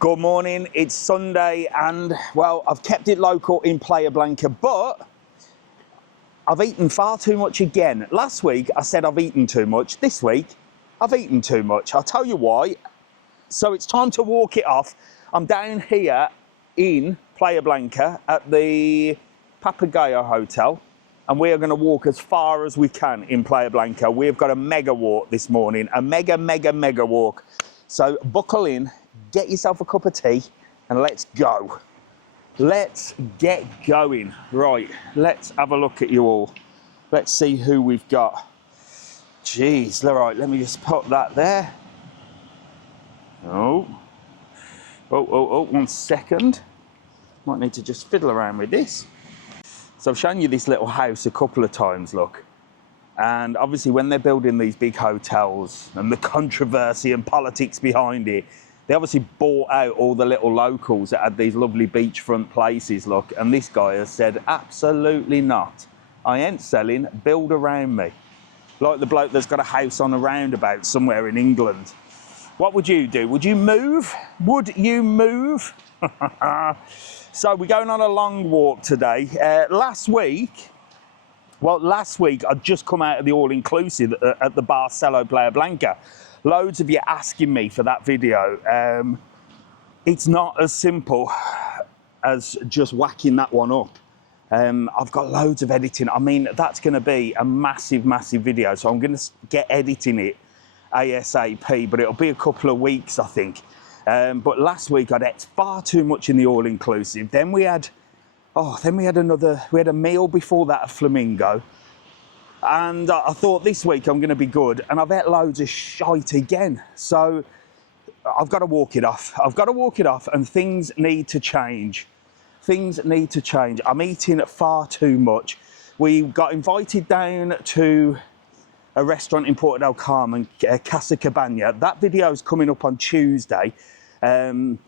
Good morning, it's Sunday and, well, I've kept it local in Playa Blanca, but I've eaten far too much again. Last week I said I've eaten too much. This week I've eaten too much. I'll tell you why. So it's time to walk it off. I'm down here in Playa Blanca at the Papagayo Hotel, and we are going to walk as far as we can in Playa Blanca. We've got a mega walk this morning, a mega walk. So buckle in, get yourself a cup of tea, and let's go. Let's get going. Right, let's have a look at you all. Let's see who we've got. Jeez, all right, let me just put that there. Oh, 1 second. Might need to just fiddle around with this. So I've shown you this little house a couple of times, look. And obviously when they're building these big hotels and the controversy and politics behind it, they obviously bought out all the little locals that had these lovely beachfront places, look. And this guy has said, absolutely not. I ain't selling, build around me. Like the bloke that's got a house on a roundabout somewhere in England. What would you do? Would you move? Would you move? So we're going on a long walk today. Last week I'd just come out of the all-inclusive at the Barcelo Playa Blanca. Loads of you asking me for that video. It's not as simple as just whacking that one up. I've got loads of editing. I mean, that's going to be a massive video, so I'm going to get editing it ASAP, but it'll be a couple of weeks, I think. But last week I'd ate far too much in the all-inclusive. Then we had a meal before that at Flamingo. And I thought this week I'm going to be good, and I've ate loads of shite again. So I've got to walk it off. And things need to change. I'm eating far too much. We got invited down to a restaurant in Porto del Carmen, Casa Cabana. That video is coming up on Tuesday. And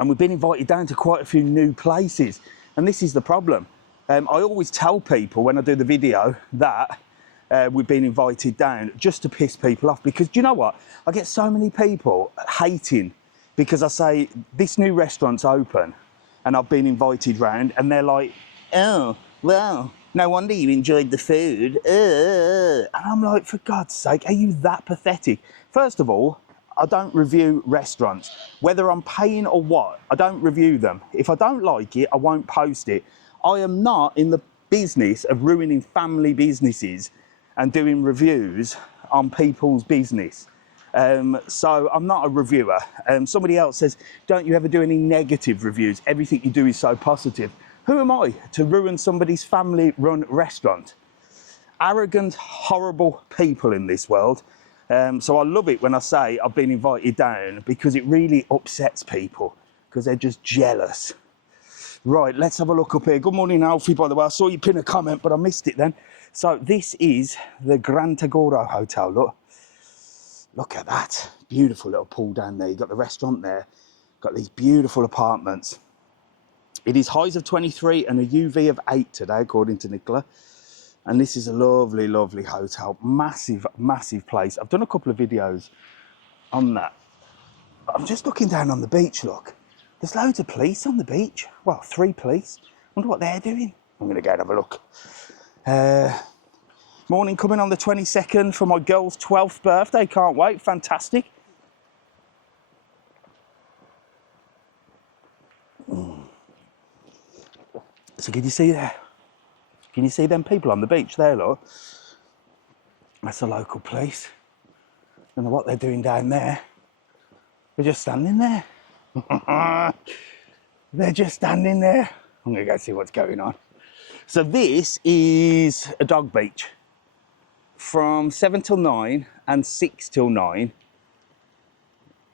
we've been invited down to quite a few new places. And this is the problem. I always tell people when I do the video that we've been invited down just to piss people off, because do you know what? I get so many people hating because I say this new restaurant's open and I've been invited round, and they're like, oh, well, no wonder you enjoyed the food. And I'm like, for God's sake, are you that pathetic? First of all, I don't review restaurants. Whether I'm paying or what, I don't review them. If I don't like it, I won't post it. I am not in the business of ruining family businesses and doing reviews on people's business. So I'm not a reviewer. Somebody else says, don't you ever do any negative reviews? Everything you do is so positive. Who am I to ruin somebody's family-run restaurant? Arrogant, horrible people in this world. So I love it when I say I've been invited down, because it really upsets people, because they're just jealous. Right, let's have a look up here. Good morning, Alfie, by the way. I saw you pin a comment, but I missed it then. So this is the Gran Tagoro Hotel, look. Look at that. Beautiful little pool down there. You've got the restaurant there. Got these beautiful apartments. It is highs of 23 and a UV of 8 today, according to Nicola. And this is a lovely hotel. Massive place. I've done a couple of videos on that. I'm just looking down on the beach, look. There's loads of police on the beach. Well, 3 police. Wonder what they're doing. I'm going to go and have a look. Morning coming on the 22nd for my girl's 12th birthday. Can't wait. Fantastic. So can you see there? Can you see them people on the beach there, look? That's a local police. Don't know what they're doing down there. They're just standing there. They're just standing there. I'm going to go see what's going on. So this is a dog beach. From 7 till 9 and 6 till 9,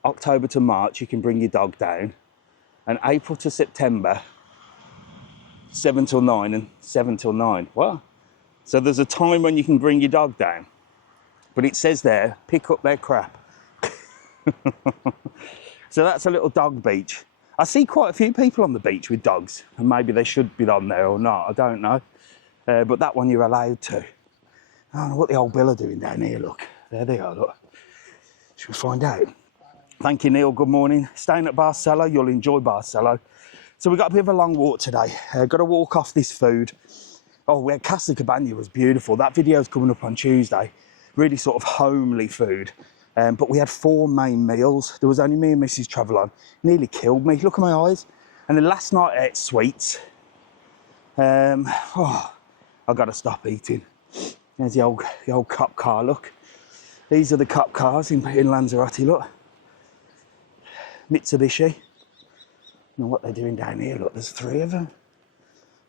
October to March, you can bring your dog down. And April to September, 7 till 9 and 7 till 9. What? So there's a time when you can bring your dog down. But it says there, pick up their crap. So that's a little dog beach. I see quite a few people on the beach with dogs, and maybe they should be on there or not, I don't know. But that one you're allowed to. I don't know what the old Bill are doing down here, look. There they are, look. Should we find out? Thank you, Neil. Good morning. Staying at Barcelo, you'll enjoy Barcelo. So we've got a bit of a long walk today. Got to walk off this food. Oh, we had Casa Cabana, was beautiful. That video's coming up on Tuesday. Really sort of homely food. But we had 4 main meals. There was only me and Mrs. Travelon. Nearly killed me. Look at my eyes. And then last night I ate sweets. Oh, I've got to stop eating. There's the old cop car, look. These are the cop cars in Lanzarote, look. Mitsubishi. I know what they're doing down here, look, there's 3 of them.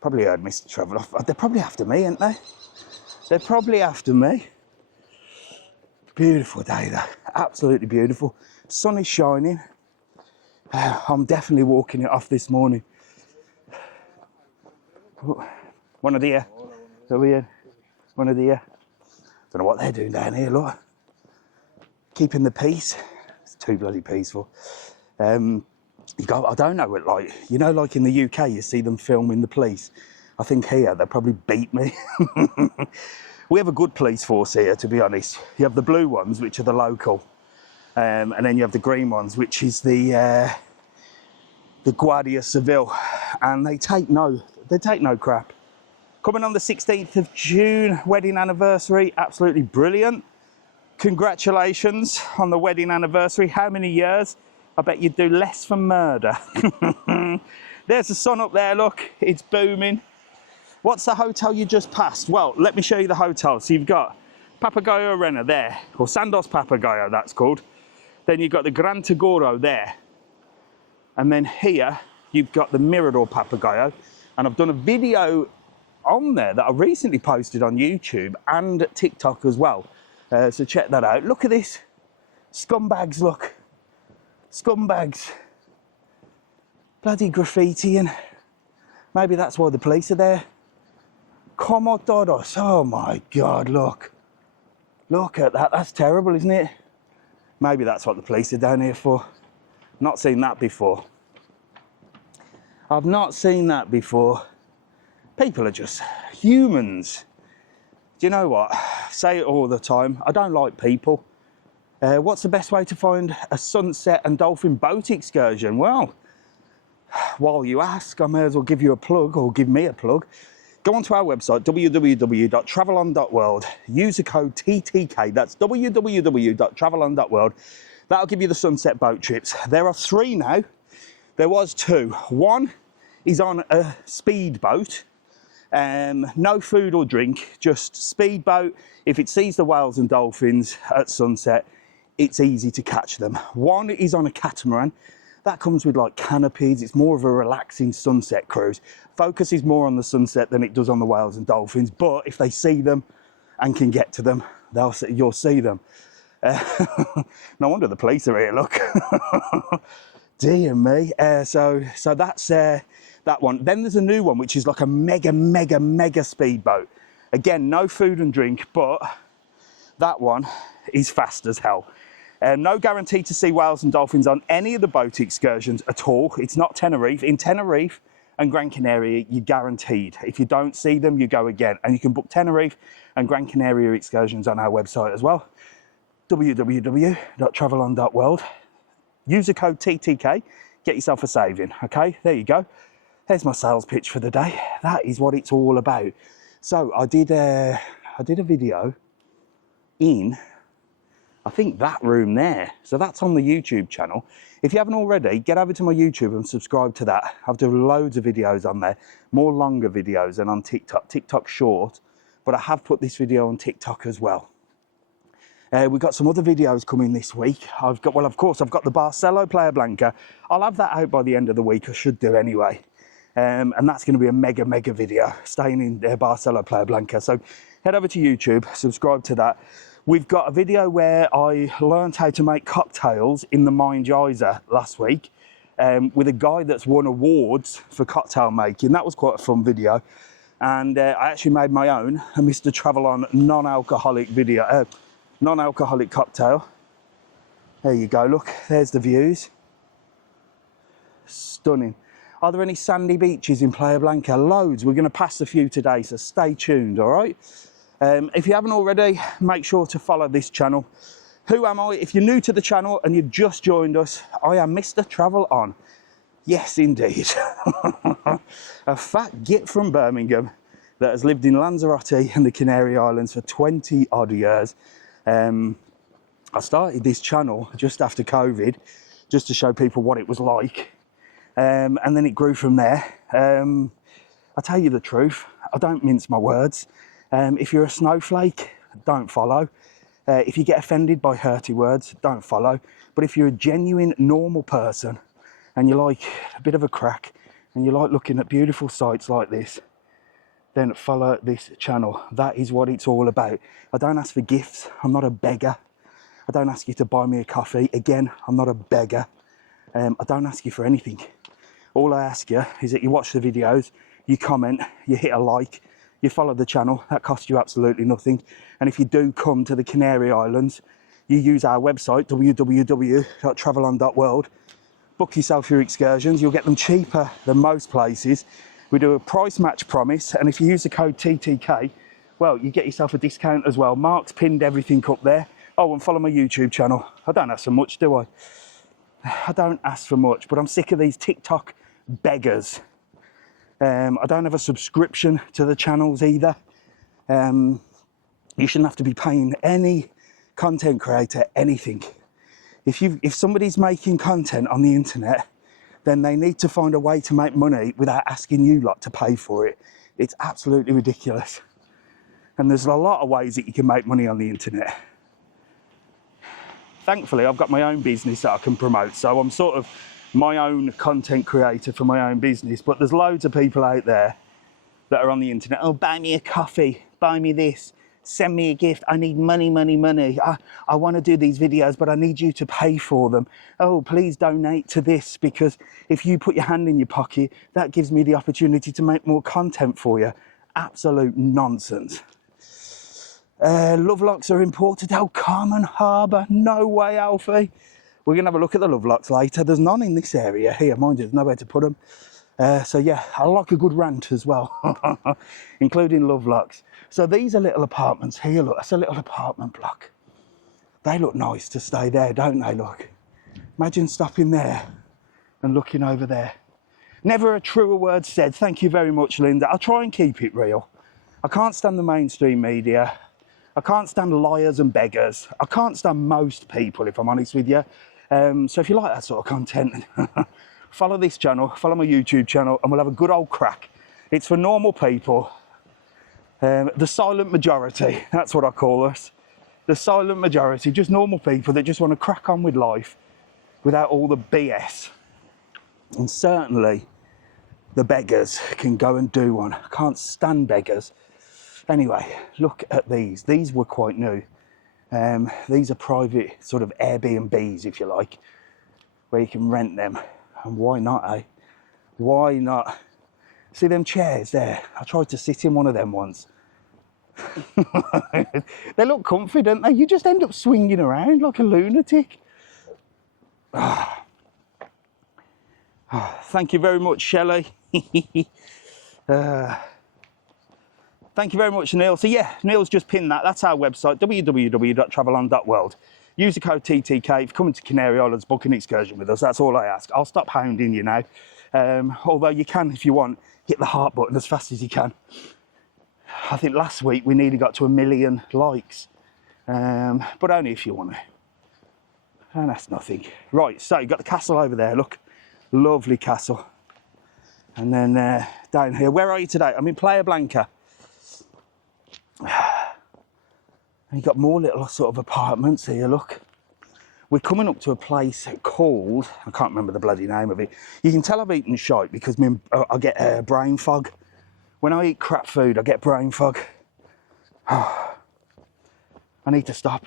Probably heard Mr. Traveller. They're probably after me, aren't they? They're probably after me. Beautiful day, though. Absolutely beautiful. Sun is shining. I'm definitely walking it off this morning. Buenos dias. Over here. Buenos dias. Don't know what they're doing down here, look. Keeping the peace. It's too bloody peaceful. I don't know what, like, you know, like in the UK, you see them filming the police. I think here, they'll probably beat me. We have a good police force here, to be honest. You have the blue ones, which are the local. And then you have the green ones, which is the Guardia Civil. And they take no crap. Coming on the 16th of June, wedding anniversary, absolutely brilliant. Congratulations on the wedding anniversary. How many years? I bet you'd do less for murder. There's the sun up there, look, it's booming. What's the hotel you just passed? Well, let me show you the hotel. So you've got Papagayo Arena there, or Sandos Papagayo, that's called. Then you've got the Gran Tagoro there. And then here, you've got the Mirador Papagayo. And I've done a video on there that I recently posted on YouTube and TikTok as well. So check that out. Look at this. Scumbags, look. Scumbags. Bloody graffiti, and maybe that's why the police are there. Comodoros. Oh my God, look. Look at that. That's terrible, isn't it? Maybe that's what the police are down here for. Not seen that before. I've not seen that before. People are just humans. Do you know what? I say it all the time. I don't like people. What's the best way to find a sunset and dolphin boat excursion? Well, while you ask, I may as well give you a plug, or give me a plug. Go onto our website, www.travelon.world. Use the code TTK. That's www.travelon.world. That'll give you the sunset boat trips. There are 3 now. There was 2. One is on a speedboat. No food or drink, just speedboat. If it sees the whales and dolphins at sunset, it's easy to catch them. One is on a catamaran. That comes with like canopies. It's more of a relaxing sunset cruise. Focus is more on the sunset than it does on the whales and dolphins. But if they see them and can get to them, you'll see them. No wonder the police are here, look. Dear me. So that's that one. Then there's a new one, which is like a mega speedboat. Again, no food and drink, but that one is fast as hell. No guarantee to see whales and dolphins on any of the boat excursions at all. It's not Tenerife. In Tenerife and Gran Canaria, you're guaranteed. If you don't see them, you go again. And you can book Tenerife and Gran Canaria excursions on our website as well. www.travelon.world. Use the code TTK. Get yourself a saving. Okay, there you go. There's my sales pitch for the day. That is what it's all about. So I did a video in, I think, that room there. So that's on the YouTube channel. If you haven't already, get over to my YouTube and subscribe to that. I've done loads of videos on there, more longer videos than on TikTok. TikTok's short, but I have put this video on TikTok as well. We've got some other videos coming this week. I've got the Barcelo Playa Blanca. I'll have that out by the end of the week. I should do anyway. And that's going to be a mega video, staying in Barcelo Playa Blanca. So head over to YouTube, subscribe to that. We've got a video where I learned how to make cocktails in the Mind Geyser last week with a guy that's won awards for cocktail making. That was quite a fun video. And I actually made my own, a Mr. Travelon non-alcoholic video, non-alcoholic cocktail. There you go, look, there's the views. Stunning. Are there any sandy beaches in Playa Blanca? Loads. We're going to pass a few today, so stay tuned, all right? If you haven't already, make sure to follow this channel. Who am I? If you're new to the channel and you've just joined us, I am Mr. Travel On. Yes, indeed. A fat git from Birmingham that has lived in Lanzarote and the Canary Islands for 20 odd years. I started this channel just after COVID, just to show people what it was like. And then it grew from there. I'll tell you the truth, I don't mince my words. If you're a snowflake, don't follow. If you get offended by hurty words, don't follow. But if you're a genuine, normal person, and you like a bit of a crack, and you like looking at beautiful sights like this, then follow this channel. That is what it's all about. I don't ask for gifts, I'm not a beggar. I don't ask you to buy me a coffee. Again, I'm not a beggar. I don't ask you for anything. All I ask you is that you watch the videos, you comment, you hit a like, you follow the channel. That costs you absolutely nothing. And if you do come to the Canary Islands, you use our website, www.travelon.world. Book yourself your excursions. You'll get them cheaper than most places. We do a price match promise, and if you use the code TTK, well, you get yourself a discount as well. Mark's pinned everything up there. Oh, and follow my YouTube channel. I don't ask for much, do I? I don't ask for much, but I'm sick of these TikTok beggars. I don't have a subscription to the channels either. You shouldn't have to be paying any content creator anything. If somebody's making content on the internet, then they need to find a way to make money without asking you lot to pay for it. It's absolutely ridiculous. And there's a lot of ways that you can make money on the internet. Thankfully, I've got my own business that I can promote, so I'm sort of my own content creator for my own business. But there's loads of people out there that are on the internet. Oh, buy me a coffee, buy me this, send me a gift. I need money, money, money. I want to do these videos, but I need you to pay for them. Oh, please donate to this, because if you put your hand in your pocket, that gives me the opportunity to make more content for you. Absolute nonsense. Love locks are imported. Oh, Common Harbour. No way, Alfie. We're going to have a look at the love locks later. There's none in this area here. Mind you, there's nowhere to put them. So yeah, I like a good rant as well, including love locks. So these are little apartments here. Look, that's a little apartment block. They look nice to stay there, don't they? Look. Imagine stopping there and looking over there. Never a truer word said. Thank you very much, Linda. I'll try and keep it real. I can't stand the mainstream media. I can't stand liars and beggars. I can't stand most people, if I'm honest with you. So if you like that sort of content, follow this channel, follow my YouTube channel, and we'll have a good old crack. It's for normal people. The silent majority, that's what I call us. The silent majority, just normal people that just want to crack on with life without all the BS. And certainly the beggars can go and do one. I can't stand beggars. Anyway, look at these. These were quite new. These are private sort of Airbnbs, if you like, where you can rent them. And why not, eh? Why not? See them chairs there? I tried to sit in one of them once. They look comfy, don't they? You just end up swinging around like a lunatic. Thank you very much, Shelley. Thank you very much, Neil. So yeah, Neil's just pinned that. That's our website, www.travelon.world. Use the code TTK. If you come to Canary Islands, book an excursion with us. That's all I ask. I'll stop hounding you now. Although you can, if you want, hit the heart button as fast as you can. I think last week we nearly got to 1 million likes. But only if you want to. And that's nothing. Right, so you've got the castle over there, look. Lovely castle. And then down here, where are you today? I'm in Playa Blanca. And you've got more little sort of apartments here, look. We're coming up to a place called, I can't remember the bloody name of it. You can tell I've eaten shite because I get brain fog. When I eat crap food, I get brain fog. I need to stop.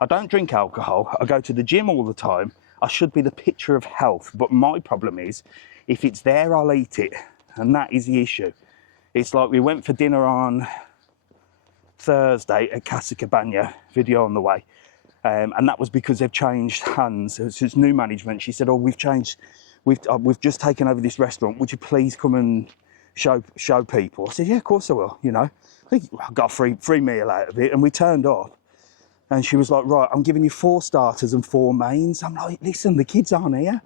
I don't drink alcohol. I go to the gym all the time. I should be the picture of health, but my problem is, if it's there, I'll eat it. And that is the issue. It's like we went for dinner on Thursday at CATCHUP, video on the way. And that was because they've changed hands. It's new management. She said, oh, we've just taken over this restaurant. Would you please come and show people? I said, yeah, of course I will, you know. I got a free meal out of it, and we turned up. And she was like, right, I'm giving you 4 starters and 4 mains. I'm like, listen, the kids aren't here.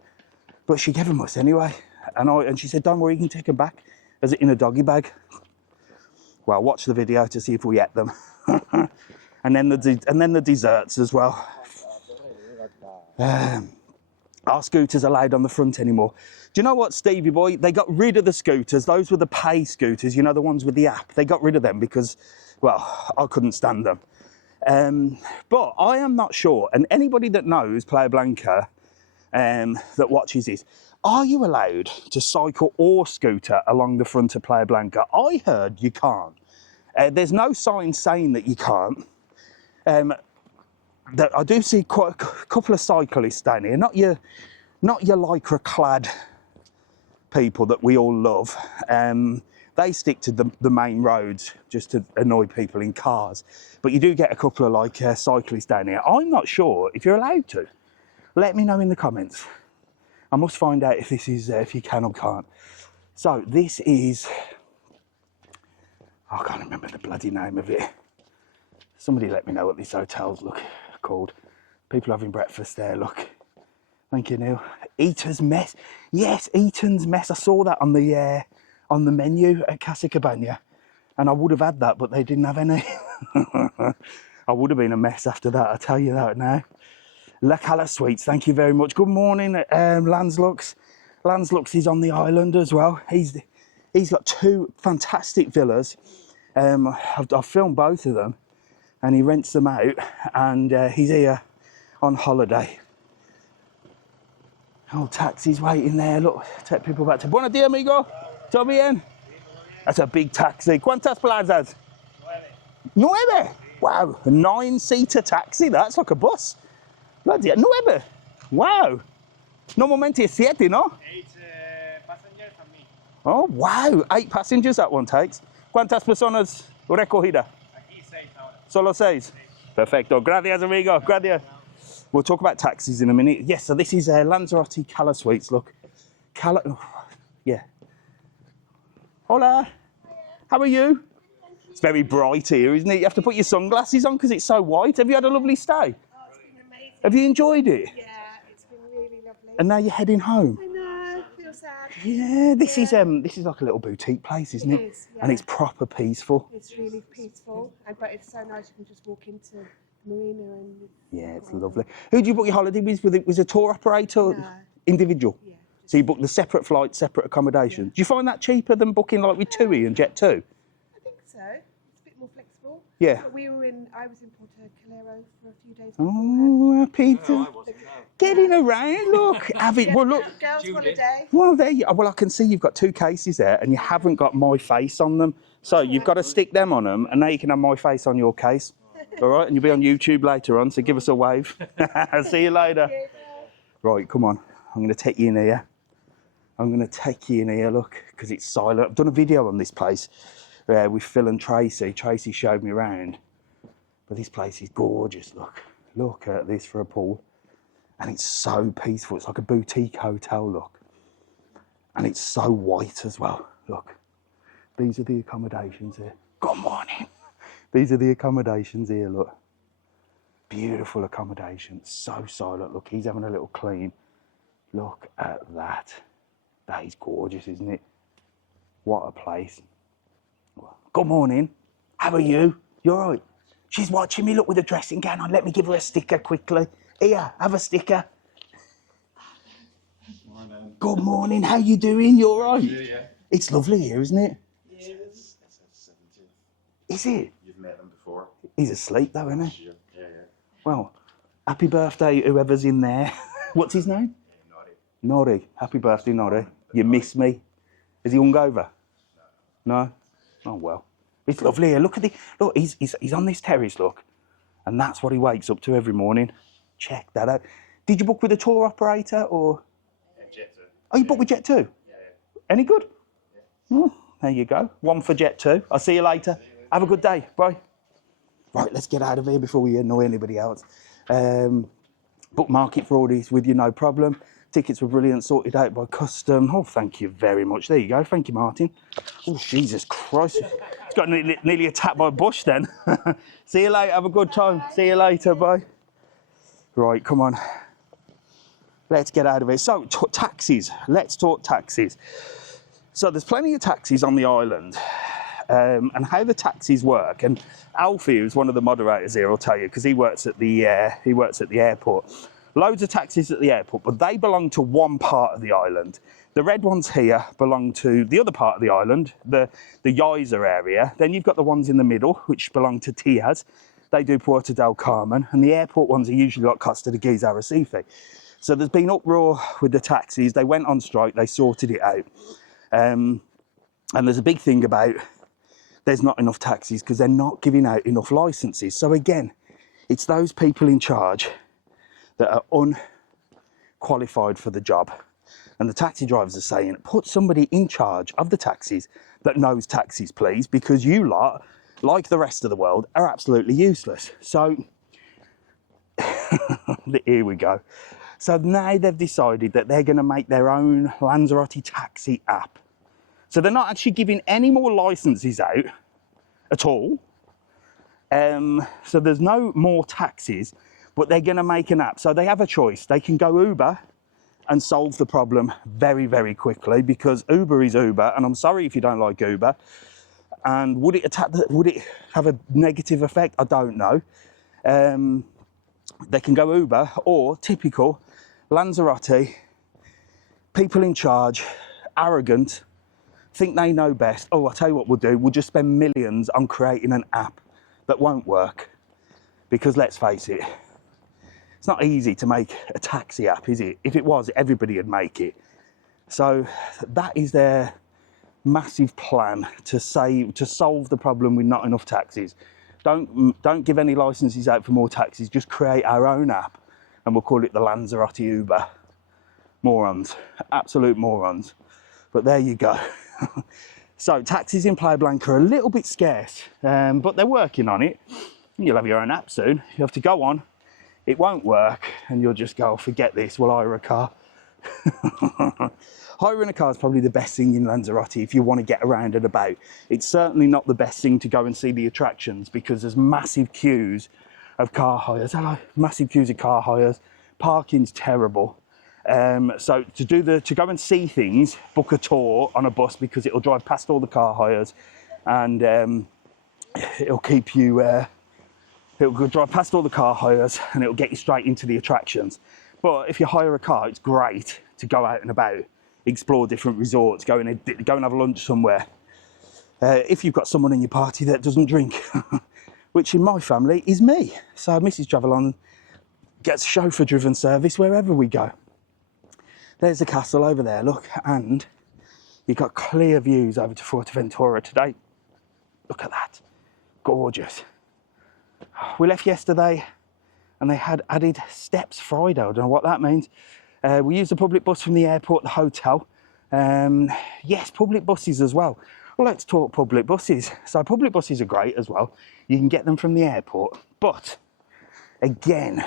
But she gave them us anyway. And she said, don't worry, you can take them back as in a doggy bag. Well, watch the video to see if we ate them. and then the desserts as well. Our scooters are allowed on the front anymore. Do you know what, Stevie boy? They got rid of the scooters. Those were the pay scooters, you know, the ones with the app. They got rid of them because, well, I couldn't stand them. But I am not sure, and anybody that knows Playa Blanca that watches this, are you allowed to cycle or scooter along the front of Playa Blanca? I heard you can't. There's no sign saying that you can't. That I do see quite a couple of cyclists down here, not your lycra-clad people that we all love. They stick to the main roads just to annoy people in cars. But you do get a couple of like cyclists down here. I'm not sure if you're allowed to. Let me know in the comments. I must find out if this is if you can or can't. So this is, I can't remember the bloody name of it. Somebody let me know what these hotels look called. People having breakfast there, look. Thank you, Neil. Eater's Mess. Yes, Eaton's Mess. I saw that on the menu at Casa Cabana, and I would have had that, but they didn't have any. I would have been a mess after that, I tell you that now. La Cala Suites, thank you very much. Good morning, Lanslux. Lanslux is on the island as well. He's got 2 fantastic villas. I've filmed both of them, and he rents them out, and he's here on holiday. Oh, taxi's waiting there. Look, take people back to Buenos dias, amigo. ¿Todo bien? That's a big taxi. ¿Cuántas plazas? 9. Wow, a 9-seater taxi. That's like a bus. Bloody hell, 9. Wow. Normalmente es 7, no? 8 passengers and me. Oh, wow. 8 passengers that one takes. ¿Cuántas personas recogida? Aquí 6 ahora. Solo 6. Perfecto. Gracias, amigo. Gracias. We'll talk about taxis in a minute. Yes, so this is Lanzarote Cala Suites. Look. Yeah. Hola. How are you? It's very bright here, isn't it? You have to put your sunglasses on because it's so white. Have you had a lovely stay? Oh, it's been amazing. Have you enjoyed it? Yeah, it's been really lovely. And now you're heading home. I know, I feel sad. Yeah, this is like a little boutique place, isn't it? It is, yeah. And it's proper peaceful. It's really peaceful, but it's so nice you can just walk into Marina and... Yeah, it's lovely. Who did you book your holiday with? Was it a tour operator? No. Individual? Yeah. So you booked the separate flights, separate accommodation. Yeah. Do you find that cheaper than booking like with TUI and Jet2? I think so. It's a bit more flexible. Yeah. But I was in Porto Calero for a few days. Oh, happy to... I wasn't. No. Getting around, look. Have it. Well, look. Girls' June holiday. Well, there you are. Well, I can see you've got 2 cases there and you haven't got my face on them. So you've got to stick them on them and now you can have my face on your case. All right? And you'll be on YouTube later on, so give us a wave. See you later. Yeah. Right, come on. I'm going to take you in here. Look, because it's silent. I've done a video on this place with Phil and Tracy. Tracy showed me around. But this place is gorgeous, look. Look at this for a pool. And it's so peaceful. It's like a boutique hotel, look. And it's so white as well, look. These are the accommodations here. Good morning. These are the accommodations here, look. Beautiful accommodations, so silent. Look, he's having a little clean. Look at that. That is gorgeous, isn't it? What a place. Good morning. How are you? You all right? She's watching me, look, with a dressing gown on. Let me give her a sticker quickly. Here, have a sticker. Morning. Good morning. How you doing? You all right? Yeah. It's lovely here, isn't it? Yeah, it's his 70th. Is it? You've met him before. He's asleep though, isn't he? Yeah. Well, happy birthday, whoever's in there. What's his name? Naughty. Nori. Happy birthday, Nori. You miss me. Is he hungover? No? Oh, well. It's lovely here. Look, he's on this terrace, look. And that's what he wakes up to every morning. Check that out. Did you book with a tour operator or? Jet2. Oh, you booked with Jet2? Yeah. Any good? Yeah. Oh, there you go. 1 for Jet2. I'll see you later. Have a good day. Bye. Right, let's get out of here before we annoy anybody else. Book market for all these with you, no problem. Tickets were brilliant, sorted out by custom. Oh, thank you very much. There you go. Thank you, Martin. Oh, Jesus Christ. It's got nearly attacked by a bush then. See you later. Have a good time. See you later. Bye. Right, come on. Let's get out of here. So, taxis. Let's talk taxis. So, there's plenty of taxis on the island. And how the taxis work. And Alfie, who's one of the moderators here, will tell you, because he works at the airport. Loads of taxis at the airport, but they belong to one part of the island. The red ones here belong to the other part of the island, the Yaiza area. Then you've got the ones in the middle, which belong to Tiaz. They do Puerto del Carmen. And the airport ones are usually like Costa de Giza Recife. So there's been uproar with the taxis. They went on strike. They sorted it out. And there's a big thing about there's not enough taxis because they're not giving out enough licenses. So again, it's those people in charge that are unqualified for the job. And the taxi drivers are saying, put somebody in charge of the taxis that knows taxis, please, because you lot, like the rest of the world, are absolutely useless. So, here we go. So now they've decided that they're going to make their own Lanzarote taxi app. So they're not actually giving any more licenses out at all. So there's no more taxis, but they're going to make an app. So they have a choice. They can go Uber and solve the problem very, very quickly because Uber is Uber. And I'm sorry if you don't like Uber. And would it have a negative effect? I don't know. They can go Uber or typical Lanzarote, people in charge, arrogant, think they know best. Oh, I'll tell you what we'll do. We'll just spend millions on creating an app that won't work. Because let's face it, it's not easy to make a taxi app, is it? If it was, everybody would make it. So that is their massive plan to solve the problem with not enough taxis. Don't give any licenses out for more taxis. Just create our own app, and we'll call it the Lanzarote Uber. Morons, absolute morons. But there you go. So taxis in Playa Blanca are a little bit scarce, but they're working on it. You'll have your own app soon. You have to go on. It won't work, and you'll just go, oh, forget this, we'll hire a car. Hiring a car is probably the best thing in Lanzarote if you want to get around and about. It's certainly not the best thing to go and see the attractions because there's massive queues of car hires. Hello, massive queues of car hires. Parking's terrible. So to go and see things, book a tour on a bus because it'll drive past all the car hires, and it'll keep you. It'll drive past all the car hires and it'll get you straight into the attractions. But if you hire a car, it's great to go out and about, explore different resorts, go and have lunch somewhere. If you've got someone in your party that doesn't drink, which in my family is me. So Mrs. Travelon gets chauffeur-driven service wherever we go. There's the castle over there, look, and you've got clear views over to Fuerteventura today. Look at that, gorgeous. We left yesterday and they had added steps Friday. I don't know what that means. We used a public bus from the airport, the hotel. Yes, public buses as well. Well, let's talk public buses. So public buses are great as well. You can get them from the airport. But again,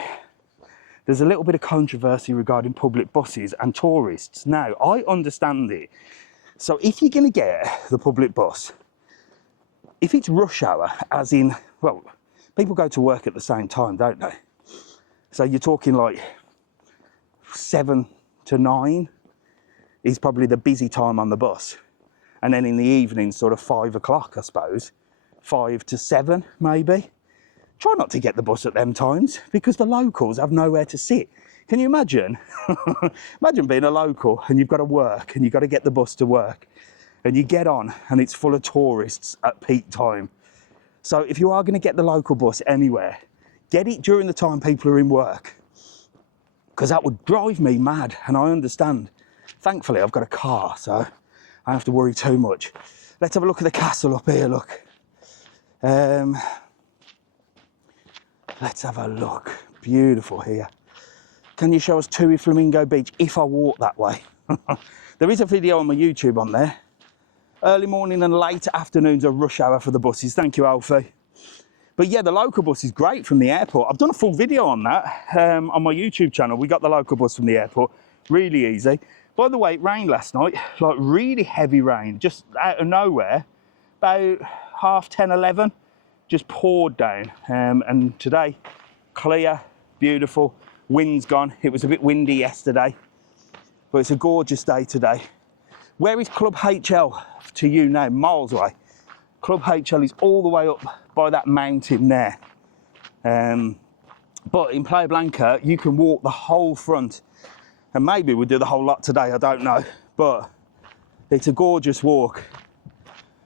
there's a little bit of controversy regarding public buses and tourists. Now, I understand it. So if you're going to get the public bus, if it's rush hour, as in, well, people go to work at the same time, don't they? So you're talking like 7 to 9 is probably the busy time on the bus. And then in the evening, sort of 5 o'clock, I suppose, 5 to 7 maybe. Try not to get the bus at them times because the locals have nowhere to sit. Can you imagine? Imagine being a local and you've got to work and you've got to get the bus to work. And you get on and it's full of tourists at peak time. So if you are going to get the local bus anywhere, get it during the time people are in work. Because that would drive me mad, and I understand. Thankfully, I've got a car, so I don't have to worry too much. Let's have a look at the castle up here, look. Let's have a look. Beautiful here. Can you show us Tui Flamingo Beach if I walk that way? There is a video on my YouTube on there. Early morning and late afternoons are rush hour for the buses. Thank you, Alfie. But yeah, the local bus is great from the airport. I've done a full video on that on my YouTube channel. We got the local bus from the airport. Really easy. By the way, it rained last night, like really heavy rain, just out of nowhere, about 10:30, 11, just poured down. And today, clear, beautiful, wind's gone. It was a bit windy yesterday, but it's a gorgeous day today. Where is Club HL to you now? Miles away. Club HL is all the way up by that mountain there. But in Playa Blanca, you can walk the whole front. And maybe we'll do the whole lot today, I don't know. But it's a gorgeous walk.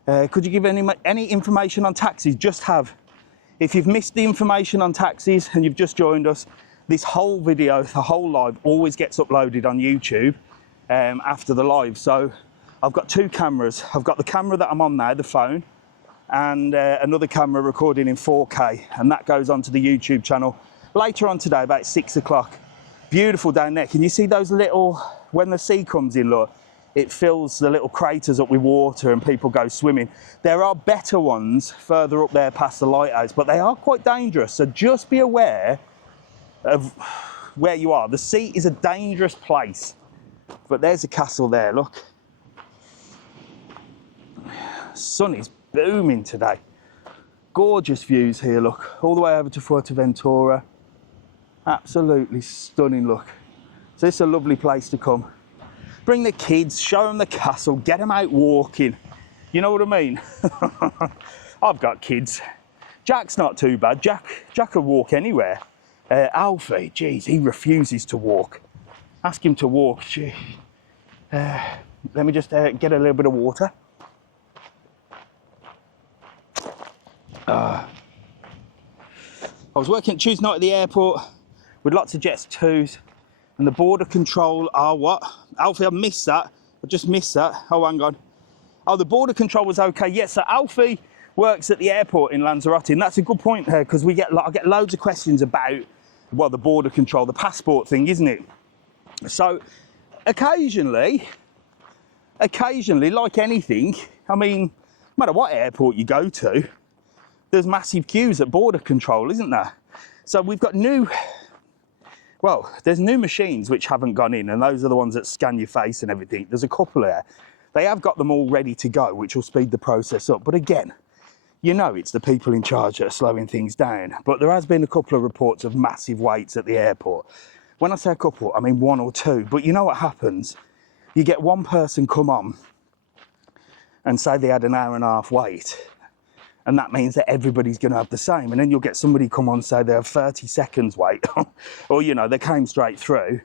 Could you give any information on taxis? Just have. If you've missed the information on taxis and you've just joined us, this whole video, the whole live, always gets uploaded on YouTube after the live. So I've got two cameras. I've got the camera that I'm on now, the phone, and another camera recording in 4K, and that goes onto the YouTube channel later on today, about 6 o'clock. Beautiful down there. Can you see those little, when the sea comes in, look, it fills the little craters up with water and people go swimming. There are better ones further up there past the lighthouse, but they are quite dangerous. So just be aware of where you are. The sea is a dangerous place, but there's a castle there, look. Sun is booming today. Gorgeous views here, look, all the way over to Fuerteventura. Absolutely stunning, look. So this is a lovely place to come. Bring the kids, show them the castle, get them out walking. You know what I mean? I've got kids. Jack's not too bad. Jack will walk anywhere. Alfie, geez, he refuses to walk. Ask him to walk. Gee. Let me just get a little bit of water. I was working Tuesday night at the airport with lots of Jets 2s, and the border control are what? Alfie, I missed that. I just missed that. Oh, hang on. Oh, the border control was okay. Yes, so Alfie works at the airport in Lanzarote, and that's a good point here because I get loads of questions about, well, the border control, the passport thing, isn't it? So occasionally, like anything, I mean, no matter what airport you go to, there's massive queues at border control, isn't there? So we've got there's new machines which haven't gone in, and those are the ones that scan your face and everything. There's a couple there. They have got them all ready to go, which will speed the process up. But again, you know, it's the people in charge that are slowing things down. But there has been a couple of reports of massive waits at the airport. When I say a couple, I mean one or two. But you know what happens? You get one person come on and say they had an hour and a half wait. And that means that everybody's going to have the same. And then you'll get somebody come on and say they have 30 seconds wait. Or, you know, they came straight through.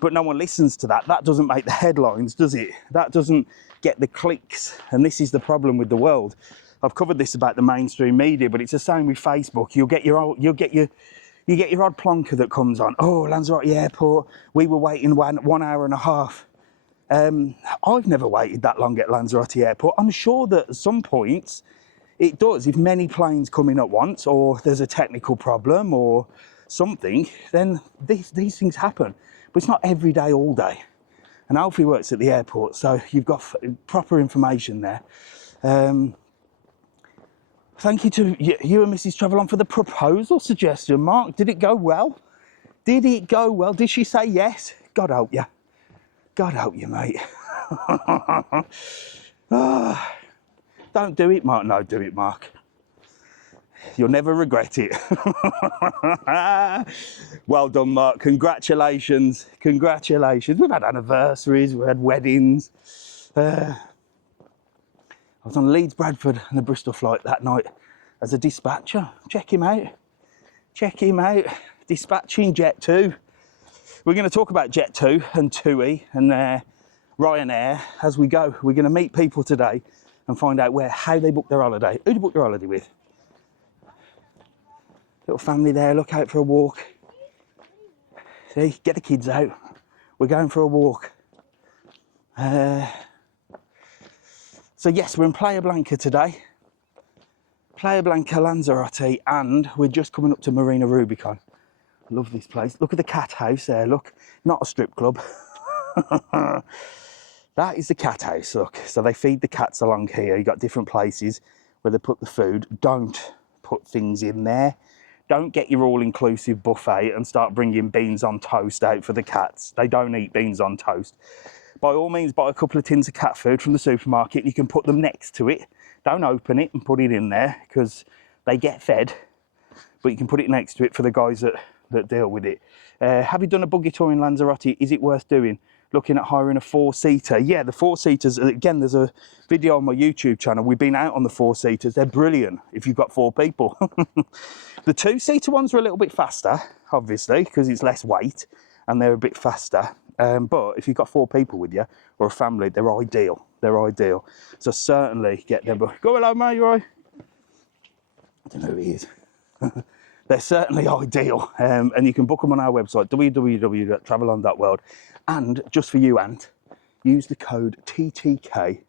But no one listens to that. That doesn't make the headlines, does it? That doesn't get the clicks. And this is the problem with the world. I've covered this about the mainstream media, but it's the same with Facebook. You'll get your odd plonker that comes on. Oh, Lanzarote Airport, we were waiting 1 hour and a half. I've never waited that long at Lanzarote Airport. I'm sure that at some points it does. If many planes come in at once, or there's a technical problem or something, then these things happen. But it's not every day, all day. And Alfie works at the airport, so you've got proper information there. Thank you to you and Mrs. Travel On for the proposal suggestion, Mark. Did it go well? Did it go well? Did she say yes? God help you. God help you, mate. Don't do it, Mark. No, do it, Mark. You'll never regret it. Well done, Mark. Congratulations. Congratulations. We've had anniversaries, we've had weddings. I was on Leeds, Bradford and the Bristol flight that night as a dispatcher. Check him out. Check him out. Dispatching Jet 2. We're going to talk about Jet 2 and TUI and Ryanair as we go. We're going to meet people today and find out how they book their holiday. Who do you book your holiday with? Little family there, look out for a walk. See, get the kids out. We're going for a walk. So yes, we're in Playa Blanca today. Playa Blanca, Lanzarote, and we're just coming up to Marina Rubicon. I love this place. Look at the cat house there, look. Not a strip club. That is the cat house, look. So they feed the cats along here. You've got different places where they put the food. Don't put things in there. Don't get your all-inclusive buffet and start bringing beans on toast out for the cats. They don't eat beans on toast. By all means, buy a couple of tins of cat food from the supermarket. You can put them next to it. Don't open it and put it in there because they get fed, but you can put it next to it for the guys that deal with it. Have you done a buggy tour in Lanzarote? Is it worth doing? Looking at hiring a 4-seater. Yeah, the 4-seaters, again, there's a video on my YouTube channel. We've been out on the 4-seaters. They're brilliant if you've got 4 people. The 2-seater ones are a little bit faster, obviously, because it's less weight and they're a bit faster. But if you've got 4 people with you or a family, they're ideal. They're ideal. So certainly get them. Go, hello, mate, you all right? I don't know who he is. They're certainly ideal. And you can book them on our website, www.travelon.world. And just for you, Ant, use the code TTK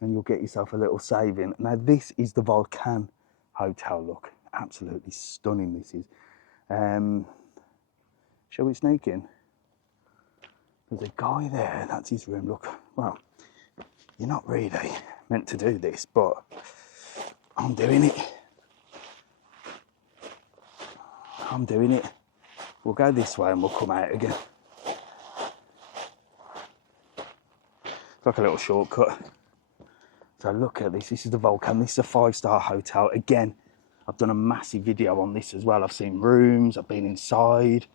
and you'll get yourself a little saving. Now, this is the Volcano hotel, look. Absolutely stunning, this is. Shall we sneak in? There's a guy there, that's his room, look. Well, you're not really meant to do this, but I'm doing it. I'm doing it. We'll go this way and we'll come out again. It's like a little shortcut. So look at this. This is the Volcano. This is a 5-star hotel. Again, I've done a massive video on this as well. I've seen rooms. I've been inside.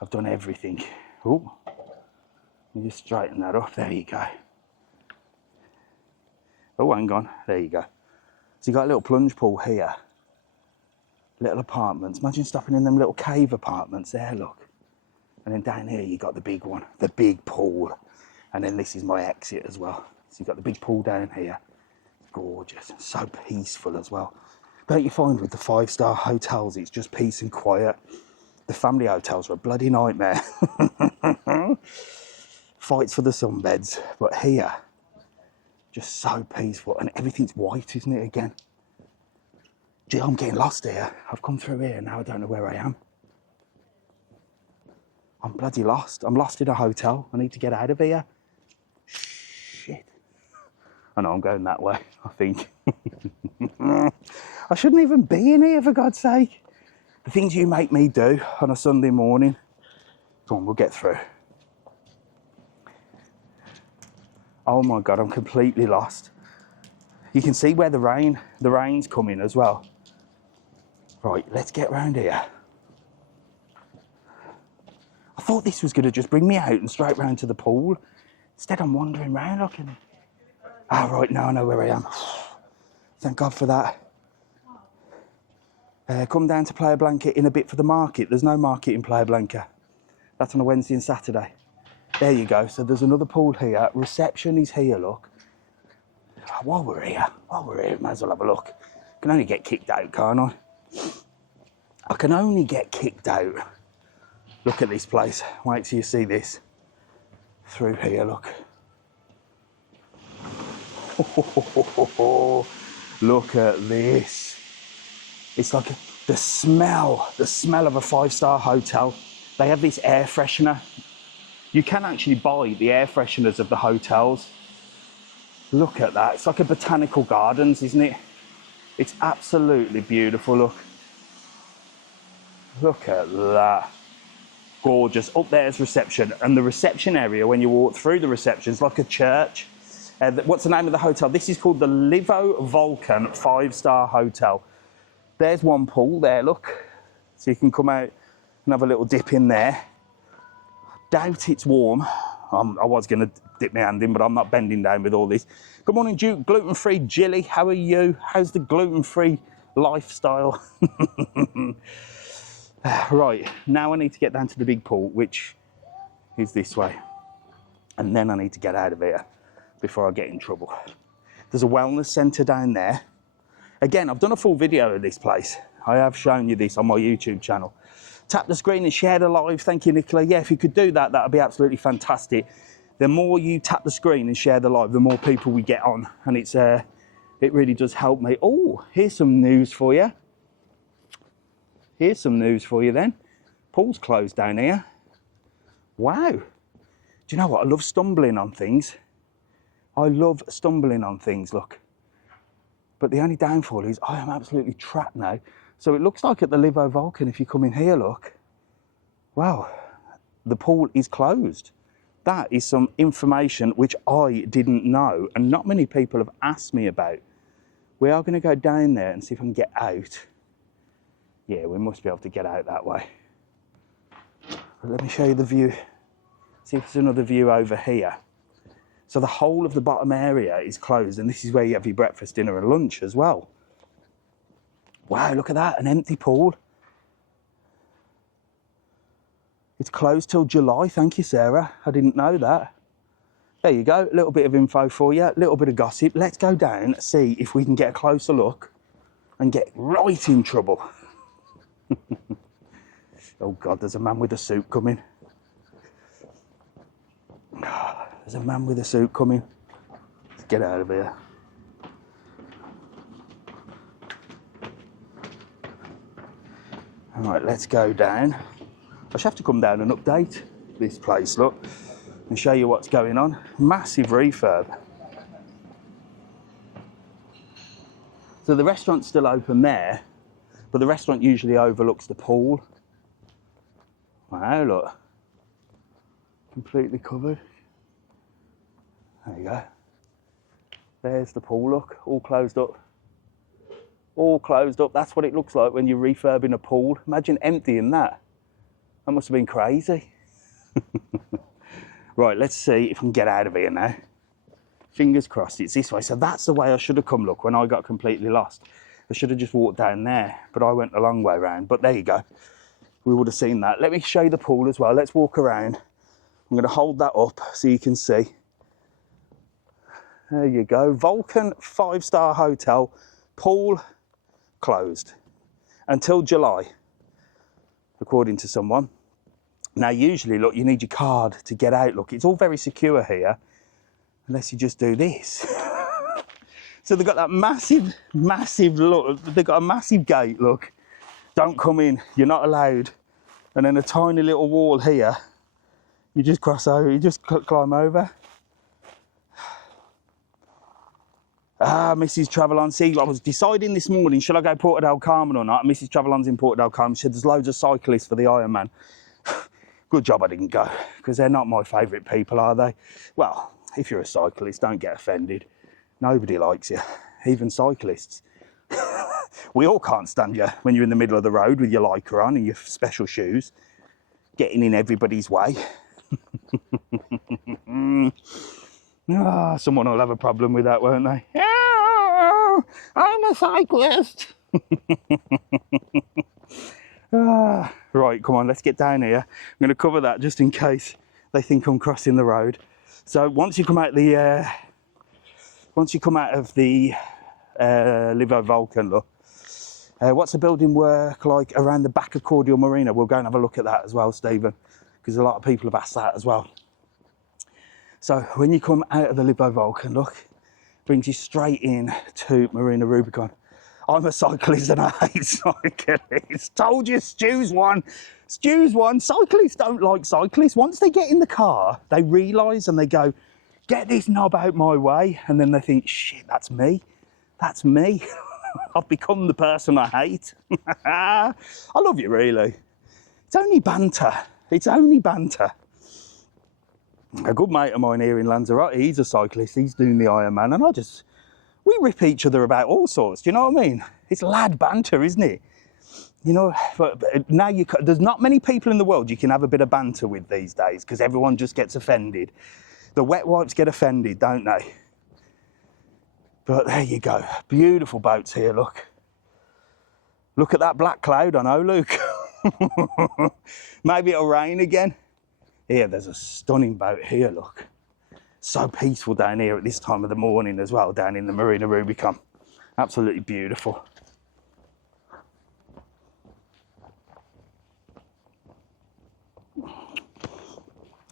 I've done everything. Oh, you just straighten that up. There you go. Oh, hang on. There you go. So you got a little plunge pool here. Little apartments. Imagine stopping in them little cave apartments there. Look. And then down here you got the big one, the big pool. And then this is my exit as well. So you've got the big pool down here. Gorgeous, so peaceful as well. Don't you find with the 5-star hotels, it's just peace and quiet. The family hotels are a bloody nightmare. Fights for the sunbeds. But here, just so peaceful. And everything's white, isn't it, again? Gee, I'm getting lost here. I've come through here, now I don't know where I am. I'm bloody lost. I'm lost in a hotel. I need to get out of here. Shit. I know I'm going that way, I think. I shouldn't even be in here, for God's sake. The things you make me do on a Sunday morning. Come on, we'll get through. Oh my God, I'm completely lost. You can see where the rain's coming as well. Right, let's get round here. I thought this was going to just bring me out and straight round to the pool. Instead, I'm wandering round looking. Ah, right, now I know where I am. Thank God for that. Come down to Playa Blanca in a bit for the market. There's no market in Playa Blanca. That's on a Wednesday and Saturday. There you go. So there's another pool here. Reception is here, look. While we're here, might as well have a look. I can only get kicked out, can't I? I can only get kicked out. Look at this place. Wait till you see this. Through here, look. Look at this. It's like the smell of a 5-star hotel. They have this air freshener. You can actually buy the air fresheners of the hotels. Look at that. It's like a botanical gardens, isn't it? It's absolutely beautiful, look. Look at that. Gorgeous. Up there's reception. And the reception area, when you walk through the reception, is like a church. What's the name of the hotel? This is called the Livo Volcano 5-star hotel. There's one pool there, look. So you can come out and have a little dip in there. Doubt it's warm. I was going to dip my hand in, but I'm not bending down with all this. Good morning, Duke. Gluten-free Jilly. How are you? How's the gluten-free lifestyle? Right, now I need to get down to the big pool, which is this way. And then I need to get out of here before I get in trouble. There's a wellness centre down there. Again, I've done a full video of this place. I have shown you this on my YouTube channel. Tap the screen and share the live. Thank you, Nicola. Yeah, if you could do that, that would be absolutely fantastic. The more you tap the screen and share the live, the more people we get on. And it really does help me. Oh, here's some news for you. Here's some news for you then. Pool's closed down here. Wow. Do you know what? I love stumbling on things. I love stumbling on things, look. But the only downfall is I am absolutely trapped now. So it looks like at the Livo Volcan, if you come in here, look, wow, the pool is closed. That is some information which I didn't know, and not many people have asked me about. We are going to go down there and see if I can get out. Yeah, we must be able to get out that way. But let me show you the view. See if there's another view over here. So the whole of the bottom area is closed, and this is where you have your breakfast, dinner and lunch as well. Wow, look at that, an empty pool. It's closed till July, thank you, Sarah. I didn't know that. There you go, a little bit of info for you, a little bit of gossip. Let's go down, see if we can get a closer look and get right in trouble. Oh God, there's a man with a suit coming. There's a man with a suit coming. Let's get out of here. All right, let's go down. I should have to come down and update this place, look, and show you what's going on. Massive refurb. So the restaurant's still open there, but the restaurant usually overlooks the pool. Wow, look. Completely covered. There you go. There's the pool, look, all closed up. All closed up. That's what it looks like when you're refurbing a pool. Imagine emptying that. That must have been crazy. Right, let's see if I can get out of here now. Fingers crossed it's this way. So that's the way I should have come, look, when I got completely lost. I should have just walked down there, but I went a long way around. But there you go. We would have seen that. Let me show you the pool as well. Let's walk around. I'm going to hold that up so you can see. There you go. Volcan 5-star hotel. Pool closed until July, according to someone. Now, usually, look, you need your card to get out. Look, it's all very secure here, unless you just do this. So they've got that massive, look, they've got a massive gate, look. Don't come in, you're not allowed. And then a tiny little wall here. You just cross over, you just climb over. Ah, Mrs. Travelon, see, I was deciding this morning, should I go Porto del Carmen or not? Mrs. Travelon's in Porto del Carmen. She said there's loads of cyclists for the Ironman. Good job I didn't go, because they're not my favourite people, are they? Well, if you're a cyclist, don't get offended. Nobody likes you, even cyclists. We all can't stand you when you're in the middle of the road with your Lycra on and your special shoes, getting in everybody's way. Someone will have a problem with that, won't they? Oh, I'm a cyclist. Right, come on, let's get down here. I'm going to cover that just in case they think I'm crossing the road. So once you come out of the Livo Volcan, look, what's the building work like around the back of Cordial Marina? We'll go and have a look at that as well, Stephen, because a lot of people have asked that as well. So when you come out of the Livo Volcan, look, brings you straight in to Marina Rubicon. I'm a cyclist and I hate cyclists. Told you, Stu's one. Stu's one. Cyclists don't like cyclists. Once they get in the car, they realise and they go, get this knob out my way. And then they think, shit, that's me. That's me. I've become the person I hate. I love you, really. It's only banter. It's only banter. A good mate of mine here in Lanzarote, he's a cyclist. He's doing the Ironman. And we rip each other about all sorts. Do you know what I mean? It's lad banter, isn't it? You know, but now there's not many people in the world you can have a bit of banter with these days because everyone just gets offended. The wet wipes get offended, don't they? But there you go. Beautiful boats here, look. Look at that black cloud, I know, Luke. Maybe it'll rain again. Here, there's a stunning boat here, look. So peaceful down here at this time of the morning as well, down in the Marina Rubicon. Absolutely beautiful.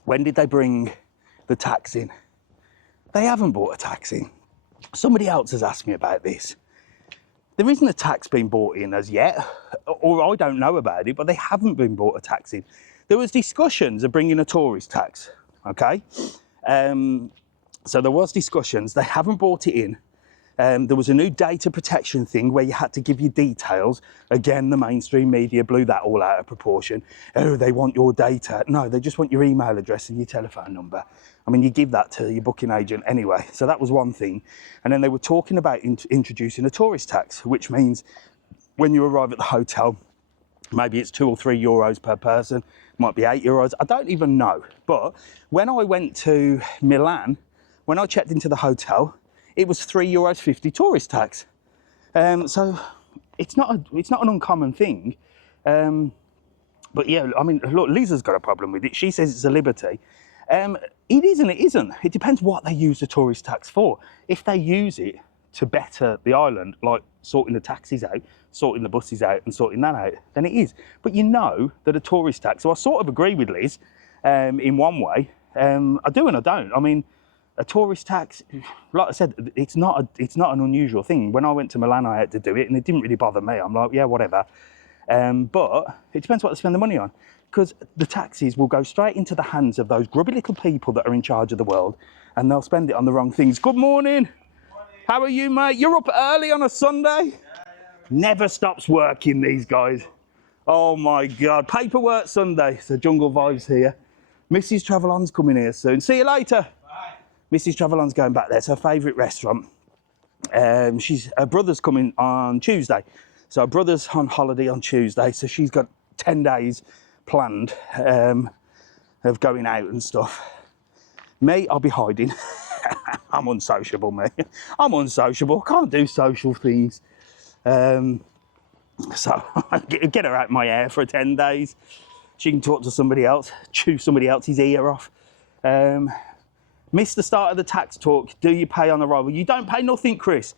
When did they bring the tax in? They haven't brought a tax in. Somebody else has asked me about this. There isn't a tax being brought in as yet, or I don't know about it, but they haven't been brought a tax in. There was discussions of bringing a tourist tax, okay? So there was discussions. They haven't brought it in, There was a new data protection thing where you had to give your details. Again, the mainstream media blew that all out of proportion. Oh, they want your data. No, they just want your email address and your telephone number. I mean, you give that to your booking agent anyway. So that was one thing. And then they were talking about introducing a tourist tax, which means when you arrive at the hotel, maybe it's €2 or €3 per person, might be €8. I don't even know. But when I went to Milan, when I checked into the hotel, it was €3.50 tourist tax. So it's not an uncommon thing. But yeah, I mean, look, Lisa's got a problem with it. She says it's a liberty. It is and it isn't. It depends what they use the tourist tax for. If they use it to better the island, like sorting the taxis out, sorting the buses out and sorting that out, then it is. But you know that a tourist tax, so I sort of agree with Liz in one way. I do and I don't. I mean, a tourist tax, like I said, it's not an unusual thing. When I went to Milan, I had to do it and it didn't really bother me. I'm like, yeah, whatever. But it depends what they spend the money on, because the taxis will go straight into the hands of those grubby little people that are in charge of the world, and they'll spend it on the wrong things. Good morning. How are you, mate? You're up early on a Sunday? Yeah. Never stops working, these guys. Oh my God. Paperwork Sunday. So Jungle Vibes here. Mrs. Travelon's coming here soon. See you later. Bye. Mrs. Travelon's going back there. It's her favourite restaurant. Her brother's coming on Tuesday. So her brother's on holiday on Tuesday. So she's got 10 days planned of going out and stuff. Me, I'll be hiding. I'm unsociable, mate. I'm unsociable. Can't do social things. So get her out my hair for 10 days. She can talk to somebody else, chew somebody else's ear off. Missed the start of the tax talk. Do you pay on arrival? You don't pay nothing, Chris.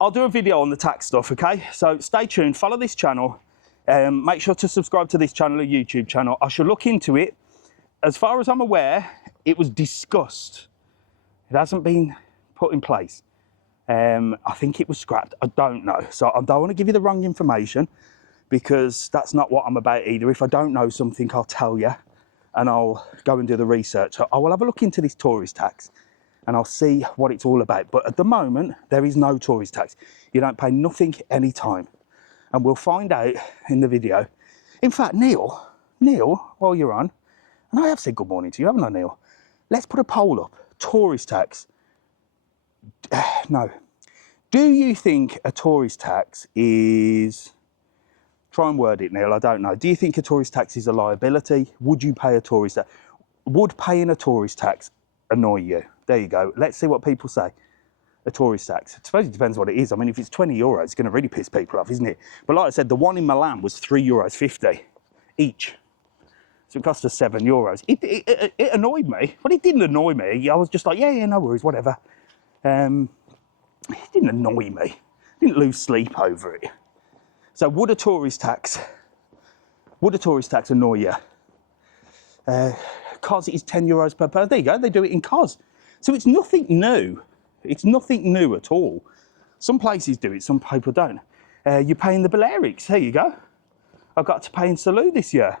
I'll do a video on the tax stuff, okay? So stay tuned, follow this channel. Make sure to subscribe to this channel, a YouTube channel. I shall look into it. As far as I'm aware, it was discussed. It hasn't been put in place. I think it was scrapped. I don't know. So I don't want to give you the wrong information, because that's not what I'm about either. If I don't know something, I'll tell you and I'll go and do the research. So I will have a look into this tourist tax and I'll see what it's all about. But at the moment, there is no tourist tax. You don't pay nothing any time. And we'll find out in the video. In fact, Neil, while you're on, and I have said good morning to you, haven't I, Neil? Let's put a poll up. Tourist tax. No. Do you think a tourist tax is... Try and word it, Neil, I don't know. Do you think a tourist tax is a liability? Would you pay a tourist tax? Would paying a tourist tax annoy you? There you go. Let's see what people say. A tourist tax. I suppose it depends what it is. I mean, if it's €20, it's going to really piss people off, isn't it? But like I said, the one in Milan was €3.50 each. So it cost us €7. It annoyed me, but it didn't annoy me. I was just like, yeah, no worries, whatever. It didn't annoy me. I didn't lose sleep over it. So would a tourist tax annoy you? Cos is €10 per person. There you go, they do it in Cos. So it's nothing new. It's nothing new at all. Some places do it, some people don't. You're paying the Balearics, there you go. I've got to pay in Salou this year.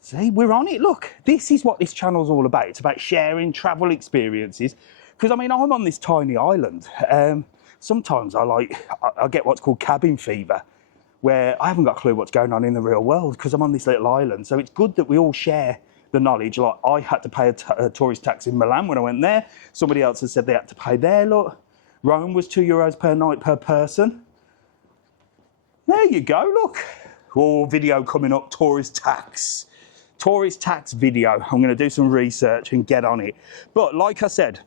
See, we're on it, look. This is what this channel's all about. It's about sharing travel experiences. Because, I mean, I'm on this tiny island. Sometimes I get what's called cabin fever, where I haven't got a clue what's going on in the real world because I'm on this little island. So it's good that we all share the knowledge. Like, I had to pay a tourist tax in Milan when I went there. Somebody else has said they had to pay there, look. Rome was €2 per night per person. There you go, look. Oh, video coming up, tourist tax. Tourist tax video. I'm going to do some research and get on it. But like I said,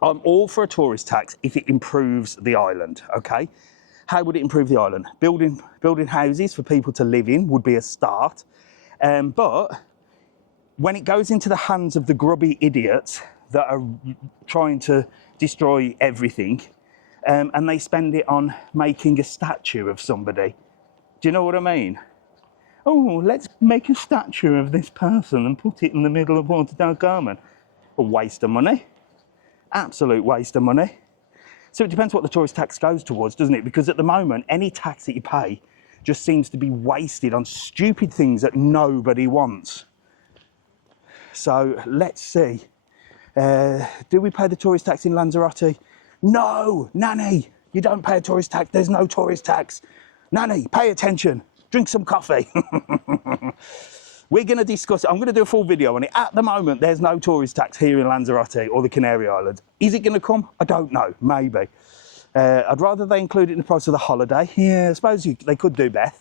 I'm all for a tourist tax if it improves the island, okay? How would it improve the island? Building houses for people to live in would be a start. But when it goes into the hands of the grubby idiots that are trying to destroy everything, and they spend it on making a statue of somebody, do you know what I mean? Oh, let's make a statue of this person and put it in the middle of Portodale Garden. A waste of money. Absolute waste of money. So it depends what the tourist tax goes towards, doesn't it? Because at the moment, any tax that you pay just seems to be wasted on stupid things that nobody wants. So let's see. Do we pay the tourist tax in Lanzarote? No, Nanny, you don't pay a tourist tax. There's no tourist tax. Nanny, pay attention. Drink some coffee. We're going to discuss it. I'm going to do a full video on it. At the moment, there's no tourist tax here in Lanzarote or the Canary Islands. Is it going to come? I don't know. Maybe. I'd rather they include it in the price of the holiday. Yeah, I suppose they could do better.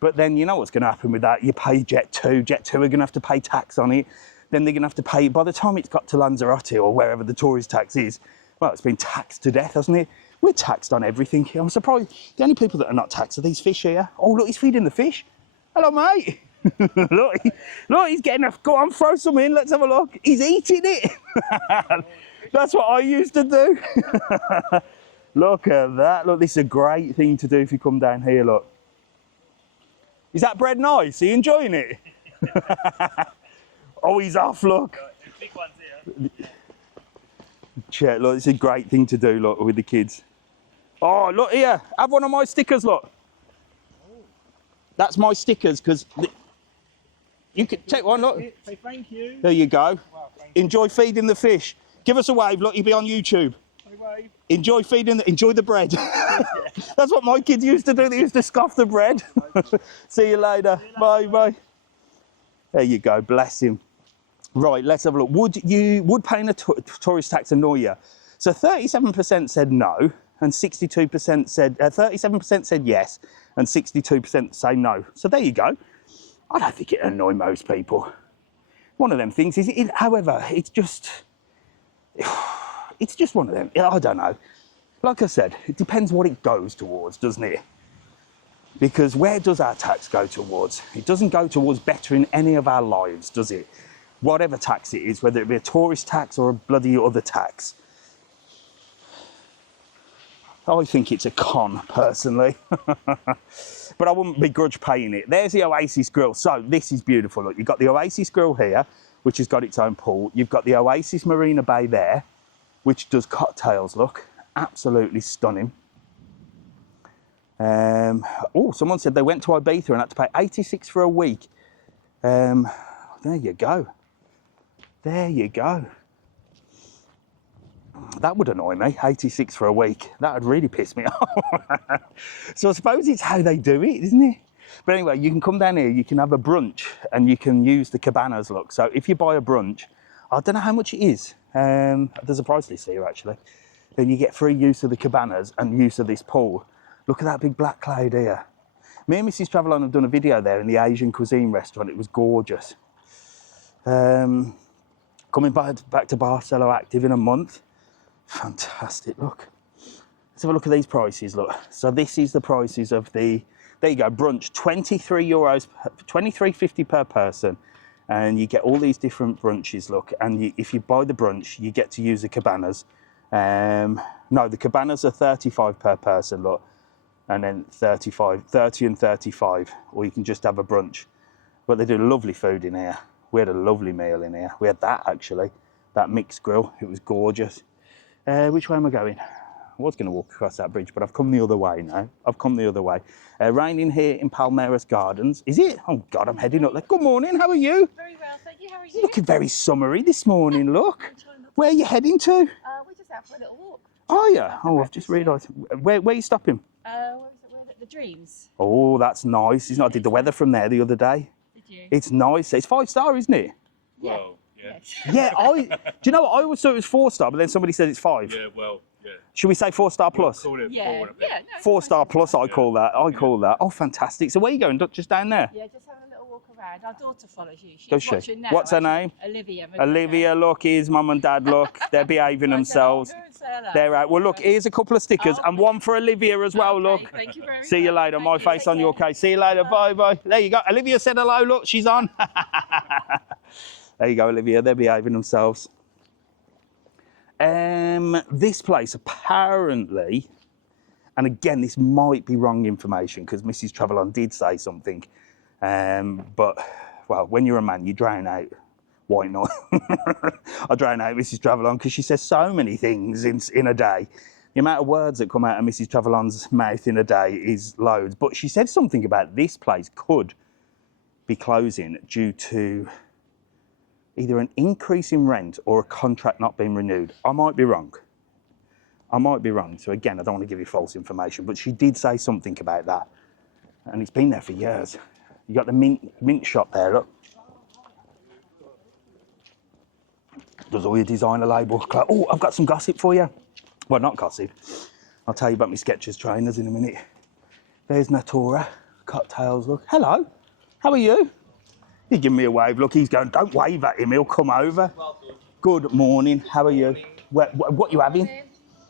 But then you know what's going to happen with that. You pay Jet2. Jet2 are going to have to pay tax on it. Then they're going to have to pay, by the time it's got to Lanzarote or wherever the tourist tax is, well, it's been taxed to death, hasn't it? We're taxed on everything. I'm surprised. The only people that are not taxed are these fish here. Oh, look, he's feeding the fish. Hello, mate. look, he's getting a... Go on, throw some in. Let's have a look. He's eating it. That's what I used to do. Look at that. Look, this is a great thing to do if you come down here, look. Is that bread nice? Are you enjoying it? Oh, he's off, look. Big ones here. Check, look, it's a great thing to do, look, with the kids. Oh, look here. Have one of my stickers, look. That's my stickers, because you can take one, look. Say thank you. There you go. Wow, thank you. Enjoy feeding the fish. Give us a wave, look, you'll be on YouTube. Say wave. Enjoy feeding, enjoy the bread. That's what my kids used to do. They used to scoff the bread. See you later. Bye, bye. There you go. Bless him. Right, let's have a look. Would paying a tourist tax annoy you? So 37% said no, and 62% said 37% said yes, and 62% say no. So there you go. I don't think it annoy most people. One of them things is, however, it's just one of them. I don't know. Like I said, it depends what it goes towards, doesn't it? Because where does our tax go towards? It doesn't go towards bettering any of our lives, does it? Whatever tax it is, whether it be a tourist tax or a bloody other tax. I think it's a con, personally. But I wouldn't begrudge paying it. There's the Oasis Grill. So this is beautiful. Look, you've got the Oasis Grill here, which has got its own pool. You've got the Oasis Marina Bay there, which does cocktails, look. Absolutely stunning. Oh, someone said they went to Ibiza and had to pay 86 for a week. There you go. There you go. That would annoy me, 86 for a week. That would really piss me off. So I suppose it's how they do it, isn't it? But anyway, you can come down here, you can have a brunch, and you can use the cabanas, look. So if you buy a brunch, I don't know how much it is. There's a price list here, actually. Then you get free use of the cabanas and use of this pool. Look at that big black cloud here. Me and Mrs. Travelon have done a video there in the Asian cuisine restaurant. It was gorgeous. Coming back to Barcelona active in a month. Fantastic, look. Let's have a look at these prices, look. So this is the prices of the, there you go, brunch, €23, $23.50 per person. And you get all these different brunches, look. And if you buy the brunch, you get to use the cabanas. No, the cabanas are 35 per person, look. And then 30 and 35, or you can just have a brunch. But they do lovely food in here. We had a lovely meal in here. We had that, actually, that mixed grill. It was gorgeous. Which way am I going? I was going to walk across that bridge, but I've come the other way now. I've come the other way. Raining here in Palmeiras Gardens. Is it? Oh, God, I'm heading up there. Good morning, how are you? Very well, thank you. How are you? You're looking very summery this morning, look. Where are you heading to? We're just out for a little walk. Are you? Oh, I've just realised. Where are you stopping? Where was it? Where the Dreams. Oh, that's nice. Isn't it? I did the weather from there the other day. Did you? It's nice. It's 5-star, isn't it? Yeah. Well, yeah. Yeah, do you know what? I always thought it was 4-star, but then somebody said it's 5. Yeah, well, yeah. Should we say 4-star plus? Call it Yeah. four, Yeah. No, 4-star plus, I call that. I call that. Oh, fantastic. So where are you going? Just down there? Yeah, just having a little walk around. Our daughter follows you. She's Does she? watching now, What's her actually. name? Olivia. Olivia, look, here's mum and dad, look. They're behaving themselves. They're out. Well, look, here's a couple of stickers and one for Olivia as well, look. Thank you very much. See you later. My face Take on your care. case. See you later. Bye, bye. There you go. Olivia said hello. Look, she's on. There you go, Olivia. They're behaving themselves. This place apparently, and again, this might be wrong information because Mrs. Travelon did say something, but well, when you're a man, you drown out. Why not? I drown out Mrs. Travelon because she says so many things in a day. The amount of words that come out of Mrs. Travelon's mouth in a day is loads. But she said something about this place could be closing due to either an increase in rent or a contract not being renewed. I might be wrong. I might be wrong. So again, I don't want to give you false information, but she did say something about that. And it's been there for years. You got the mint shop there, look. Does all your designer label. Oh, I've got some gossip for you. Well, not gossip. I'll tell you about my Skechers trainers in a minute. There's Natura, cocktails, look. Hello, how are you? He's giving me a wave, look, he's going, don't wave at him, he'll come over. Good morning, how are you? What you having?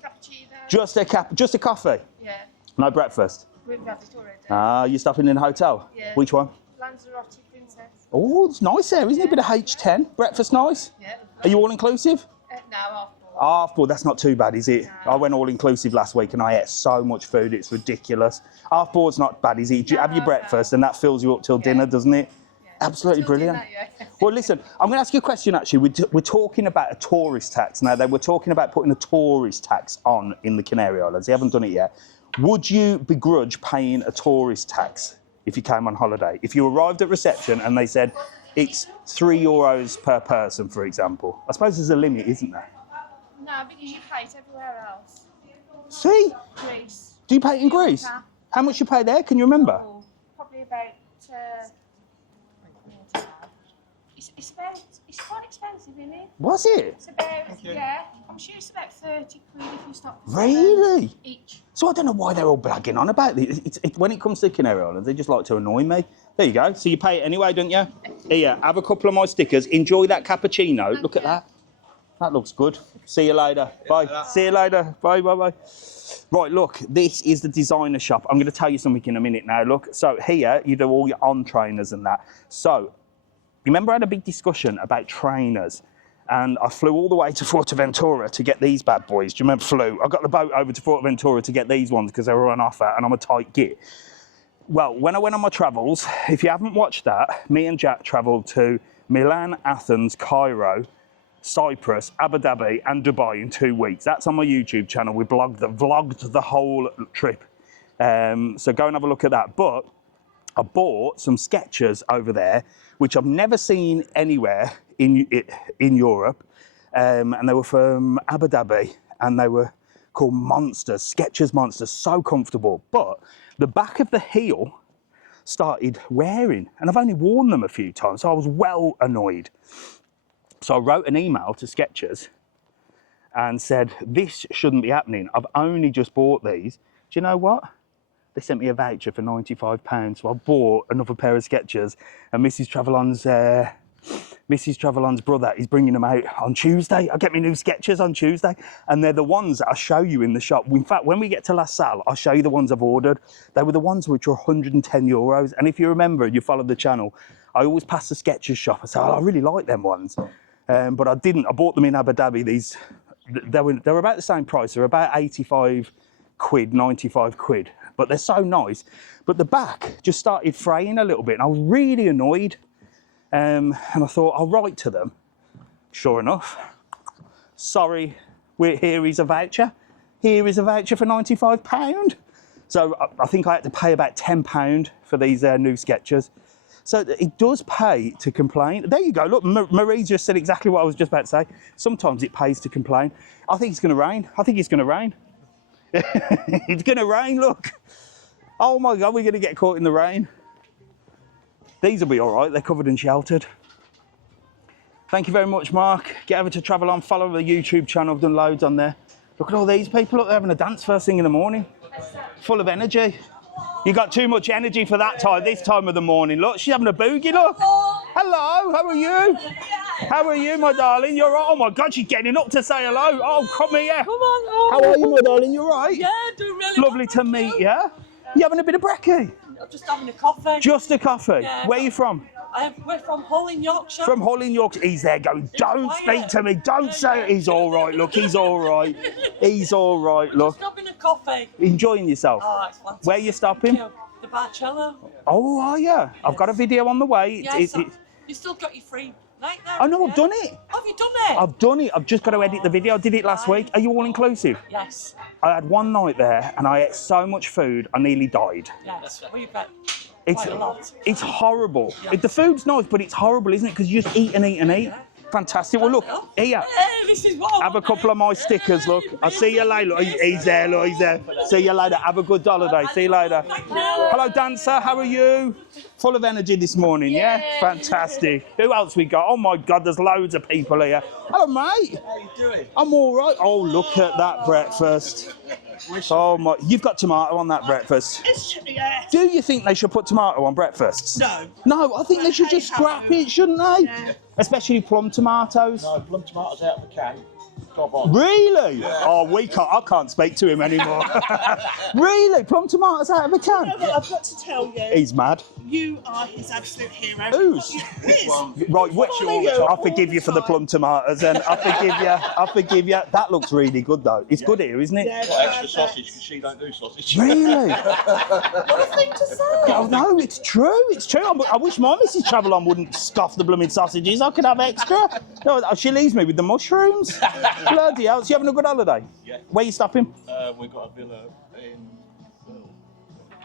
Cappuccino. Just a coffee? Yeah. No breakfast? We've had it already. Ah, you stopping in a hotel? Yeah. Which one? Lanzarote Princess. Oh, it's nice there, isn't it? A bit of H10. Breakfast nice? Yeah. Are you all inclusive? No, half full. Half board, that's not too bad, is it? No. I went all inclusive last week and I ate so much food, it's ridiculous. Half board's not bad, is it? You have your breakfast and that fills you up till dinner, doesn't it? Yeah. Absolutely Till brilliant. dinner, yeah. Well, listen, I'm going to ask you a question actually. We're talking about a tourist tax. Now, they were talking about putting a tourist tax on in the Canary Islands. They haven't done it yet. Would you begrudge paying a tourist tax if you came on holiday? If you arrived at reception and they said it's €3 per person, for example. I suppose there's a limit, isn't there? No, because you pay it everywhere else. See? Greece. Do you pay it in Greece? How much you pay there? Can you remember? Oh, probably about. It's quite expensive, isn't it? Was it? It's about, yeah, I'm sure it's about 30 quid if you stop. For Really? each. So I don't know why they're all blagging on about it. When it comes to the Canary Islands, they just like to annoy me. There you go. So you pay it anyway, don't you? Here, have a couple of my stickers. Enjoy that cappuccino. Look at that. That looks good. See you later. Bye. See you later. Bye, bye, bye. Right, look, this is the designer shop. I'm going to tell you something in a minute now. Look, so here you do all your on trainers and that. So, you remember I had a big discussion about trainers, and I flew all the way to Fuerteventura to get these bad boys. Do you remember I got the boat over to Fuerteventura to get these ones because they were on offer, and I'm a tight git. Well, when I went on my travels, if you haven't watched that, me and Jack travelled to Milan, Athens, Cairo, Cyprus, Abu Dhabi and Dubai in 2 weeks. That's on my YouTube channel. We vlogged the whole trip. So go and have a look at that. But I bought some Skechers over there, which I've never seen anywhere in Europe. And they were from Abu Dhabi and they were called Monsters, Skechers Monsters, so comfortable. But the back of the heel started wearing, and I've only worn them a few times, so I was well annoyed. So I wrote an email to Skechers and said, this shouldn't be happening. I've only just bought these. Do you know what? They sent me a voucher for £95. So I bought another pair of Skechers, and Mrs. Travelon's brother is bringing them out on Tuesday. I get my new Skechers on Tuesday, and they're the ones that I show you in the shop. In fact, when we get to La Salle, I'll show you the ones I've ordered. They were the ones which were €110. And if you remember, you followed the channel, I always pass the Skechers shop. I say, oh, I really like them ones. But I didn't. I bought them in Abu Dhabi. They were about the same price. They're about 85 quid, 95 quid. But they're so nice. But the back just started fraying a little bit, and I was really annoyed. And I thought, I'll write to them. Sure enough, sorry, here is a voucher. Here is a voucher for £95. So I think I had to pay about £10 for these new Skechers. So it does pay to complain. There you go. Look, Marie just said exactly what I was just about to say. Sometimes it pays to complain. I think it's going to rain. I think it's going to rain. It's going to rain, look. Oh my God, we're going to get caught in the rain. These will be all right. They're covered and sheltered. Thank you very much, Mark. Get over to Travel On. Follow the YouTube channel. I've done loads on there. Look at all these people. Look, they're having a dance first thing in the morning. Full of energy. You got too much energy for that time, this time of the morning. Look, she's having a boogie, look. Hello, how are you? How are you, my darling? You're right. Oh my God, she's getting up to say hello. Oh, come here. Come on. Oh. How are you, my darling? You all right? Yeah, doing really Lovely to meet you. You having a bit of brekkie? I'm just having a coffee. Just a coffee? Yeah. Where are you from? We're from Hull in Yorkshire. From Hull in Yorkshire. He's there going, don't speak to me. Don't say it. He's all right, look. He's all right. He's all right, look. Just having a coffee. Enjoying yourself? Oh, it's fantastic. Where are you stopping? Thank you. The Barcello. Oh, are you? Yes. I've got a video on the way. Yes, you still got your free night there. I know, I've done it. Have you done it? I've done it. I've just got to edit the video. I did it last week. Are you all inclusive? Yes. I had one night there and I ate so much food, I nearly died. Yes, we've had It's quite a lot. It's horrible. Yes. The food's nice, but it's horrible, isn't it? Because you just eat and eat and eat. Yeah. Fantastic. Well, look, here. Hey, this is what I Have a want, couple of my stickers, look. I'll see you later. Look, he's there, look, he's there. See you later. Have a good holiday. See you later. Hello, dancer. How are you? Full of energy this morning, yeah? Fantastic. Who else we got? Oh, my God, there's loads of people here. Hello, mate. How you doing? I'm all right. Oh, look at that breakfast. Oh, my. You've got tomato on that breakfast. Yeah. Do you think they should put tomato on breakfasts? No. No, I think they should just scrap it, shouldn't they? Yeah. Especially plum tomatoes. No, plum tomatoes out of the can. Gob on. Really? Yeah. Oh, I can't speak to him anymore. Really? Plum tomatoes out of a can? You know what, I've got to tell you, He's mad. you are his absolute hero. Whose? His. Right, which I'll forgive you for the plum tomatoes, and I'll forgive you. That looks really good though. It's good here, isn't it? Yeah, Got extra sausage because she don't do sausage. Really? What a thing to say. Oh no, it's true. It's true. I wish my Mrs. Travelon wouldn't scoff the blooming sausages. I could have extra. No, she leaves me with the mushrooms. Bloody hell. So you having a good holiday? Yeah. Where you stopping? We've got a villa in.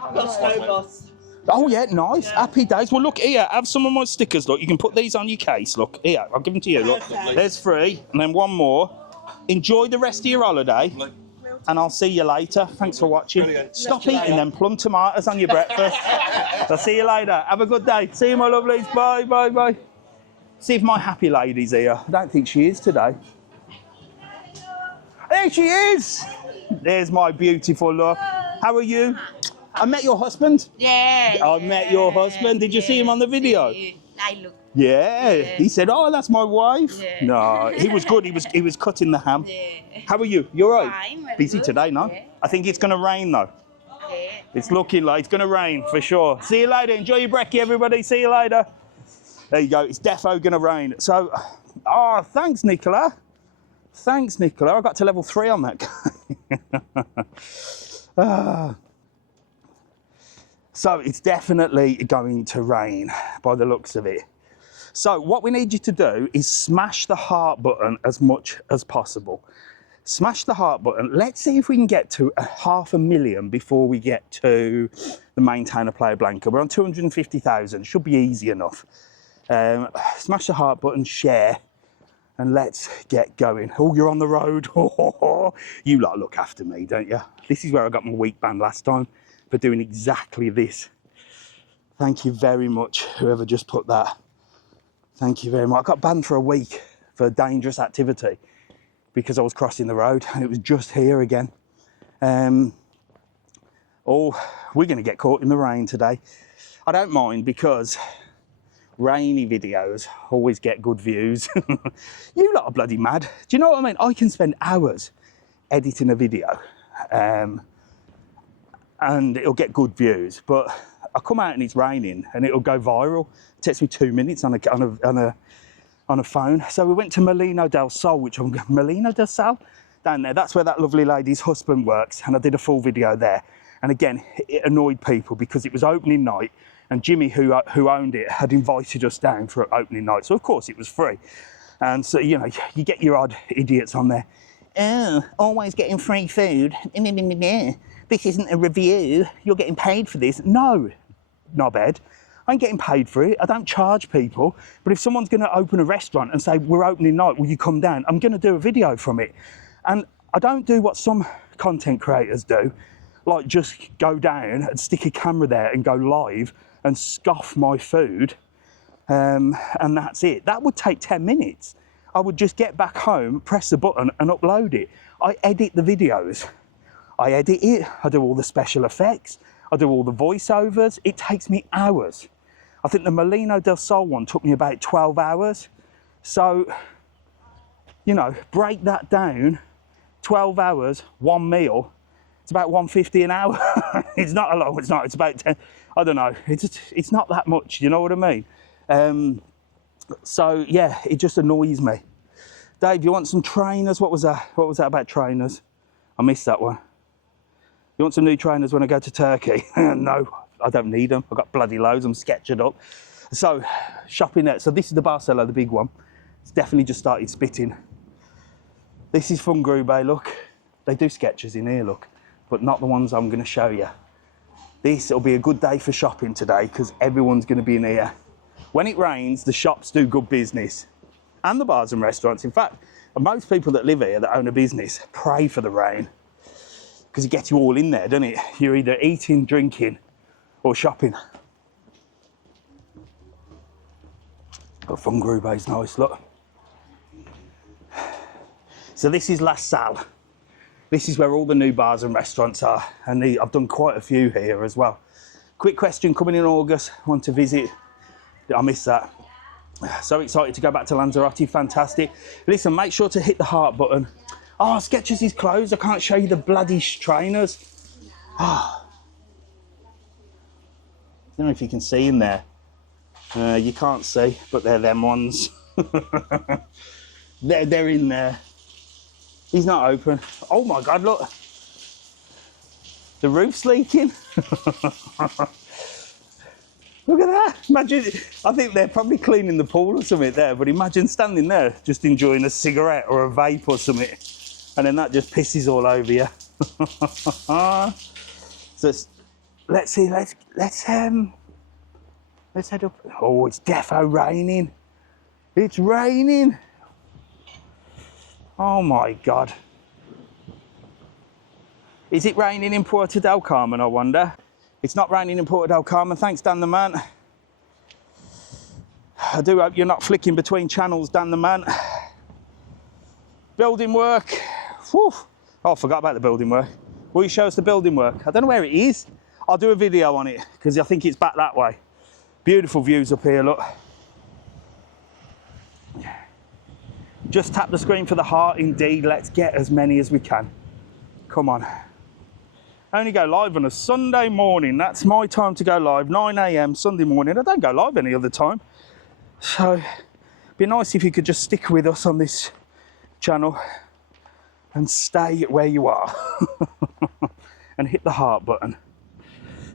I've got a snow boss. Oh yeah, nice. Happy days. Well, look here. Have some of my stickers. Look, you can put these on your case. Look here. I'll give them to you. Look, Perfect. there's 3, and then 1 more. Enjoy the rest of your holiday, and I'll see you later. Thanks for watching. Brilliant. Stop eating them plum tomatoes on your breakfast. I'll see you later. Have a good day. See you, my lovelies. Bye, bye, bye. See if my happy lady's here. I don't think she is today. There she is. There's my beautiful look. How are you? I met your husband. Yeah. I met your husband. Did you see him on the video? I look. Yeah. He said, "Oh, that's my wife." Yeah. No, he was good. He was cutting the ham. Yeah. How are you? You all right? Fine, very Busy good. today, no? Yeah. I think it's going to rain though. Yeah. It's looking like it's going to rain for sure. See you later. Enjoy your brekkie, everybody. See you later. There you go. It's defo going to rain. So, thanks, Nicola. Thanks, Nicola. I got to level 3 on that guy. So it's definitely going to rain by the looks of it. So what we need you to do is smash the heart button as much as possible. Smash the heart button. Let's see if we can get to 500,000 before we get to the main town of Playa Blanca. We're on 250,000. Should be easy enough. Smash the heart button, share, and let's get going. Oh, you're on the road. You lot look after me, don't you? This is where I got my week banned last time for doing exactly this. Thank you very much, whoever just put that. Thank you very much. I got banned for a week for dangerous activity because I was crossing the road and it was just here again. We're going to get caught in the rain today. I don't mind because rainy videos always get good views. You lot are bloody mad. Do you know what I mean? I can spend hours editing a video and it'll get good views, but I come out and it's raining and it'll go viral. It takes me 2 minutes on a phone. So we went to Molino del Sol, Molino del Sol? Down there. That's where that lovely lady's husband works, and I did a full video there. And again, it annoyed people because it was opening night and Jimmy, who owned it, had invited us down for opening night. So of course it was free. And so, you know, you get your odd idiots on there. Oh, always getting free food. This isn't a review. You're getting paid for this. No, knobhead. I ain't getting paid for it. I don't charge people. But if someone's going to open a restaurant and say, we're opening night, will you come down? I'm going to do a video from it. And I don't do what some content creators do, like just go down and stick a camera there and go live and scoff my food. And that's it. That would take 10 minutes. I would just get back home, press the button and upload it. I edit the videos. I edit it. I do all the special effects. I do all the voiceovers. It takes me hours. I think the Molino del Sol one took me about 12 hours. So, you know, break that down, 12 hours, 1 meal, it's about 150 an hour. It's not a lot, it's not, it's about 10, I don't know, it's not that much, you know what I mean? So yeah, it just annoys me. Dave, you want some trainers? What was that? What was that about trainers? I missed that one. You want some new trainers when I go to Turkey? No, I don't need them. I've got bloody loads. I'm sketching up. So, shopping there. So this is the Barcelo, the big one. It's definitely just started spitting. This is from Grube, look. They do sketches in here, look, but not the ones I'm going to show you. This will be a good day for shopping today because everyone's going to be in here. When it rains, the shops do good business. and the bars and restaurants. In fact, most people that live here that own a business pray for the rain because it gets you all in there, doesn't it? You're either eating, drinking, or shopping. But Fungrubé's nice, look. So this is La Salle. This is where all the new bars and restaurants are, and I've done quite a few here as well. Quick question, coming in August, want to visit. I miss that. So excited to go back to Lanzarote, fantastic. Listen, make sure to hit the heart button. Oh, Skechers is closed, I can't show you the bloody trainers. Oh. I don't know if you can see in there. You can't see, but they're them ones. they're in there. He's not open. Oh my God, look. The roof's leaking. Look at that. Imagine, I think they're probably cleaning the pool or something there, but imagine standing there just enjoying a cigarette or a vape or something, and then that just pisses all over you. So let's see, let's head up. Oh, it's defo raining. It's raining. Oh my God. Is it raining in Puerto del Carmen, I wonder? It's not raining in Puerto del Carmen. Thanks, Dan the Man. I do hope you're not flicking between channels, Dan the Man. Building work. Whew. Oh, I forgot about the building work. Will you show us the building work? I don't know where it is. I'll do a video on it because I think it's back that way. Beautiful views up here, look. Just tap the screen for the heart, indeed. Let's get as many as we can. Come on. I only go live on a Sunday morning. That's my time to go live, 9 AM Sunday morning. I don't go live any other time. So it'd be nice if you could just stick with us on this channel and stay where you are and hit the heart button.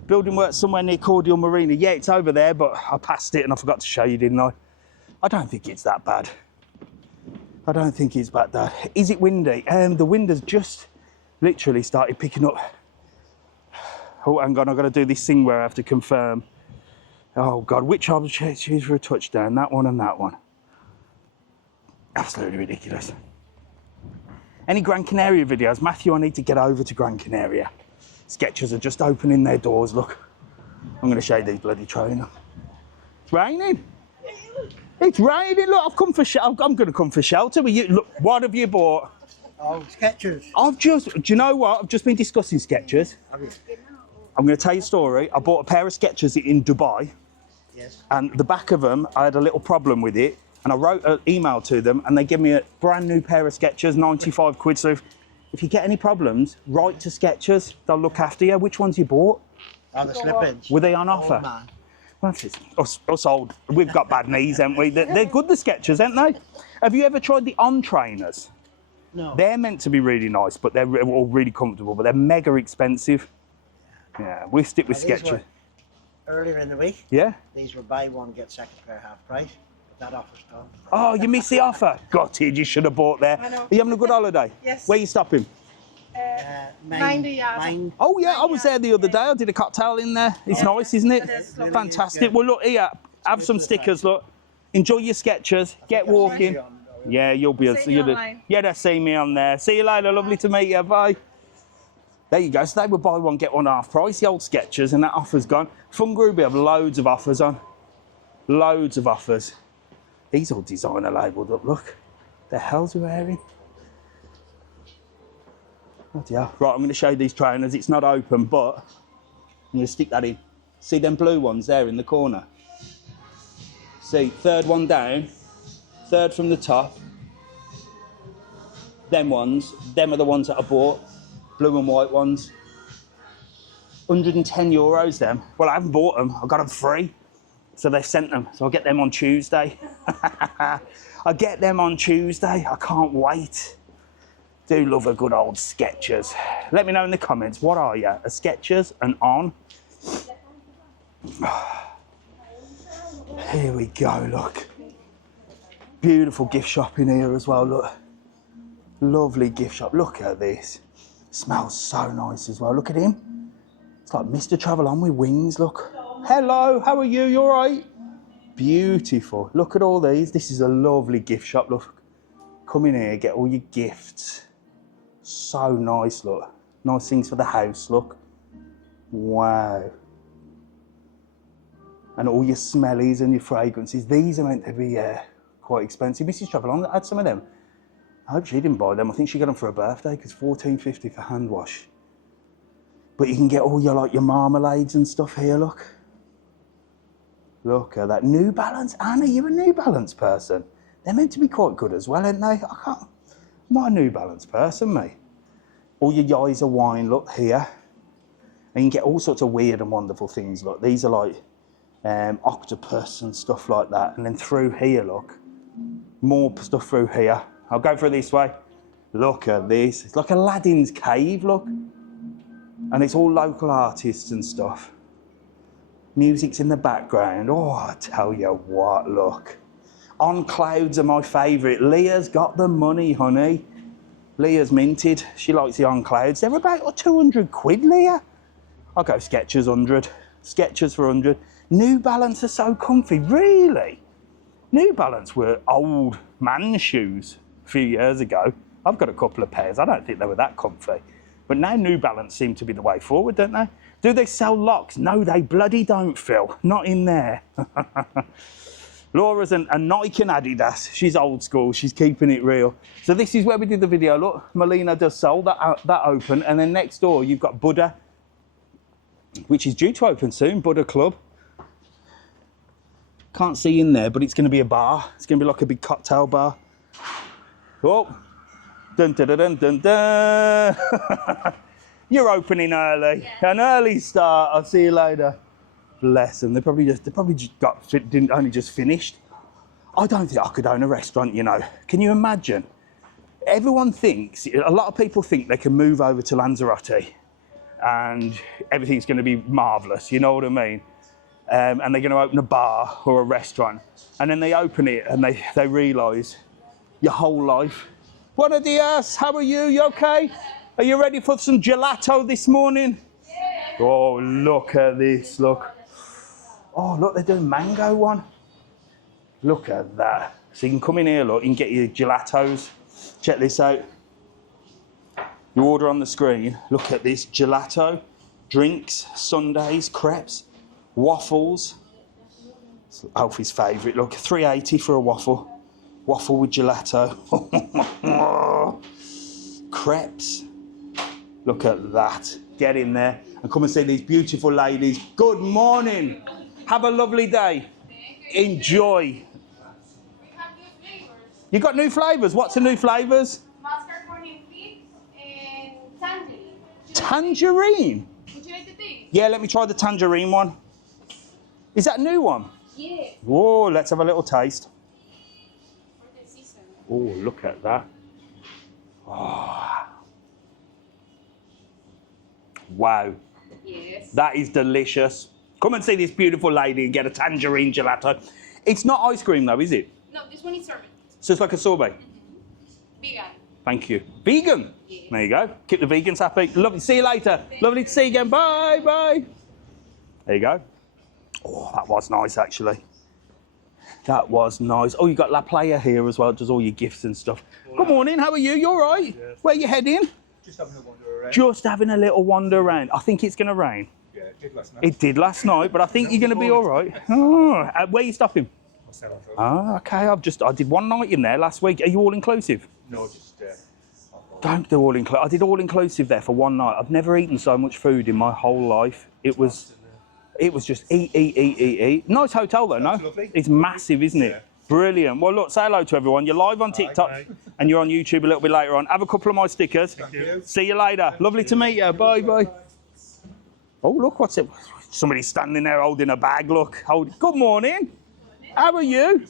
Building work somewhere near Cordial Marina. Yeah, it's over there, but I passed it and I forgot to show you, didn't I? I don't think it's that bad. I don't think it's that bad. Is it windy? The wind has just literally started picking up. Oh, hang on, I've got to do this thing where I have to confirm. Oh God, which object choose for a touchdown? That one and that one. Absolutely ridiculous. Any Gran Canaria videos? Matthew, I need to get over to Gran Canaria. Skechers are just opening their doors, look. I'm going to show you these bloody trainers. It's raining. It's raining, look, I've come for shelter. I'm going to come for shelter with you. Look, what have you bought? Oh, Skechers. Do you know what? I've just been discussing Skechers. I'm going to tell you a story. I bought a pair of Skechers in Dubai. Yes. And the back of them, I had a little problem with it. And I wrote an email to them and they gave me a brand new pair of Skechers, 95 quid. So if you get any problems, write to Skechers. They'll look after you. Which ones you bought? Oh, the slip-ins. Were they on offer? Oh, man. Well, us old, we've got bad knees, haven't we? They're good, the Skechers, aren't they? Have you ever tried the On trainers? No. They're meant to be really nice, but they're all really comfortable, but they're mega expensive. Yeah, we stick with These Skechers. were earlier in the week. Yeah? These were buy one, get second pair half price. But that offer's gone. Oh, you missed the offer. Gutted, you should have bought there. I know. Are you having a good holiday? Yes. Where are you stopping? Mine. Oh yeah, I was there the other day. I did a cocktail in there. It's nice, isn't it? It is lovely. Fantastic. Well, look here. Have some stickers. Look. Enjoy your Skechers. Get walking. Yeah, you'll be. See me online. Yeah, they see me on there. See you later. Lovely to meet you. Bye. There you go. So they would buy one get one half price. The old Skechers, and that offer's gone. Fungrubé have loads of offers on. Loads of offers. These all designer labelled up. Look. The hell's he wearing? Oh dear. Right, I'm going to show you these trainers. It's not open, but I'm going to stick that in. See them blue ones there in the corner? See, third one down, third from the top. Them ones, them are the ones that I bought. Blue and white ones. 110 euros them. Well, I haven't bought them. I got them free. So they've sent them. So I'll get them on Tuesday. I'll get them on Tuesday. I can't wait. Do love a good old Skechers. Let me know in the comments, what are you? A Skechers, an On? Here we go, look. Beautiful gift shop in here as well, look. Lovely gift shop. Look at this. Smells so nice as well. Look at him. It's like Mr. Travel On with wings, look. Hello, how are you? You all right? Beautiful. Look at all these. This is a lovely gift shop. Look, come in here, get all your gifts. So nice, look. Nice things for the house, look. Wow. And all your smellies and your fragrances. These are meant to be quite expensive. Mrs. Travelon had some of them. I hope she didn't buy them. I think she got them for her birthday because $14.50 for hand wash. But you can get all your like your marmalades and stuff here, look. Look at that. New Balance. Anna, you're a New Balance person. They're meant to be quite good as well, aren't they? I'm not a New Balance person, mate. All your Yiser wine, look here. And you can get all sorts of weird and wonderful things. Look, these are like octopus and stuff like that. And then through here, look. More stuff through here. I'll go through this way. Look at this. It's like Aladdin's cave, look. And it's all local artists and stuff. Music's in the background. Oh, I tell you what, look. On Clouds are my favourite. Leah's got the money, honey. Leah's minted. She likes the On Clouds. They're about 200 quid, Leah. I'll go Skechers 100. Skechers for 100. New Balance are so comfy. Really? New Balance were old man shoes a few years ago. I've got a couple of pairs. I don't think they were that comfy. But now New Balance seem to be the way forward, don't they? Do they sell locks? No, they bloody don't, Phil. Not in there. Laura's a Nike and Adidas. She's old school. She's keeping it real. So this is where we did the video. Look, Marina does sell that open. And then next door, you've got Buddha, which is due to open soon, Buddha Club. Can't see in there, but it's going to be a bar. It's going to be like a big cocktail bar. Oh, dun dun dun dun dun. You're opening early. Yeah. An early start. I'll see you later. Bless them. They probably just only just finished. I don't think I could own a restaurant, you know. Can you imagine? Everyone thinks, a lot of people think they can move over to Lanzarote and everything's going to be marvellous, you know what I mean? And they're going to open a bar or a restaurant. And then they open it and they realise your whole life. Buenos dias, how are you? You okay? Are you ready for some gelato this morning? Yeah. Oh, look at this, look. Oh, look, they're doing mango one. Look at that. So you can come in here, look, you can get your gelatos. Check this out. You order on the screen, look at this, gelato, drinks, sundaes, crepes, waffles. It's Alfie's favourite, look, $3.80 for a waffle. Waffle with gelato. Crepes. Look at that. Get in there and come and see these beautiful ladies. Good morning. Have a lovely day. Enjoy. We have new flavors. You got new flavours? What's the new flavours? Mascarpone and figs and tangerine. Tangerine? Would you like the thing? Yeah, let me try the tangerine one. Is that a new one? Yeah. Whoa, let's have a little taste. For the season. Oh, look at that. Oh. Wow. Yes. That is delicious. Come and see this beautiful lady and get a tangerine gelato. It's not ice cream though, is it? No, this one is sorbet. So it's like a sorbet? Vegan. Thank you. Vegan? Yes. There you go. Keep the vegans happy. Lovely. See you later. Lovely to see you again. Bye, bye. There you go. Oh, that was nice actually. That was nice. Oh, you got La Playa here as well. Does all your gifts and stuff. Good morning. How are you? You all right? Yes. Where you heading? Just having a wander around. Just having a little wander around. I think it's going to rain. Yeah, it did last night. It did last night, but I think you're going to be all right. Oh, where are you stopping? Oh, okay. I did one night in there last week. Are you all inclusive? No, just Don't do all inclusive. I did all inclusive there for one night. I've never eaten so much food in my whole life. It was just eat. Nice hotel though, no? Lovely. It's massive, isn't it? Yeah. Brilliant. Well, look, say hello to everyone. You're live on TikTok and you're on YouTube a little bit later on. Have a couple of my stickers. Thank you. See you later. Lovely to meet you. Bye, bye. Oh, look, what's it? Somebody's standing there holding a bag, look. Good morning. How are you?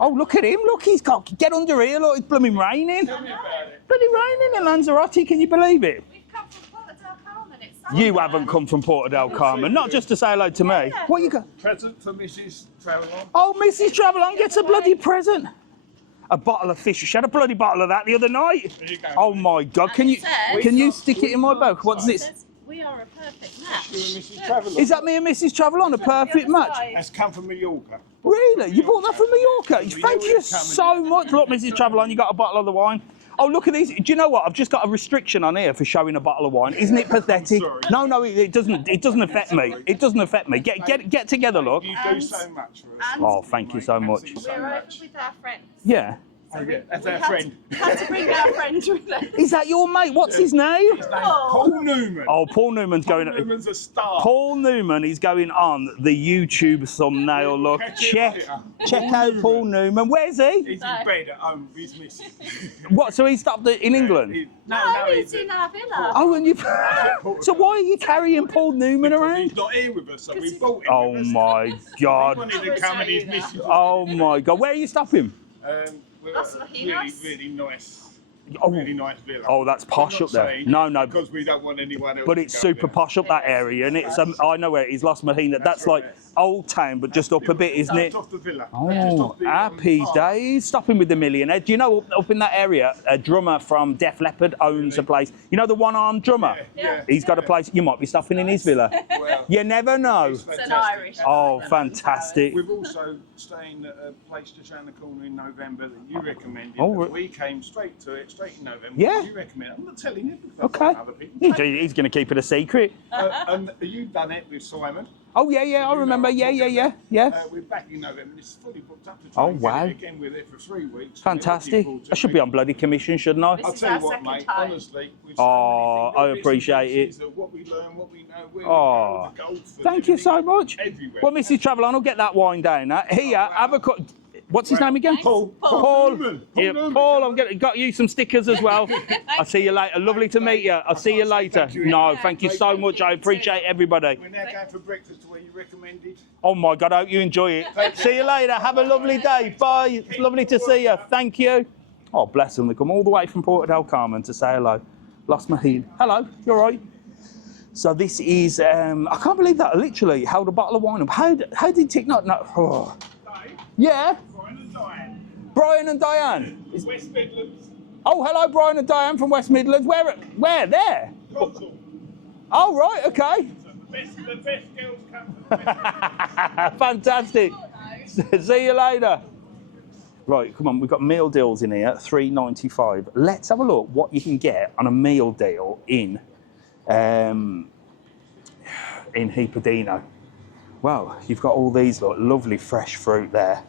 Oh, look at him. Look, he's got... Get under here, look. It's blooming raining. Tell me about it. Bloody raining in Lanzarote. Can you believe it? We've come from Playa Blanca and it's You haven't come from Porto del Carmen, not just to say hello to me. What you got? Present for Mrs. Travelon. Oh, Mrs. Travelon gets a bloody present. A bottle of fish. She had a bloody bottle of that the other night. There you go. Oh my God! Can you stick it in my book? What's this? We are a perfect match. You and Mrs. Travelon. Is that me and Mrs. Travelon? A perfect match. That's come from Mallorca. Really? You bought that from Mallorca? We Thank knew you it was coming. so much. Look, Mrs. Travelon, you got a bottle of the wine. Oh, look at these. Do you know what? I've just got a restriction on here for showing a bottle of wine. Isn't it pathetic? sorry. No, it doesn't. It doesn't affect me. It doesn't affect me. Get together, look. You do so much for us. Oh, thank you so much. Thank you so We're over much. with our friends. Yeah. That's our friend. Had to bring our friend with us. Is that your mate? What's his name? His name's Paul Newman. Oh, Paul Newman's Paul going. Newman's a star. Paul Newman is going on the YouTube thumbnail. Look, check out Paul Newman. Where's he? He's in bed at home with his missus. What? So he stopped in England? No, He's in our villa. Oh, and you. So why are you carrying Paul Newman because around? he's not here with us, so we bought him. Oh with us. my He God. wanted to come and his missus. Oh my God. Where are you stopping? We're That's at a Mahinas. really nice. Oh. Really nice villa. Oh, that's posh I'm up not there. saying No. Because we don't want anyone else. But to it's go super there. posh up that area, and it's I know where it is, Las Marinas. That's like Old Town, but just up a bit, isn't it? Just off the villa. Just Oh, off the, happy park. days. Stopping with the millionaire. Do you know up in that area, a drummer from Def Leppard owns a place? You know the one-armed drummer? Yeah. He's got a place. You might be stopping in his villa. Well, You never know. it's It's an fantastic. Irish. Oh, fantastic. We've also staying at a place just around the corner in November that you recommended. Oh, and right. we came straight to it, straight in November. Yeah. You recommend. I'm not telling you because Okay. I other people. He's going to keep it a secret. And you've done it with Simon. Oh, yeah, I remember. Yeah. We're back in November. It's fully booked up to Oh, try and wow. get it again. We're there for 3 weeks. Fantastic. I should be on bloody commission, shouldn't I? I'll is tell our you what, second mate. time. Honestly, with Oh, so many I things, bits and appreciate it. pieces of what we learn, what we know, where Oh, we go, the golf, thank you so much. Everywhere. Well, Mrs. Travelon, I'll get that wine down. Here, wow. have a cut. What's his name again? Paul Newman. Yeah, Newman. Paul, got you some stickers as well. I'll see you later. Lovely to meet you. I'll see you later. No, thank you so much. I appreciate everybody. We're now going for breakfast to where you recommended. Oh my God, I hope you enjoy it. See you later. Have a lovely day. Bye. It's lovely to see you. Thank you. Oh, bless them. They come all the way from Porto del Carmen to say hello. Lost my heat. Hello, you all right? So this is, I can't believe that I literally held a bottle of wine up. How did Tick not know? Oh. Yeah? Brian and Diane. West Midlands. Oh, hello, Brian and Diane from West Midlands. Where? There? Oh, right, okay. The best girls come from the West. Fantastic. See you later. Right, come on, we've got meal deals in here, $3.95. Let's have a look what you can get on a meal deal in Hipadino. Wow, you've got all these lovely fresh fruit there.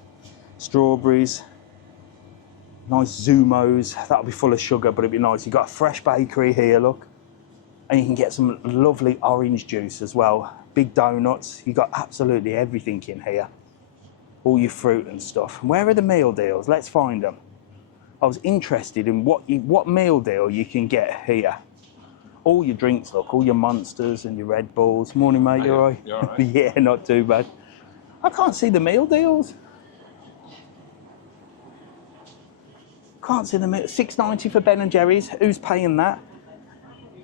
Strawberries, nice Zumos. That'll be full of sugar, but it'll be nice. You've got a fresh bakery here, look. And you can get some lovely orange juice as well. Big donuts. You've got absolutely everything in here. All your fruit and stuff. Where are the meal deals? Let's find them. I was interested in what meal deal you can get here. All your drinks, look, all your Monsters and your Red Bulls. Morning, mate, you all right? You all right? Yeah, not too bad. I can't see the meal deals. Can't see the meal. $6.90 for Ben and Jerry's. Who's paying that?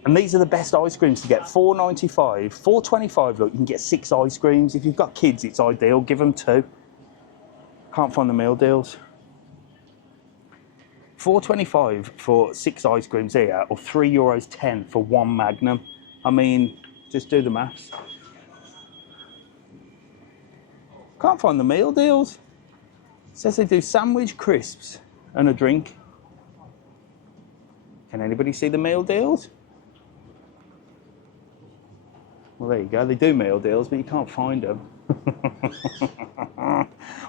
And these are the best ice creams to get. $4.95. $4.25, look, you can get 6 ice creams. If you've got kids, it's ideal. Give them 2. Can't find the meal deals. $4.25 for 6 ice creams here, or €3.10 for 1 Magnum. I mean, just do the maths. Can't find the meal deals. It says they do sandwich, crisps, and a drink. Can anybody see the meal deals? Well, there you go. They do meal deals, but you can't find them.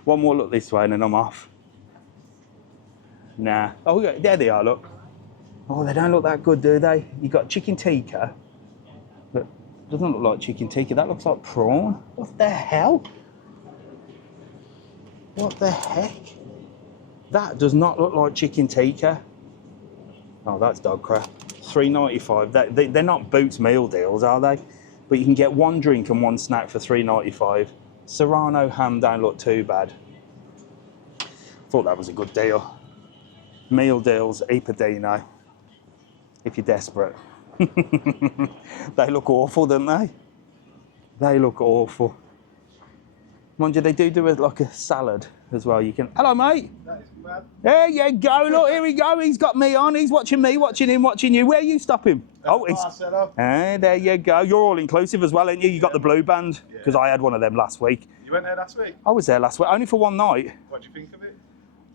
One more look this way, and then I'm off. Nah. Oh, yeah, there they are, look. Oh, they don't look that good, do they? You got chicken tikka. But it doesn't look like chicken tikka. That looks like prawn. What the hell? What the heck? That does not look like chicken tikka. Oh, that's dog crap. $3.95. They're not Boots meal deals, are they? But you can get 1 drink and 1 snack for $3.95. Serrano ham don't look too bad. Thought that was a good deal. Meal deals, Hipadino, if you're desperate. They look awful, don't they? They look awful. Mind you, they do like a salad as well. You can. Hello, mate. That is mad. There you go. Look, here we go. He's got me on. He's watching me, watching him, watching you. Where are you stopping? Oh, it's. Marcelo. There you go. You're all inclusive as well, ain't you? You got the blue band because I had one of them last week. You went there last week? I was there last week, only for one night. What do you think of it?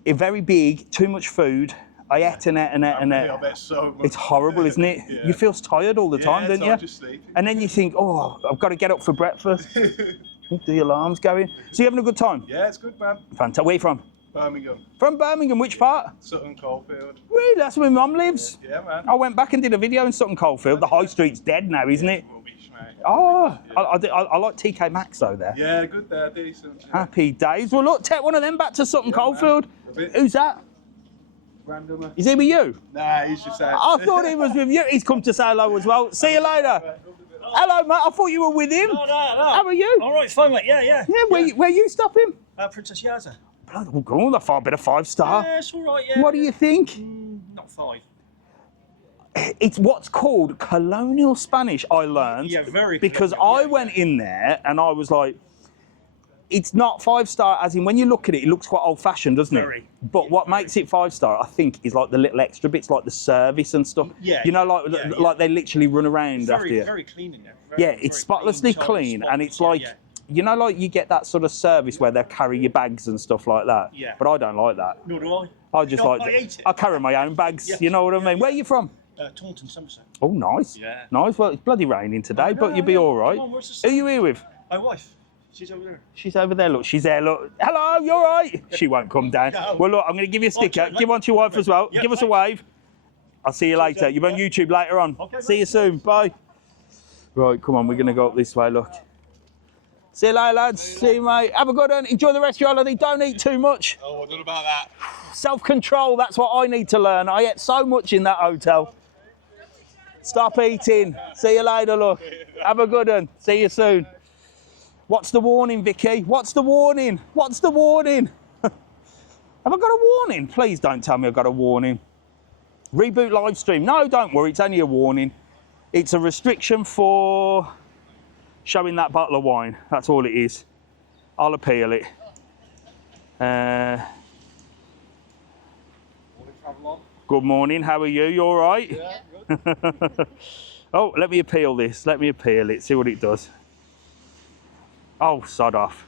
It's very big, too much food. I ate and ate and ate and ate. I bet so much. It's horrible, isn't it? Yeah. You feel tired all the time, don't you? Just sleeping. And then you think, oh, I've got to get up for breakfast. The alarm's going. So you having a good time? Yeah, it's good, man. Fantastic. Where are you from? Birmingham. From Birmingham. Which part? Sutton Coldfield. Really? That's where my mum lives. Yeah, man. I went back and did a video in Sutton Coldfield. The high street's dead now, isn't it? Rubbish, mate. Oh, Yeah. I like TK Maxx though there. Yeah, good there, decent. Yeah. Happy days. Well, look, take one of them back to Sutton Yeah, Coldfield. man. A bit. Who's that? Randomer. Is he with you? Nah, he's just saying. I thought he was with you. He's come to say hello as well. See you later. Hello, mate. I thought you were with him. No. How are you? All right, it's fine, mate. Yeah. Yeah, where you stopping? Princess Yaza. Oh, go on, a bit of 5-star. Yeah, it's all right, yeah. What do you think? Not 5. It's what's called colonial Spanish, I learned. Yeah, very Because colonial, I yeah, went in there and I was like, it's not 5-star, as in when you look at it, it looks quite old-fashioned, doesn't Very. it? But what makes it 5-star, I think, is like the little extra bits, like the service and stuff. Yeah, You know, yeah. like they literally run around after you. Very clean in there. Yeah, it's spotlessly clean, and it's like, you know, like you get that sort of service where they'll carry your bags and stuff like that. Yeah. But I don't like that. Nor do I. I just No, like, I hate it. I carry my own bags, Yeah. you know what I mean? Where are you from? Taunton, Somerset. Oh, nice. Yeah. Nice. Well, it's bloody raining today, I but know, you'll be yeah. all right. Come on, where's the Who sun? are you here with? My wife. She's over there. She's over there. Look, she's there. Look. Hello, you all right? She won't come down. No. Well, look, I'm going to give you a sticker. sorry, mate. Give one to your wife as well. Yeah, Give us a thanks. wave. I'll see you later. You're on yeah. YouTube later on. Okay, See mate. you soon. Bye. Right, come on. We're going to go up this way. Look. See you later, lads. See you, mate. Have a good one. Enjoy the rest of your holiday. Don't eat too much. Oh, what about that? Self-control. That's what I need to learn. I ate so much in that hotel. Stop eating. See you later, look. Have a good one. See you soon. What's the warning, Vicky? What's the warning? What's the warning? Have I got a warning? Please don't tell me I've got a warning. Reboot live stream. No, don't worry. It's only a warning. It's a restriction for showing that bottle of wine. That's all it is. I'll appeal it. Good morning. How are you? You all right? Yeah, good. Oh, let me appeal this. Let me appeal it. See what it does. Oh, sod off.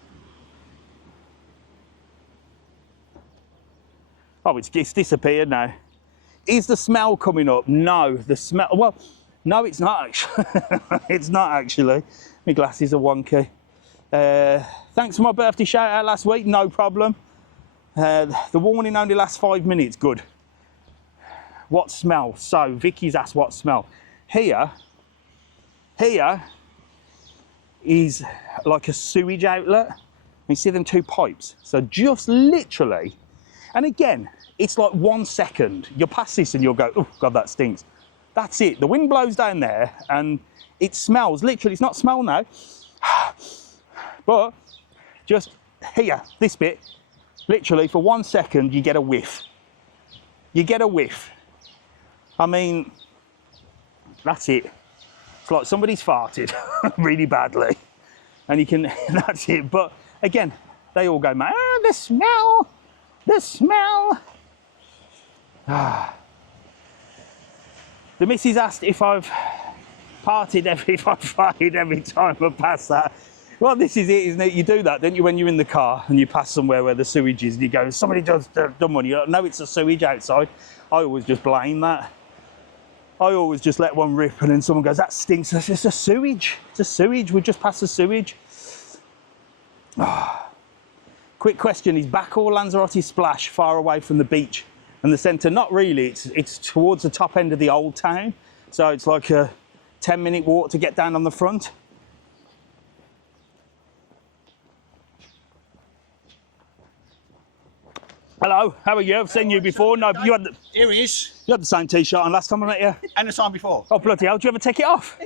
Oh, it's disappeared now. Is the smell coming up? No, the smell. Well, no, it's not actually. It's not actually. My glasses are wonky. Thanks for my birthday shout out last week. No problem. The warning only lasts 5 minutes. Good. What smell? So Vicky's asked what smell. Here is like a sewage outlet. You see them two pipes? So just literally, and again, it's like 1 second. You'll pass this and you'll go, oh God, that stinks. That's it. The wind blows down there and it smells. Literally, it's not smell now. But just here, this bit, literally for 1 second, you get a whiff. You get a whiff. I mean, that's it. It's like somebody's farted really badly. And you can, that's it. But again, they all go, man, the smell, the smell. The missus asked if I've farted every time I pass that. Well, this is it, isn't it? You do that, don't you, when you're in the car and you pass somewhere where the sewage is and you go, somebody just done one. You know it's a sewage outside. I always just blame that. I always just let one rip and then someone goes, that stinks. It's just a sewage. It's a sewage. We just passed the sewage. Quick question, is Back or Lanzarote Splash far away from the beach and the centre? Not really. It's towards the top end of the old town. So it's like a 10-minute walk to get down on the front. Hello, how are you? I've seen you before. No, you had the same t-shirt on last time I met you. And the time before. Oh, bloody hell, do you ever take it off?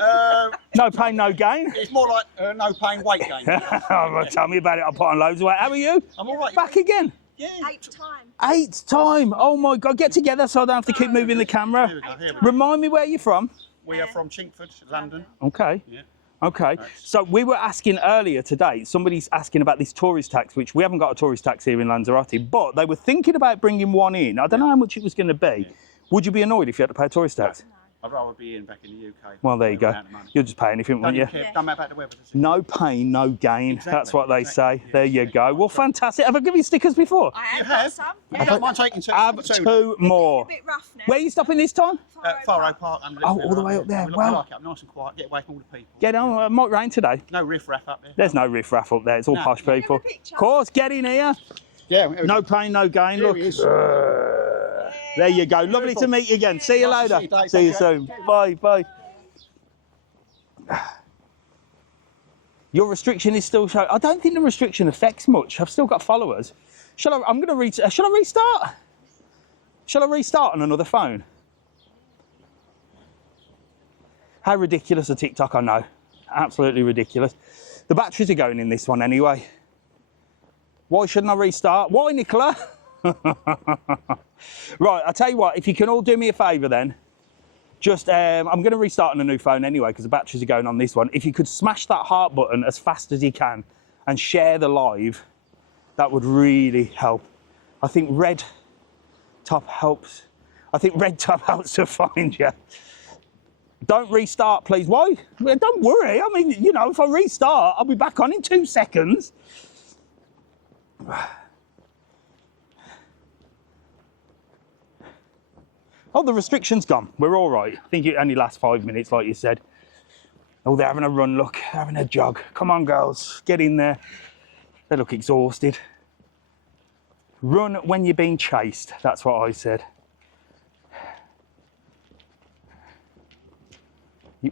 No pain, no gain. It's more like no pain, weight gain. Oh, tell me about it. I put on loads of weight. How are you? I'm all right. Back again. Yeah. 8th time. 8th time. Oh my God, get together so I don't have to keep moving the camera. Here we go. Remind me where you're from. We are from Chinkford, London. Okay. Yeah. Okay, so we were asking earlier today, somebody's asking about this tourist tax, which we haven't got a tourist tax here in Lanzarote, but they were thinking about bringing one in. I don't know how much it was going to be. Would you be annoyed if you had to pay a tourist tax? I'd rather be in back in the UK. Well, there you go. You'll just pay anything, won't you? Don't matter about the weather. Does it? No pain, no gain. Exactly, That's what they say. exactly. There you go. Well, fantastic. Have I given you stickers before? I You have got have? some. I don't mind taking two. Have two more. A bit rough now. Where are you stopping this time? Faro Park. Oh, all the way up there. We Well- like it. I'm nice and quiet. Get away from all the people. Get on. It might rain today. No riff-raff up there. There's no riff-raff up there. It's all No. posh people. Have a picture. Of course, get in here. Yeah. No pain, no gain. Here Look. he is. There you go. Lovely to meet you again. See you Nice to later. see you, Dave. See you Thank soon. Bye. Bye. Your restriction is still showing. I don't think the restriction affects much. I've still got followers. Shall I? I'm going to shall I restart? Shall I restart on another phone? How ridiculous a TikTok, I know. Absolutely ridiculous. The batteries are going in this one anyway. Why shouldn't I restart? Why, Nicola? Right, I'll tell you what, if you can all do me a favour then, just, I'm going to restart on a new phone anyway because the batteries are going on this one. If you could smash that heart button as fast as you can and share the live, that would really help. I think red top helps. I think red top helps to find you. Don't restart, please. Why? Well, don't worry. I mean, you know, if I restart, I'll be back on in 2 seconds. Oh, the restriction's gone. We're all right. I think it only lasts 5 minutes, like you said. Oh, they're having a run, look, having a jog. Come on, girls, get in there. They look exhausted. Run when you're being chased. That's what I said.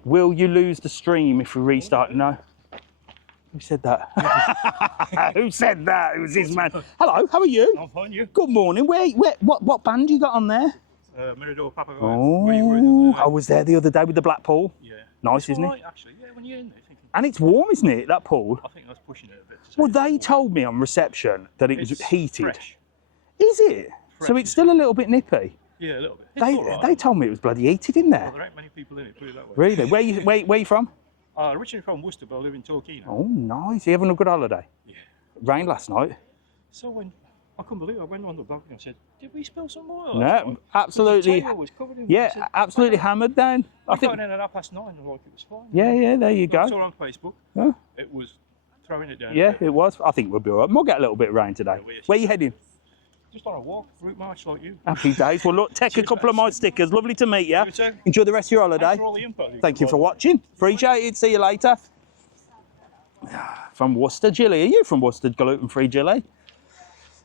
Will you lose the stream if we restart? No. Who said that? Who said that? It was his man. Hello, how are you? I'm fine, you. Good morning. What band you got on there? Mirador Papagayo. Oh, I was there the other day with the black pool. Yeah. Nice, isn't it? Right, actually. Yeah, when you're in there thinking, And it's warm, isn't it, that pool? I think I was pushing it a bit. Well, they told me on reception that it was It's heated. fresh. Is it? So Fresh. it's still a little bit nippy. Yeah, a little bit. It's all right. They told me it was bloody heated in Well, there. there ain't many people in it, put it that way. Really? Where you from? Originally from Worcester, but I live in Torquay now. Oh, nice. You having a good holiday? Yeah. Rained last night? So when I couldn't believe it, I went on the balcony and I said, "Did we spill some oil?" No, last night?" absolutely. The table was covered in. I Yeah, said, absolutely hammered down. I I think. got in at 9:30 and like it was fine. Yeah, there you I go. saw on Facebook. Yeah. It was throwing it down. a Yeah, bit. it was. I think we'll be all right. We'll get a little bit of rain today. Where are you heading? Just on a walk, route march like you. Happy days. Well, look, take a couple of my stickers. Lovely to meet you. You too. Enjoy the rest of your Thanks holiday. for all the info. Thank you for watching. Appreciate it. See you later. From Worcester, Gilly. Are you from Worcester, gluten-free Gilly?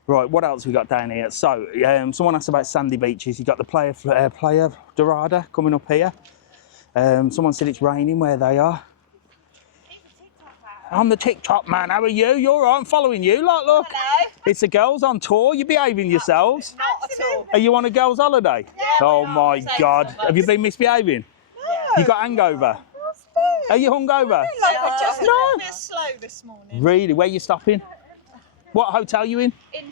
Right, what else we got down here? So, someone asked about sandy beaches. You got the Playa Dorada coming up here. Someone said it's raining where they are. I'm the TikTok man. How are you? You're all right. I'm following you. Look. Hello. It's the girls on tour. You're behaving yourselves. Not at all. Are you on a girls' holiday? Yeah, Oh we are. my Thanks God. so much. Have you been misbehaving? No. You got hangover? Are you hungover? Like I just No. a bit slow this morning. Really? Where you stopping? What hotel you in? Just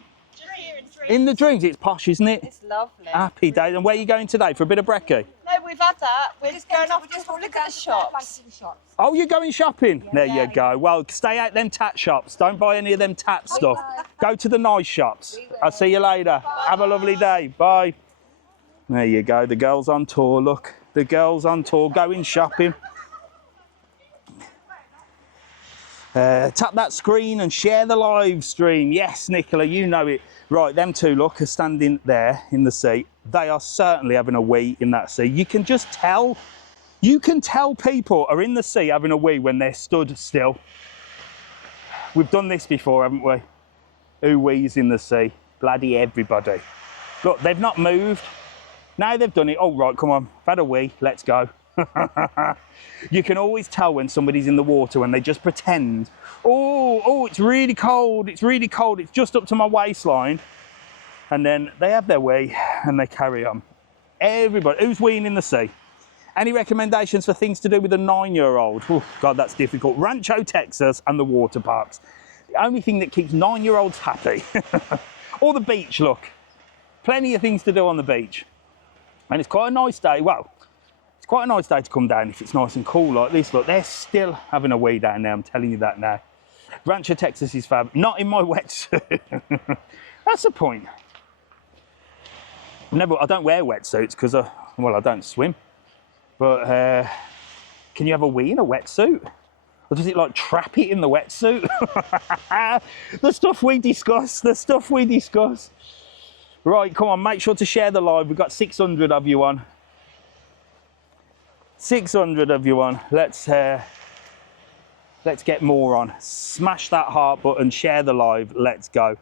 here in Dreams. In the Dreams. It's posh, isn't it? It's lovely. Happy days. And where are you going today? For a bit of brekkie? No, we've had that. We're just going off to look at the shops. Oh, you're going shopping? There you go. Well, stay out them tat shops. Don't buy any of them tat stuff. Go to the nice shops. I'll see you later. Have a lovely day. Bye. There you go. The girls on tour. Look, the girls on tour going shopping. Tap that screen and share the live stream. Yes, Nicola, you know it. Right, them two, look, are standing there in the sea. They are certainly having a wee in that sea. You can just tell. You can tell people are in the sea having a wee when they're stood still. We've done this before, haven't we? Who wees in the sea? Bloody everybody. Look, they've not moved. Now they've done it. Oh, right, come on. I've had a wee. Let's go. You can always tell when somebody's in the water when they just pretend. Oh, it's really cold. It's really cold. It's just up to my waistline. And then they have their wee and they carry on. Everybody, who's weeing in the sea? Any recommendations for things to do with a 9-year-old? Oh, God, that's difficult. Rancho, Texas and the water parks. The only thing that keeps 9-year-olds happy. Or the beach, look. Plenty of things to do on the beach. And it's quite a nice day. Well, it's quite a nice day to come down if it's nice and cool like this. Look, they're still having a wee down there, I'm telling you that now. Rancho Texas is fab. Not in my wetsuit. That's the point. I don't wear wetsuits because, well, I don't swim. But can you have a wee in a wetsuit? Or does it like trap it in the wetsuit? The stuff we discuss, the stuff we discuss. Right, come on, make sure to share the live. We've got 600 of you on. 600 of you on. Let's get more on. Smash that heart button, share the live, let's go.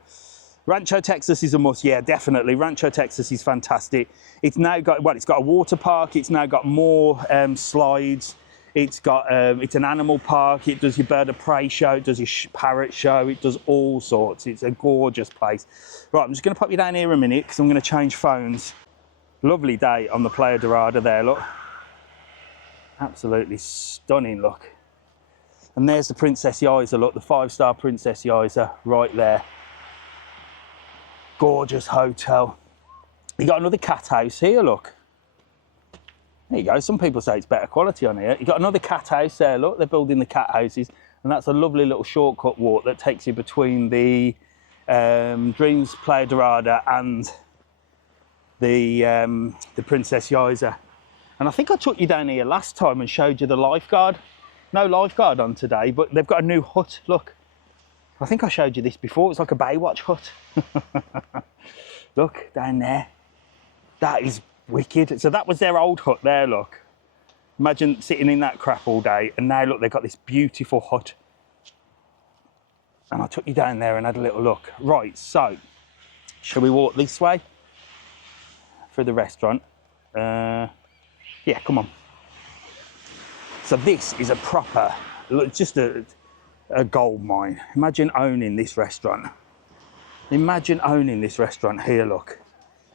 Rancho Texas is a must, yeah, definitely. Rancho Texas is fantastic. It's now got, well, it's got a water park, it's now got more slides. It's got, it's an animal park, it does your bird of prey show, it does your parrot show, it does all sorts. It's a gorgeous place. Right, I'm just gonna pop you down here a minute because I'm gonna change phones. Lovely day on the Playa Dorada there, look. Absolutely stunning, look. And there's the Princess Isa, look, the 5-star Princess Isa right there. Gorgeous hotel. You got another cat house here, look. There you go, some people say it's better quality on here. You got another cat house there, look, they're building the cat houses, and that's a lovely little shortcut walk that takes you between the Dreams Playa Dorada and the Princess Isa. And I think I took you down here last time and showed you the lifeguard. No lifeguard on today, but they've got a new hut, look. I think I showed you this before, it's like a Baywatch hut. Look, down there. That is wicked. So that was their old hut there, look. Imagine sitting in that crap all day, and now look, they've got this beautiful hut. And I took you down there and had a little look. Right, so, shall we walk this way? Through the restaurant. Yeah, come on. So this is a proper, look, just a gold mine. Imagine owning this restaurant. Imagine owning this restaurant here, look.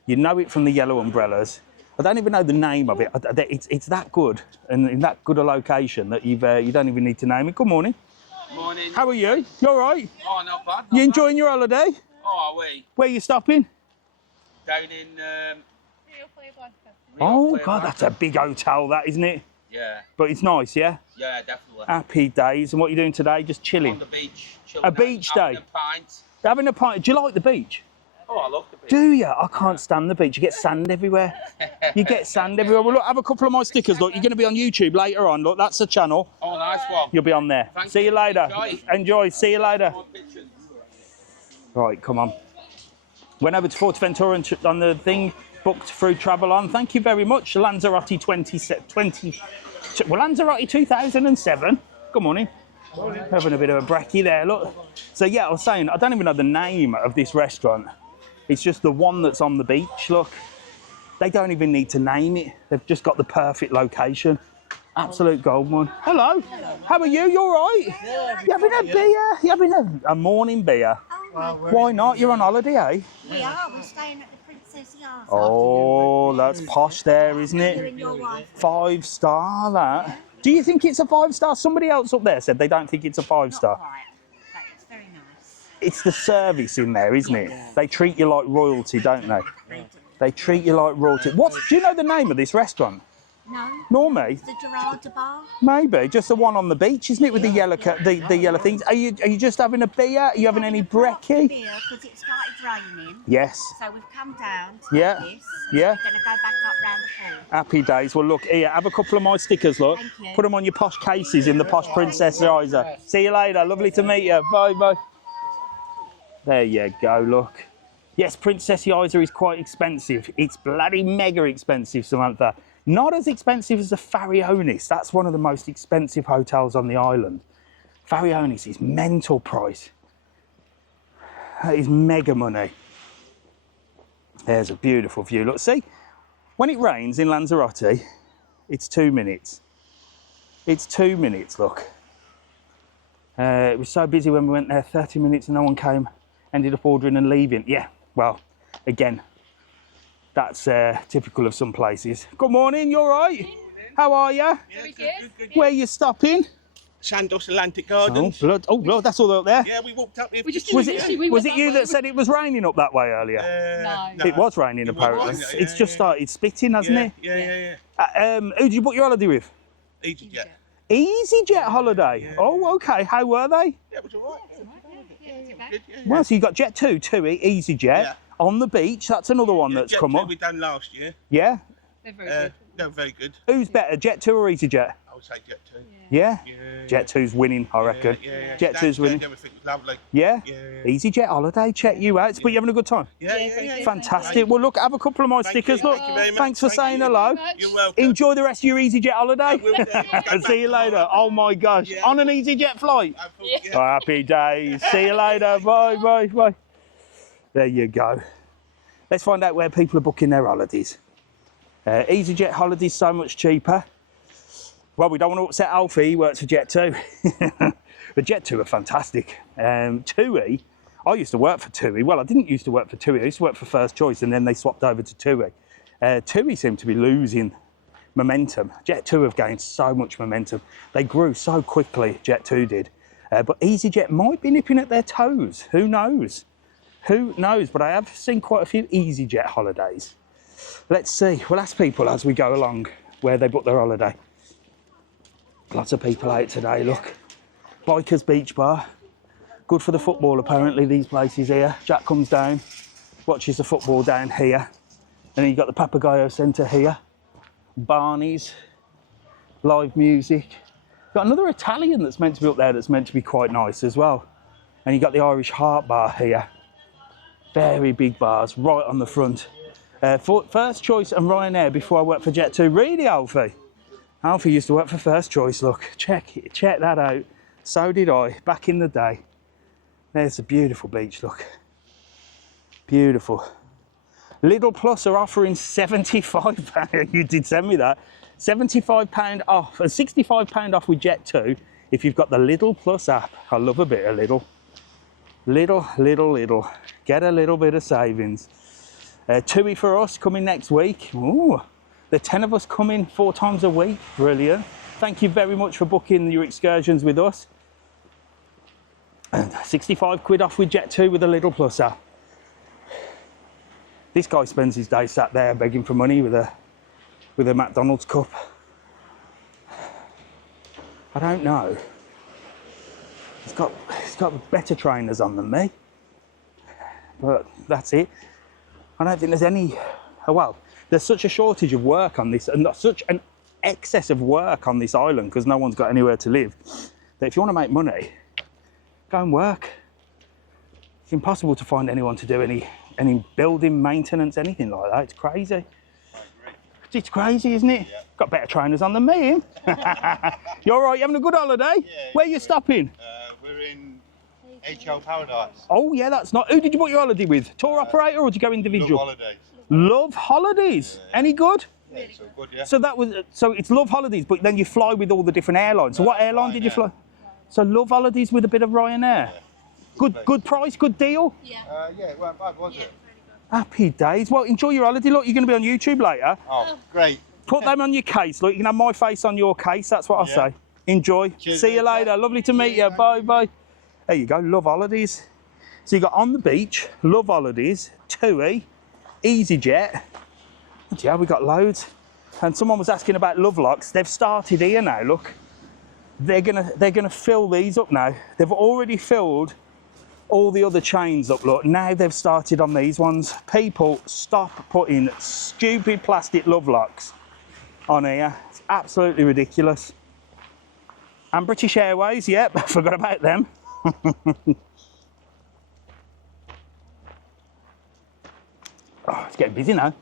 You know it from the yellow umbrellas. I don't even know the name of it. It's that good, and in that good a location that you don't even need to name it. Good morning. Morning. How are you? You all right? Oh, not bad. You enjoying your holiday? Oh, are we? Where are you stopping? Down in... Oh, God, that's a big hotel, that, isn't it? Yeah. But it's nice, yeah? Yeah, definitely. Happy days. And what are you doing today? Just chilling? On the beach. Chilling A beach out, day? Having a pint. Having a pint. Do you like the beach? Oh, I love the beach. Do you? I can't stand the beach. You get sand everywhere. You get sand everywhere. Well, look, have a couple of my stickers. Look, you're going to be on YouTube later on. Look, that's the channel. Oh, nice one. You'll be on there. Thank See you later. Enjoy. See you later. More pictures. Right, come on. Went over to Fuerteventura on the thing, booked through Travel On. Thank you very much. Lanzarote 2007. Good morning. Having a bit of a brekkie there, look. So yeah, I was saying, I don't even know the name of this restaurant. It's just the one that's on the beach, look. They don't even need to name it. They've just got the perfect location. Absolute gold one. Hello. How are you? You all right? You having a beer? You having a morning beer? Why not? You're on holiday, eh? We are. We're staying at the Princess Yard. Oh, that's posh there, isn't You it? and your wife. 5-star, that. Do you think it's a 5-star? Somebody else up there said they don't think it's a 5-star. Not quite, but it's very nice. It's the service in there, isn't it? They treat you like royalty, don't they? They treat you like royalty. Do you know the name of this restaurant? No. Nor me. The Gerarda Bar. Maybe just the one on the beach, isn't it, with the yellow the yellow things? Are you just having a beer? Are you having any brekkie? Beer because it started raining. Yes. So we've come down to Yeah. this. And Yeah. We're going to go back up round the pool. Happy days. Well, look here. Have a couple of my stickers. Look. Thank you. Put them on your posh cases in the posh Princess Isa. See you later. Lovely to meet you. Bye bye. There you go. Look. Yes, Princess Isa is quite expensive. It's bloody mega expensive, Samantha. Not as expensive as the Farallones. That's one of the most expensive hotels on the island. Farallones is mental price. That is mega money. There's a beautiful view. Look, see, when it rains in Lanzarote, it's 2 minutes. It's 2 minutes, look. It was so busy when we went there, 30 minutes and no one came. Ended up ordering and leaving. Yeah, well, again, that's typical of some places. Good morning, you all right? How are you? Very good. Where you stopping? Sandos Atlantic Oh, Gardens. blood. Oh, blood, that's all up there. Yeah, we walked up here. We just Was didn't it, see, we was went it you way. that said it was raining up that way earlier? No. It was raining, It was apparently. raining, It's yeah, just yeah. started spitting, hasn't Yeah, it? yeah, yeah, Who did you book your holiday with? yeah. EasyJet. EasyJet holiday. Yeah. Oh, okay. How were they? Yeah, it was all right. Good, yeah, yeah. Well, so you got Jet 2, TUI, EasyJet, Yeah. on the beach. That's another one Yeah, that's Jet come 2 up. we done last year. Yeah. They're very good. They were very good. Who's better, Jet 2 or EasyJet? I would say Jet 2. Yeah. Yeah, Jet 2's winning, I reckon. Yeah. Jet 2's winning. Everything was lovely. Yeah. Yeah. EasyJet holiday. Check you out. But you having a good time? Yeah. Fantastic. Well, look, have a couple of my Thank stickers. you, Look, thank you very much. thanks for Thank saying you. hello. You're welcome. Enjoy the rest of your EasyJet holiday. Will do. Go And back see you later. tomorrow. Oh my gosh. Yeah. On an EasyJet flight. I thought, yeah. Oh, happy days. See you later. Bye, bye, bye. There you go. Let's find out where people are booking their holidays. EasyJet holidays so much cheaper. Well, we don't want to upset Alfie. He works for Jet 2. But Jet 2 are fantastic. TUI, I used to work for TUI. Well, I didn't used to work for TUI. I used to work for First Choice, and then they swapped over to TUI. TUI seem to be losing momentum. Jet 2 have gained so much momentum. They grew so quickly, Jet 2 did. But EasyJet might be nipping at their toes. Who knows? Who knows? But I have seen quite a few EasyJet holidays. Let's see. We'll ask people as we go along where they book their holiday. Lots of people out today, look. Bikers Beach Bar. Good for the football, apparently, these places here. Jack comes down, watches the football down here. And then you've got the Papagayo Centre here. Barney's, live music. Got another Italian that's meant to be up there that's meant to be quite nice as well. And you've got the Irish Heart Bar here. Very big bars, right on the front. For First Choice and Ryanair before I worked for Jet 2. Really, Alfie? Alfie used to work for First Choice, look. Check that out. So did I, back in the day. There's a beautiful beach, look. Beautiful. Lidl Plus are offering £75. You did send me that. £75 off, and £65 off with Jet 2 if you've got the Lidl Plus app. I love a bit of Lidl. Lidl. Get a little bit of savings. TUI for us coming next week. Ooh, the 10 of us coming 4 times a week. Brilliant. Thank you very much for booking your excursions with us. And 65 quid off with Jet 2 with the Lidl Plus app. This guy spends his day sat there begging for money with a McDonald's cup. I don't know. He's got better trainers on than me. But that's it. I don't think there's any, well, there's such a shortage of work on this, and such an excess of work on this island because no one's got anywhere to live, that if you want to make money, go and work. It's impossible to find anyone to do any building maintenance, anything like that. It's crazy. It's crazy, isn't it? Yeah. Got better trainers on than me, him. You all right? You having a good holiday? Yeah. Where are you stopping? We're in HL Paradise. Oh, yeah, that's not... Who did you book your holiday with? Tour operator, or did you go individual? Love Holidays. Love Holidays. Yeah. Any good? Yeah, so good, yeah. So it's Love Holidays, but then you fly with all the different airlines. So what airline did you fly? So Love Holidays with a bit of Ryanair. Yeah. Good price, good deal. Yeah, it weren't bad, was it? Happy days. Well, enjoy your holiday. Look, you're going to be on YouTube later. Oh, great. Put them on your case. Look, you can have my face on your case. That's what I say. Enjoy. Cheers, See you mate. later. Lovely to meet you. Bye, bye. There you go. Love Holidays. So you got on the beach, Love Holidays, TUI, EasyJet. Yeah, we got loads. And someone was asking about Love Locks. They've started here now. Look, they're gonna fill these up now. They've already filled all the other chains up. Look, now they've started on these ones. People, stop putting stupid plastic Love Locks on here. It's absolutely ridiculous. And British Airways, yep, I forgot about them. Oh, it's getting busy now.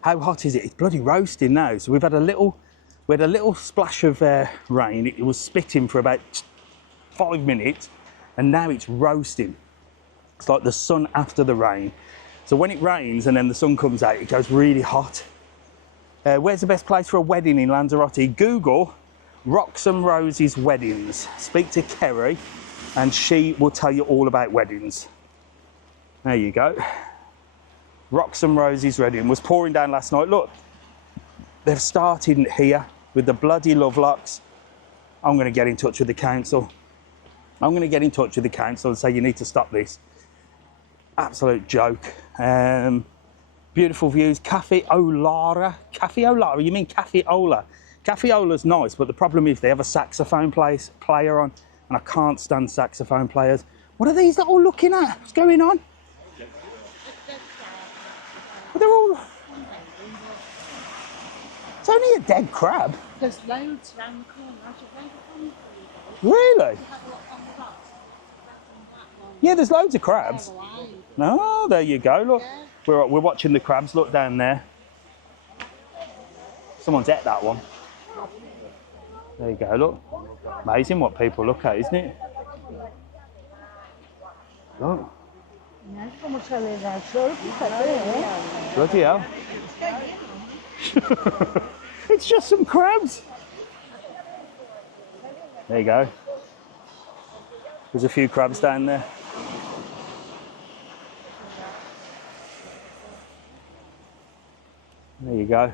How hot is it? It's bloody roasting now. So we had a little splash of rain. It was spitting for about 5 minutes, and now it's roasting. It's like the sun after the rain. So when it rains and then the sun comes out, it goes really hot. Where's the best place for a wedding in Lanzarote? Google Roxham Roses Weddings. Speak to Kerry and she will tell you all about weddings. There you go. Roxham Roses Wedding was pouring down last night. Look, they've started here with the bloody Love Locks. I'm going to get in touch with the council. I'm going to get in touch with the council and say you need to stop this. Absolute joke. Beautiful views. Cafe Olara. Cafe Olara? You mean Cafe Ola? Cafe Ola's nice, but the problem is they have a saxophone player on, and I can't stand saxophone players. What are these all looking at? What's going on? Well, they're all... It's only a dead crab. There's loads around the corner. I should wait for you. Really? Yeah, there's loads of crabs. No, there you go, look. We're watching the crabs, look down there. Someone's ate that one. There you go, look. Amazing what people look at, isn't it? Look. Bloody hell. It's just some crabs. There you go. There's a few crabs down there. There you go.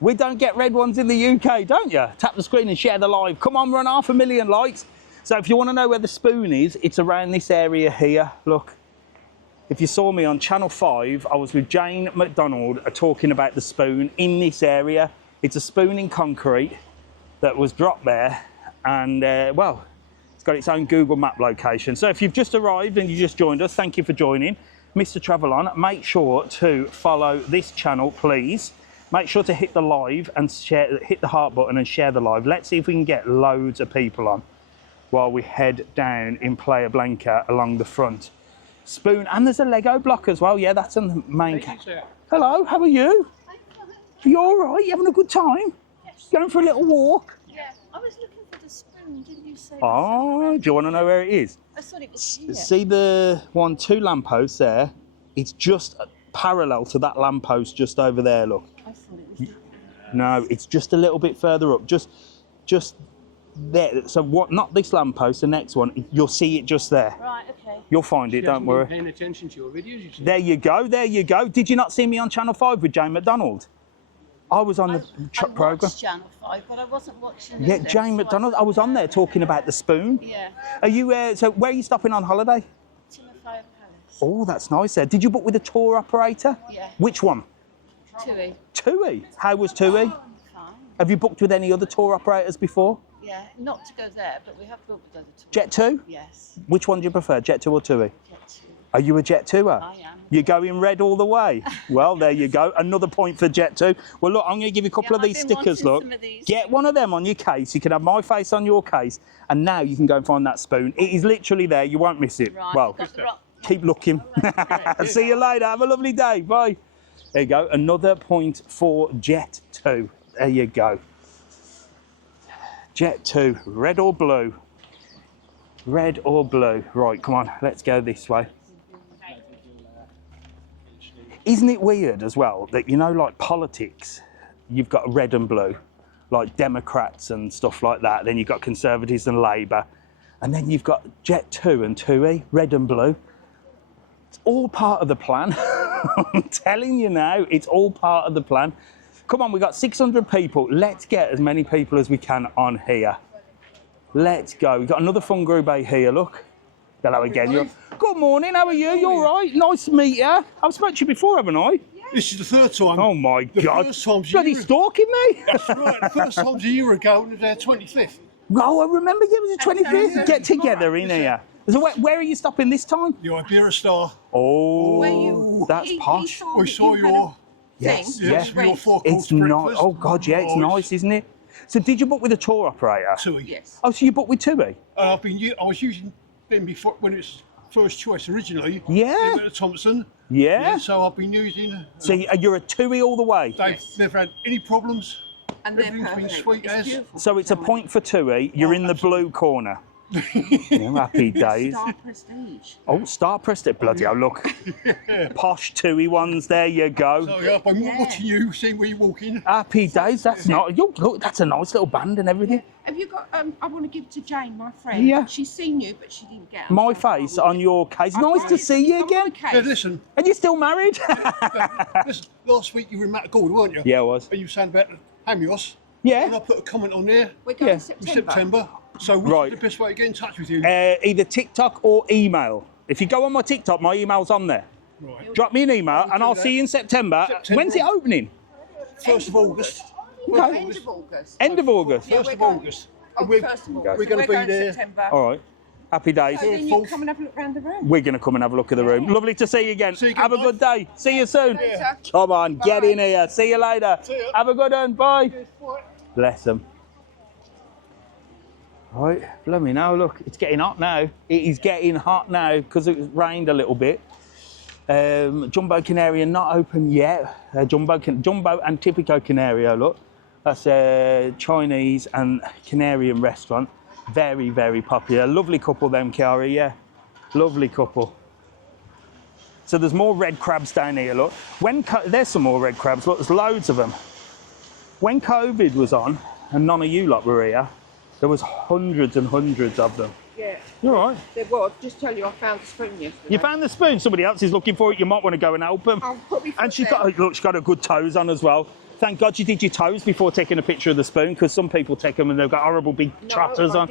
We don't get red ones in the UK, don't you? Tap the screen and share the live. Come on, run 500,000 likes. So if you want to know where the spoon is, it's around this area here. Look. If you saw me on Channel 5, I was with Jane McDonald talking about the spoon in this area. It's a spoon in concrete that was dropped there, and well, it's got its own Google Map location. So if you've just arrived and you just joined us, thank you for joining. Mr. Travel On, make sure to follow this channel, please. Make sure to hit the live and hit the heart button and share the live. Let's see if we can get loads of people on while we head down in Playa Blanca along the front. Spoon, and there's a Lego block as well. Yeah, that's on the main. Hello, how are you? You all right? You having a good time? Yes. Going for a little walk? Yeah, I was looking for the spoon, didn't you say? Oh, do you want to know where it is? I thought it was here. See the 2 lampposts there? It's just parallel to that lamppost just over there, look. I thought it was No, it's just a little bit further up. Just there. So what? Not this lamppost, the next one. You'll see it just there. Right, okay. You'll find it, don't worry. Paying attention to your videos, you see. There you go, there you go. Did you not see me on Channel 5 with Jane McDonald? I was on the programme. I watched Channel 5, but I wasn't watching Yeah, Jane McDonald. I was on there talking about the spoon. Yeah. Are you, so where are you stopping on holiday? Timofeo Palace. Oh, that's nice there. Did you book with a tour operator? Yeah. Which one? Tui. TUI. How was TUI? Fine. Have you booked with any other tour operators before? Yeah, not to go there, but we have booked with other tours. Jet 2? Yes. Which one do you prefer, Jet 2 or TUI? Jet 2. Are you a Jet 2er? I am. You're going red all the way. Well, there you go. Another point for Jet 2. Well, look, I'm going to give you a couple of these stickers, look. Get one of them on your case. You can have my face on your case. And now you can go and find that spoon. It is literally there. You won't miss it. Right, Well, keep looking. See you later. Have a lovely day. Bye. There you go. Another point for Jet 2. There you go. Jet 2. Red or blue? Red or blue? Right, come on. Let's go this way. Isn't it weird as well that, you know, like politics, you've got red and blue, like Democrats and stuff like that. Then you've got Conservatives and Labour. And then you've got Jet 2 and TUI, red and blue. It's all part of the plan. I'm telling you now, it's all part of the plan. Come on, we've got 600 people. Let's get as many people as we can on here. Let's go. We've got another fun group here, look. Hello again. Good morning, how are you? You all right? Nice to meet you. I've spoken to you before, haven't I? This is the third time. Oh my God. First time's Bloody stalking me? That's right. The first time's a year ago, and the 25th. Oh, I remember you. It was the 25th. Get together in here. So where are you stopping this time? The Iberia Star. Oh, that's posh. We saw your... Yes, Yes, yeah. your four It's course not. breakfast. Oh God, yeah, it's nice, isn't it? So did you book with a tour operator? TUI. Yes. Oh, so you booked with TUI? I was using them before when it was first choice originally. Yeah. At Thompson. Yeah. So I've been using. So you're a TUI all the way? They've never had any problems. And they're Everything's been perfect. sweet It's as. beautiful. So it's a point for TUI. You're in the blue corner. Yeah, happy days. Star Prestige. Oh, Star Prestige. Bloody hell, look. Posh TUI ones, there you go. So yeah, I've been watching you, seeing where you walk in. Happy days, that's not. Look, that's a nice little band and everything. Have you got? I want to give to Jane, my friend. Yeah. She's seen you, but she didn't get. My face on your case. Nice to see you again. Yeah, listen, And you're still married? listen, last week you were in Matagorda, weren't you? Yeah, I was. And you were saying about the Hamios. And Yeah. I put a comment on there We're going Yeah. in in September. September. So what's Right. the best way to get in touch with you? Either TikTok or email. If you go on my TikTok, my email's on there. Right. Drop me an email and do I'll that. see you in September. September. When's it opening? 1st of August. Okay. End of August. End of August. Yeah, 1st we're of going- August. Oh, And we're, 1st of August. we're going to be going there. September. All right. Happy days. So then you come and have a look around the room. We're going to come and have a look at the room. Lovely to see you again. See you again, Have a bye. good day. See you soon. Yeah. Come on, get Bye. in here. See you later. See ya. Have a good one. Bye. Bless them. Right, blooming now, look, it's getting hot now. It is getting hot now because it rained a little bit. Jumbo Canario not open yet. Jumbo and Typico Canario, look. That's a Chinese and Canarian restaurant. Very, very popular. Lovely couple them, Chiara, yeah. Lovely couple. So there's more red crabs down here, look. There's some more red crabs, look, there's loads of them. When COVID was on, and none of you lot were here, there was hundreds and hundreds of them. Yeah. You all right? There was. Just tell you, I found the spoon yesterday. You found the spoon. Somebody else is looking for it. You might want to go and help them. I'll put me And she's she's got her good toes on as well. Thank God you did your toes before taking a picture of the spoon, because some people take them and they've got horrible big trotters on.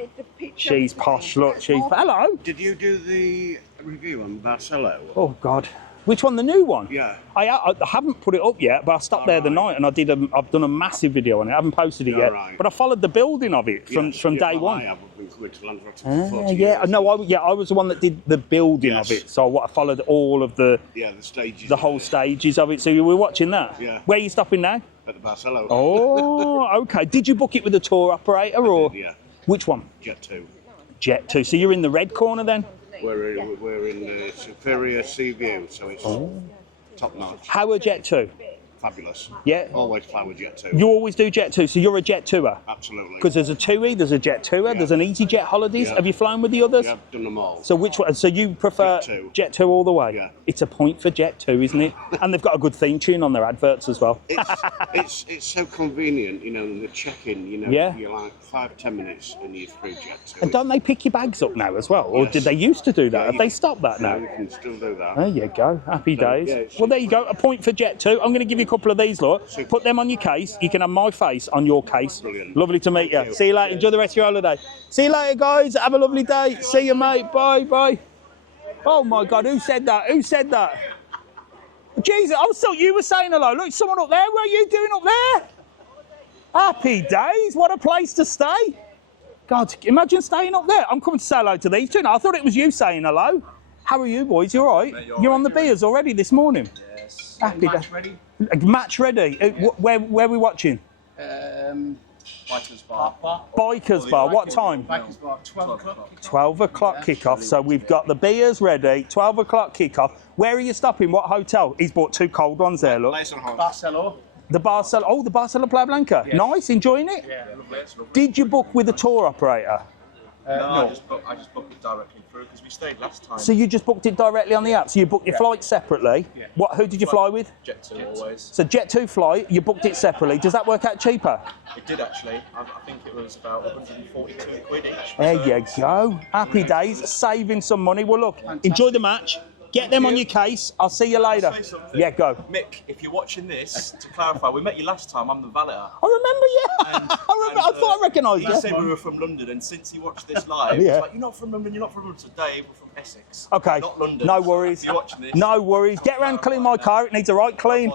She's posh. Look, she's hello. Did you do the review on Barcelo? Oh God. Which one? The new one? Yeah. I haven't put it up yet, but I stopped there the night and I've done a massive video on it. I haven't posted it yet, right. but I followed the building of it from day one. I have been coming to Lanzarote for 40 Yeah, years. no, I was the one that did the building of it, so I followed all of the stages. the whole stages of it. So you were watching that. Yeah. Where are you stopping now? At the Barcelo. Oh, okay. Did you book it with a tour operator or? Yeah. Which one? Jet 2. Jet 2. So you're in the red corner then? We're in the Superior Sea View, so it's top notch. How are Jet 2? Fabulous. Yeah. Always fly with Jet 2. You always do Jet 2, so you're a Jet 2er? Absolutely. Because there's a TUI, there's a Jet 2er, there's an EasyJet Holidays. Yeah. Have you flown with the others? Yeah, I've done them all. So which one? So you prefer Jet 2 all the way? Yeah. It's a point for Jet 2, isn't it? And they've got a good theme tune on their adverts as well. It's so convenient, you know, the check-in, you know, Yeah. you're like 5-10 minutes and you're through Jet 2. And don't they pick your bags up now as well? Or did they used to do that? Have they stopped that now? No, you can still do that. There you go. Happy So, days. yeah, it's- Well, there you go. A point for Jet 2. I'm going to give you a couple of these, look. Put them on your case. You can have my face on your case. Brilliant. Lovely to meet you. See you later. Enjoy the rest of your holiday. See you later, guys. Have a lovely day. See you, mate. Bye. Bye. Oh, my God. Who said that? Who said that? Jesus. I thought you were saying hello. Look, someone up there. What are you doing up there? Happy days. What a place to stay. God, imagine staying up there. I'm coming to say hello to these two. I thought it was you saying hello. How are you, boys? You all right? You're on the beers already this morning? Yes. Happy Match days. ready? Match ready. Where are we watching? Bikers Bar. Bikers Bar. What time? Bikers Bar, 12 o'clock. 12 o'clock kickoff. So we've got the beers ready. 12 o'clock kickoff. Where are you stopping? What hotel? He's bought 2 cold ones there, look. Barcelo. The Barcelona. Oh, the Barcelona Playa Blanca. Yes. Nice. Enjoying it? Yeah, lovely. Did you book with a tour operator? No, I just booked it directly through because we stayed last time. So you just booked it directly on the app. So you booked your flight separately. Yeah. Who did you fly with? Jet 2 always. So Jet 2 flight. You booked it separately. Does that work out cheaper? It did actually. I think it was about 142 quid each. There you go. Happy days. Saving some money. Well, look. Enjoy the match. Get them on your case. I'll see you later. Say something. Yeah, go. Mick, if you're watching this, to clarify, we met you last time. I'm the valeter. I remember, yeah. I thought I recognised you. He said we were from London, and since he watched this live, Yeah. he's like, "You're not from London. You're not from London." So Dave, we're from Essex. Okay. Not London. No So worries. if you're watching this, No worries. Get around and clean my car. It needs a right clean.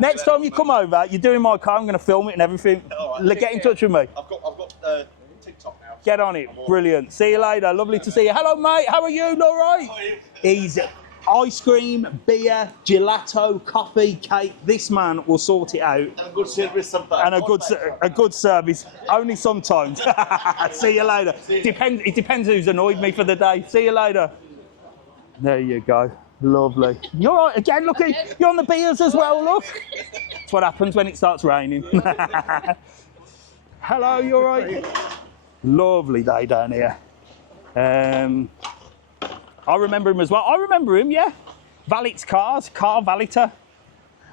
Next time you come over, you're doing my car. I'm going to film it and everything. All right. Get in touch with me. I've got TikTok now. Get on it. Brilliant. See you later. Lovely to see you. Hello, mate. How are you? All right? Easy. Ice cream, beer, gelato, coffee, cake. This man will sort it out. And a good service sometimes. And a good service. Only sometimes. See you later. It depends who's annoyed me for the day. See you later. There you go. Lovely. You're all right again. Look, you're on the beers as well. Look. That's what happens when it starts raining. Hello. You all right? Lovely day down here. I remember him as well. I remember him, yeah. Valet's cars, car valeter.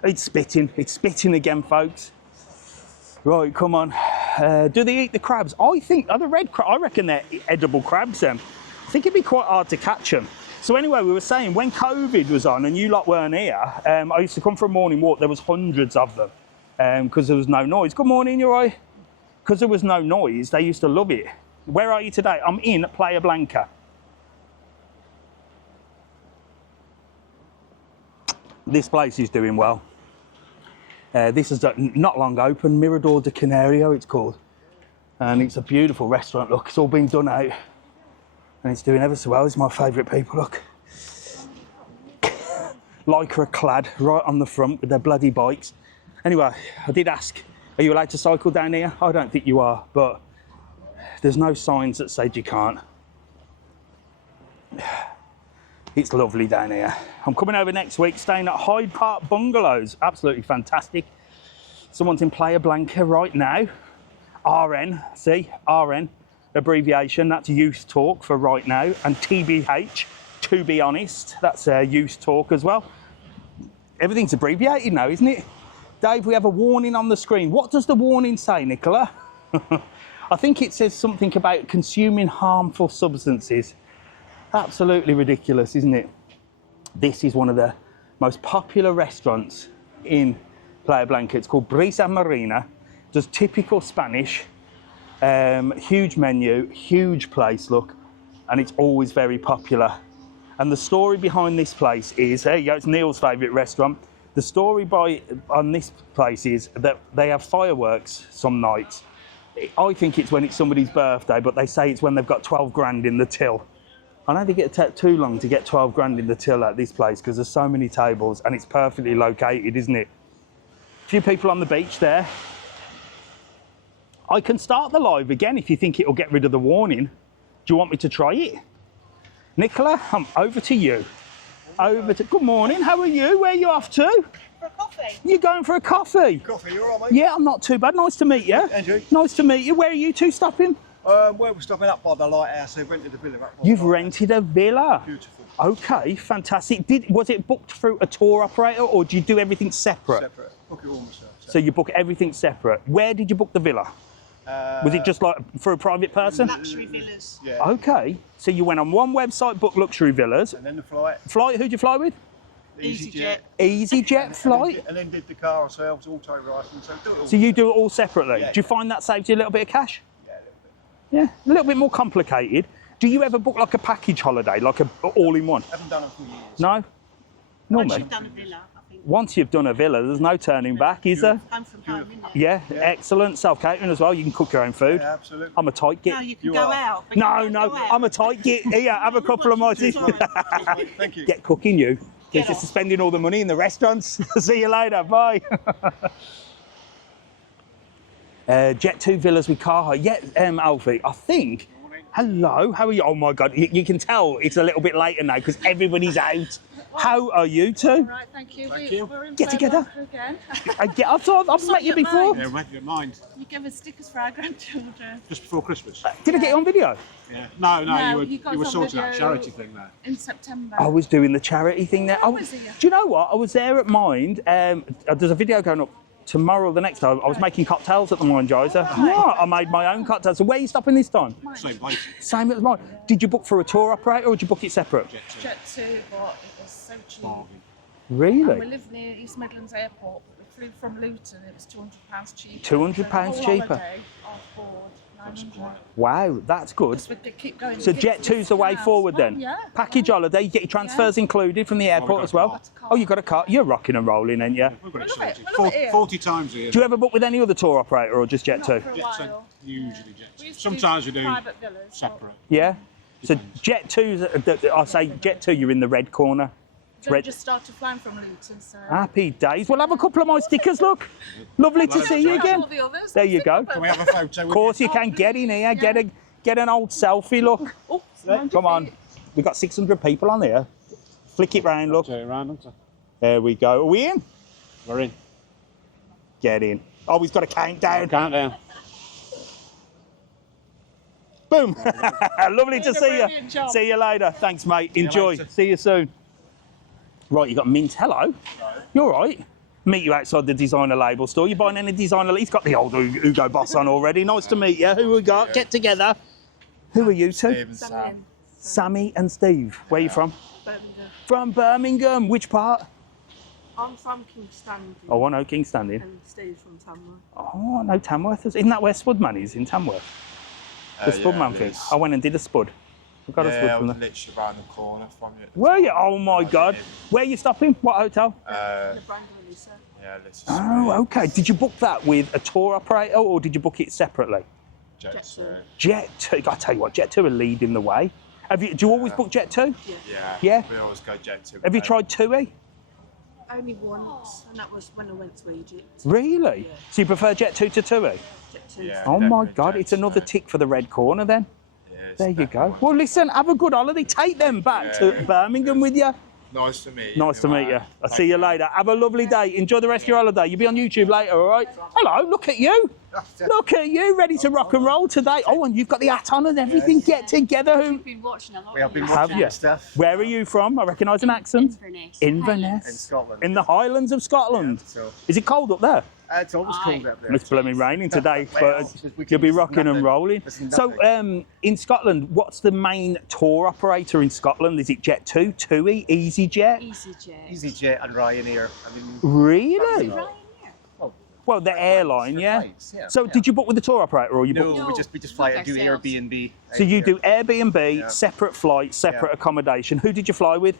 It's spitting again, folks. Right, come on. Do they eat the crabs? I think, are the red crabs? I reckon they're edible crabs then. I think it'd be quite hard to catch them. So anyway, we were saying when COVID was on and you lot weren't here, I used to come for a morning walk. There was hundreds of them because there was no noise. Good morning, you all right? because there was no noise, they used to love it. Where are you today? I'm in Playa Blanca. This place is doing well. This is not long open, Mirador de Canario it's called. And it's a beautiful restaurant, look, it's all been done out. And it's doing ever so well, it's my favourite people, look. Lycra clad, right on the front with their bloody bikes. Anyway, I did ask, are you allowed to cycle down here? I don't think you are, but there's no signs that said you can't. It's lovely down here. I'm coming over next week, staying at Hyde Park Bungalows. Absolutely fantastic. Someone's in Playa Blanca right now. RN, see, RN, abbreviation, that's youth talk for right now. And TBH, to be honest, that's youth talk as well. Everything's abbreviated now, isn't it? Dave, we have a warning on the screen. What does the warning say, Nicola? I think it says something about consuming harmful substances. Absolutely ridiculous, isn't it? This is one of the most popular restaurants in Playa Blanca. It's called Brisa Marina. Does typical Spanish, huge menu, huge place, look, and it's always very popular. And the story behind this place is, there you go, it's Neil's favourite restaurant. The story on this place is that they have fireworks some nights. I think it's when it's somebody's birthday, but they say it's when they've got 12 grand in the till. I don't think it'll take too long to get 12 grand in the till at this place because there's so many tables and it's perfectly located, isn't it? A few people on the beach there. I can start the live again if you think it'll get rid of the warning. Do you want me to try it? Nicola, I'm over to you. Good morning, how are you? Where are you off to? For a coffee. You're going for a coffee? Coffee, you all right, mate? Yeah, I'm not too bad. Nice to meet you. Andrew. Nice to meet you. Where are you two stopping? Well, we're stopping up by the lighthouse. They've rented a villa. Up by You've the lighthouse. rented a villa? Beautiful. Okay, fantastic. Was it booked through a tour operator or do you do everything separate? Separate. Book it all myself. So you book everything separate. Where did you book the villa? Was it just like for a private person? Luxury villas. Yeah. Okay, so you went on one website, booked luxury villas. And then the flight. Flight, who'd you fly with? EasyJet. EasyJet flight? And then did the car ourselves, auto license. So, do it all. So you do it all separately? Yeah. Do you find that saves you a little bit of cash? Yeah, a little bit. Yeah, a little bit more complicated. Do you ever book like a package holiday, like a all-in-one? Haven't done it for years. No? Normally. I've done a villa, I think. Once you've done a villa, there's no turning back, is there? I'm from home, isn't it? Yeah, excellent. Self-catering as well. You can cook your own food. Yeah, absolutely. I'm a tight git. No, you can You go are. out. But you can't No, go out. I'm a tight git. Here, have a couple of my Sorry. Thank you. Get cooking, you. Get Just off. spending all the money in the restaurants. See you later. Bye. Jet 2 villas with car hire. Yeah, Alfie, I think. Hello, how are you? Oh my God, you can tell it's a little bit later now because everybody's out. How are you two? All right, thank you. We're in Get Playa together. Blanca again. I thought I've met you before. Yeah, went to mind. You give us stickers for our grandchildren Just before Christmas. Did I get you on video? Yeah. No, No, you you got were us on sorting out a video. charity thing there. in September. I was doing the charity thing there. Where was he? Do you know what? I was there at Mind. There's a video going up tomorrow or the next time. I was making cocktails at the Mind Geyser. Yeah, I made my own cocktails. So where are you stopping this time? Same place. Same as mine. Did you book for a tour operator or did you book it separate? Jet 2, but it was so cheap. And we Really? live near East Midlands Airport, but we flew from Luton, it was £200 cheaper. £200 The whole cheaper? holiday off board, 900. Wow, that's good. Because we keep going. So we Jet get 2's the way discounts. forward then? Oh, yeah. Package holiday, you get your transfers included from the airport got as a well? car. Oh, you got a car? You're rocking and rolling, ain't you? We've got it We'll love it, sorted. we'll love it here. 40 times a year. Do you ever book with any other tour operator or just Jet Not 2? for a Jet two. while. Usually Jet We 2. used to Sometimes we do private villas, but separate. Yeah? So Jet 2's, I say Jet 2, you're in the red corner. then we Red. just started flying from Luton, so. Happy days. We'll have a couple of my stickers, look. Lovely to see you Have again. all the others. There you go. Can we have a photo? Of course you can. Get in here, get an old selfie, look. Oh, Come on. We've got 600 people on here. Flick it round, look. Turn it around, don't There we go. Are we in? We're in. Get in. Oh, he's got a countdown. Countdown. Boom. Lovely to Doing a see you. brilliant job. See you later. Thanks, mate. Enjoy. later. See you soon. Right, you got Mint. Hello. You're right. Meet you outside the designer label store. You buying any designer? He's got the old Hugo Boss on already. Nice to meet you. Who we got? Get together. Who are you two? Sammy and Steve. Where are you from? Birmingham. From Birmingham. Which part? I'm from Kingston. Oh, I know King Standing. And Steve's from Tamworth. Oh, I know Tamworth. Isn't that where Spudman is, in Tamworth? The Spudman thing. I went and did a spud. I got a spud I from was there. literally around the corner from you. Were you? Oh my God. Where are you stopping? What hotel? Yeah, let's just Oh, okay. Did you book that with a tour operator or did you book it separately? Jet2. Jet2. I tell you what, Jet2 are leading the way. Do you always book Jet2? Yeah. Yeah? We always go Jet2. Have you tried TUI? Only once, and that was when I went to Egypt. Really? Yeah. So you prefer Jet2 to TUI? Yeah, Oh my definitely God, it's Jet2. another tick for the red corner then. Yes, There you definitely. go. Well, listen, have a good holiday. Take them back to Birmingham with you. Nice to meet you. Nice to meet you. man. I'll see you later. Have a lovely day. Enjoy the rest of your holiday. You'll be on YouTube later, all right? Hello, look at you. Look at you, ready to rock and roll today. Oh, and you've got the hat on and everything. Get together. We've been watching a lot. We have been Have watching you? stuff Where are you from? I recognise an accent. Inverness. Inverness. in Scotland. In the Highlands of Scotland. So Is it cold up there? it's always cold up there. It's blooming raining today, Well, but you'll be rocking and rolling. Listen, So, nothing. in Scotland, what's the main tour operator in Scotland? Is it Jet2, TUI, EasyJet? EasyJet. EasyJet and Ryanair. I mean, Really? Ryanair. Well, the airline, yeah. flights, yeah, So, yeah. did you book with the tour operator, or you no, booked? we just fly book and do ourselves. Airbnb. So you do Airbnb, Yeah. separate flight, separate accommodation. Who did you fly with?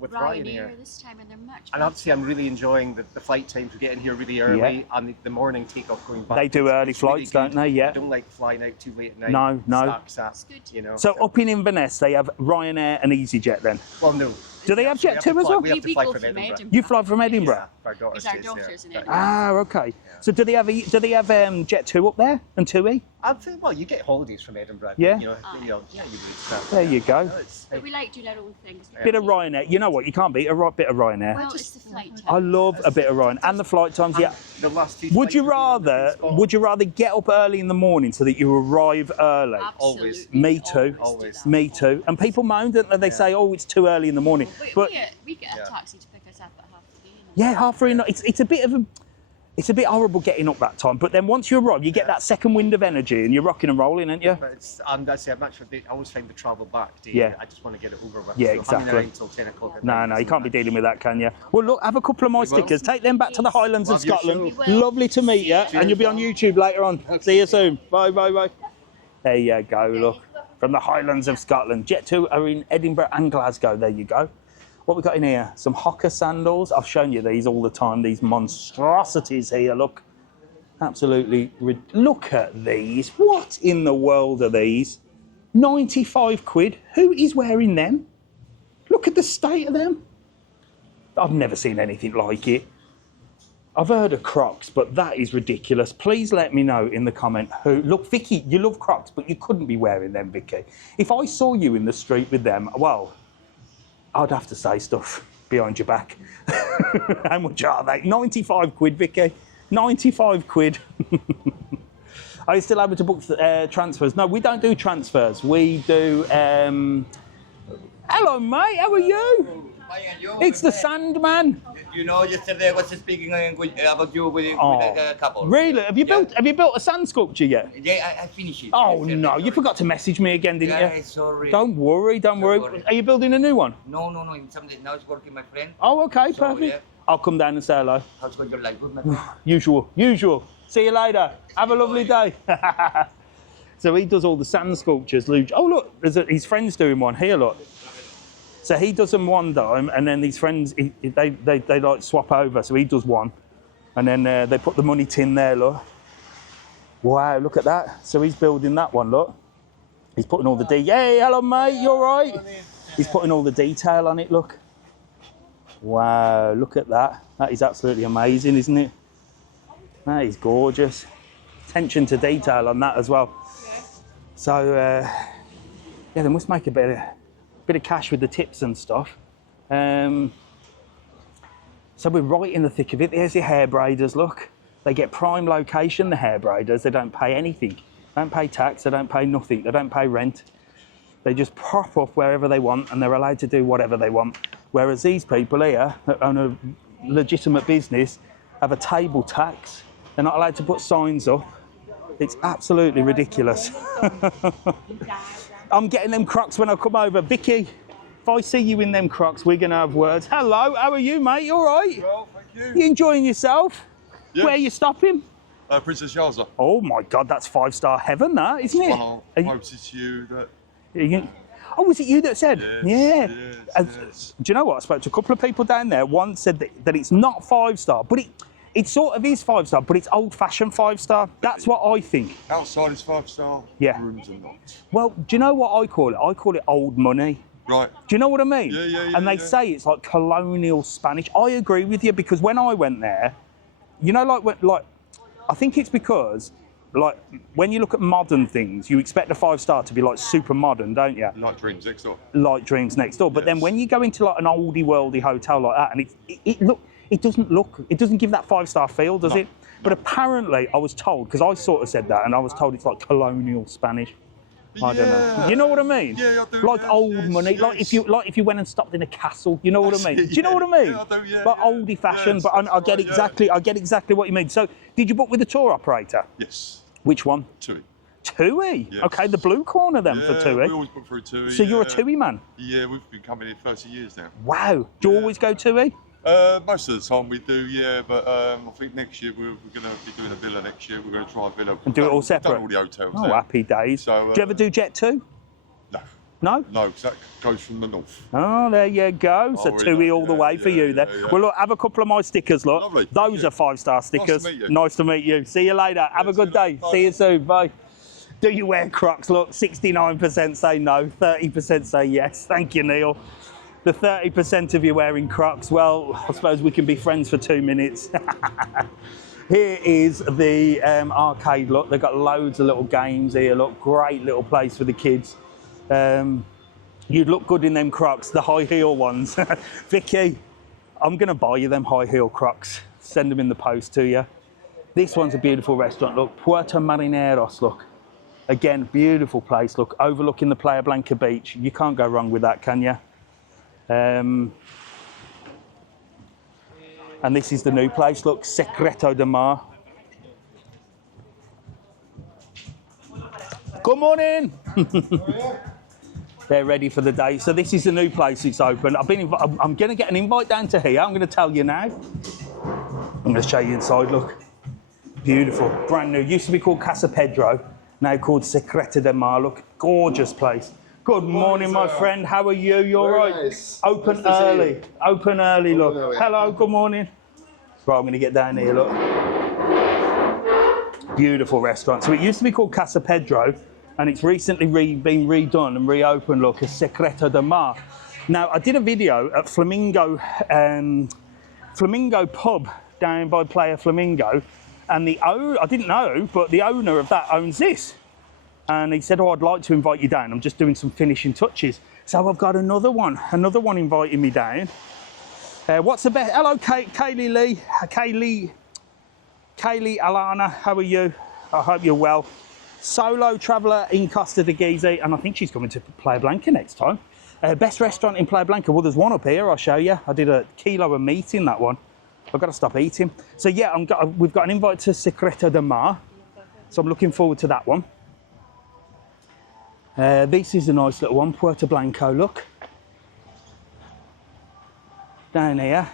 with Ryanair Ryanair. this time, and they're much. And obviously, I'm really enjoying the flight times. We get in here really early, and the morning takeoff going back. They do early It's really flights, don't good. they? Yeah. I don't like flying out too late at night. No, no. Stacks up, you know. So up in Inverness, they have Ryanair and EasyJet. Then well, no. do they have We have Jet2 to as fly- well? We have to We fly go from from Edinburgh. Edinburgh. You fly from Edinburgh. Yeah, our daughter's Our stays daughter's in there. Edinburgh. Ah, okay. So do they have Jet2 up there and TUI? I'd say, well, you get holidays from Edinburgh. Yeah. You know, yeah, you would stuff. There you go. But we like doing our own things. Bit of Ryanair. You know what? You can't beat a bit of Ryanair. Well, it's the flight time. I love a bit of Ryanair and the flight times. Yeah. The last two Would you flights rather? in Scotland. Would you rather get up early in the morning so that you arrive early? Always. Me too. Always. Me too. And people moan, don't they? They say, "Oh, it's too early in the morning." But We get a Yeah. taxi to pick us up at 3:30. yeah, 3:30. It's a bit of a. It's a bit horrible getting up that time, but then once you arrive, you get that second wind of energy and you're rocking and rolling, aren't you? But it's, that's it. I always find the travel back day. Yeah. I just want to get it over with. Yeah, So hanging exactly. around till 10 o'clock at No, night no, you isn't can't be much. dealing with that, can you? Well, look, have a couple of my will. stickers. Take them back to the Highlands of Love your Scotland. show. We will. Lovely to meet you, and you'll be on YouTube later on. See you soon. Bye, bye, bye. There you go, look. From the Highlands of Scotland. Jet2 are in Edinburgh and Glasgow. There you go. What we got in here? Some Hoka sandals. I've shown you these all the time, these monstrosities here, look. Absolutely. Look at these. What in the world are these? 95 quid. Who is wearing them? Look at the state of them. I've never seen anything like it. I've heard of Crocs, but that is ridiculous. Please let me know in the comment who. Look, Vicky, you love Crocs, but you couldn't be wearing them, Vicky. If I saw you in the street with them, well, I'd have to say stuff behind your back. How much are they? 95 quid, Vicky. 95 quid. Are you still able to book transfers? No, we don't do transfers. We do. Hello, mate. How are you? It's the Sandman. You know, yesterday I was speaking about you with a couple. Really? Have you built a sand sculpture yet? Yeah, I finished it. Oh no! You forgot to message me again, didn't Yeah, you? sorry. Don't worry. Don't worry. worry. Are you building a new one? No. In some days now it's working, my friend. Oh, okay, So, perfect. yeah. I'll come down and say hello. How's going your life? Good, my friend. Usual. See you later. Have a lovely day. So he does all the sand sculptures. Oh look, his friend's doing one here. Look. So he does them one time, and then these friends they like swap over. So he does one, and then they put the money tin there. Look. Wow, look at that. So he's building that one. Look. He's putting all the Hey, hello mate. You all right? He's putting all the detail on it. Look. Wow, look at that. That is absolutely amazing, isn't it? That is gorgeous. Attention to detail on that as well. So, yeah, they must make a bit of cash with the tips and stuff. So we're right in the thick of it. There's your hair braiders, look. They get prime location, the hair braiders. They don't pay anything. They don't pay tax, they don't pay nothing, they don't pay rent. They just prop up wherever they want and they're allowed to do whatever they want. Whereas these people here that own a legitimate business have a table tax. They're not allowed to put signs up. It's absolutely ridiculous. I'm getting them Crocs when I come over. Vicky, if I see you in them Crocs, we're going to have words. Hello, how are you, mate? You all right? Well, thank you. You enjoying yourself? Yes. Where are you stopping? Princess Yaza. Oh my God, that's 5-star heaven, that, isn't it? Well, I hope it's you that... Oh, was it you that said? Yes, yeah. yes. Do you know what? I spoke to a couple of people down there. One said that it's not 5-star, but it sort of is 5-star, but it's old-fashioned 5-star. That's what I think. Outside is 5-star, yeah. rooms are not. Well, do you know what I call it? I call it old money. Right. Do you know what I mean? Yeah. And they say it's like colonial Spanish. I agree with you, because when I went there, you know, like I think it's because, like, when you look at modern things, you expect a 5-star to be like super modern, don't you? Like Dreams Next Door. Like Dreams Next Door. But then when you go into like an oldie worldy hotel like that, and it doesn't give that 5-star feel, does it? But apparently, I was told, because I sort of said that, and I was told it's like colonial Spanish. I don't know. You know what I mean? Yeah, I do. Like old money. Yes. Like if you went and stopped in a castle. You know what I mean? Do you know what I mean? Yeah, I do. Yeah. Like oldie fashioned. Yes, but I get exactly. I get exactly what you mean. So, did you book with the tour operator? Yes. Which one? TUI. TUI. Yes. Okay, the blue corner then for TUI. We always book through TUI. So you're a TUI man? Yeah, we've been coming here 30 years now. Wow. Do you always go TUI? Most of the time we do, yeah, but I think next year we're going to be doing a villa next year. We're going to try a villa. And do it all separate? Done all the hotels. Oh, now. happy days. So, do you ever do Jet 2? No. No? No, because that goes from the north. Oh, there you go. So TUI all the way for you then. Well, look, have a couple of my stickers, look. Lovely. Those are 5-star stickers. Nice to meet you. Nice to meet you. See you later. Have a good day. Bye. See you soon. Bye. Do you wear Crocs? Look, 69% say no, 30% say yes. Thank you, Neil. The 30% of you wearing Crocs, well, I suppose we can be friends for 2 minutes. Here is the arcade, look. They've got loads of little games here, look. Great little place for the kids. You'd look good in them Crocs, the high heel ones. Vicky, I'm going to buy you them high heel Crocs. Send them in the post to you. This one's a beautiful restaurant, look. Puerto Marineros, look. Again, beautiful place, look. Overlooking the Playa Blanca beach. You can't go wrong with that, can you? And this is the new place, look. Secreto de Mar. Good morning. They're ready for the day. So this is the new place that's open. I'm going to get an invite down to here. I'm going to tell you now. I'm going to show you inside, look. Beautiful, brand new. Used to be called Casa Pedro, now called Secreto de Mar, look. Gorgeous place. Good morning, my friend. How are you? You all right? Nice. Open nice early. Open early, look. early. Hello, good morning. Right, I'm going to get down here, look. Beautiful restaurant. So it used to be called Casa Pedro, and it's recently been redone and reopened, look, as Secreto de Mar. Now, I did a video at Flamingo pub down by Playa Flamingo, and I didn't know, but the owner of that owns this. And he said, oh, I'd like to invite you down. I'm just doing some finishing touches. So I've got another one inviting me down. What's the best? Hello, Kaylee Lee. Kaylee Alana, how are you? I hope you're well. Solo traveller in Costa de Gezi, and I think she's coming to Playa Blanca next time. Best restaurant in Playa Blanca. Well, there's one up here, I'll show you. I did a kilo of meat in that one. I've got to stop eating. So yeah, we've got an invite to Secreto de Mar. So I'm looking forward to that one. This is a nice little one, Puerto Blanco, look. Down here.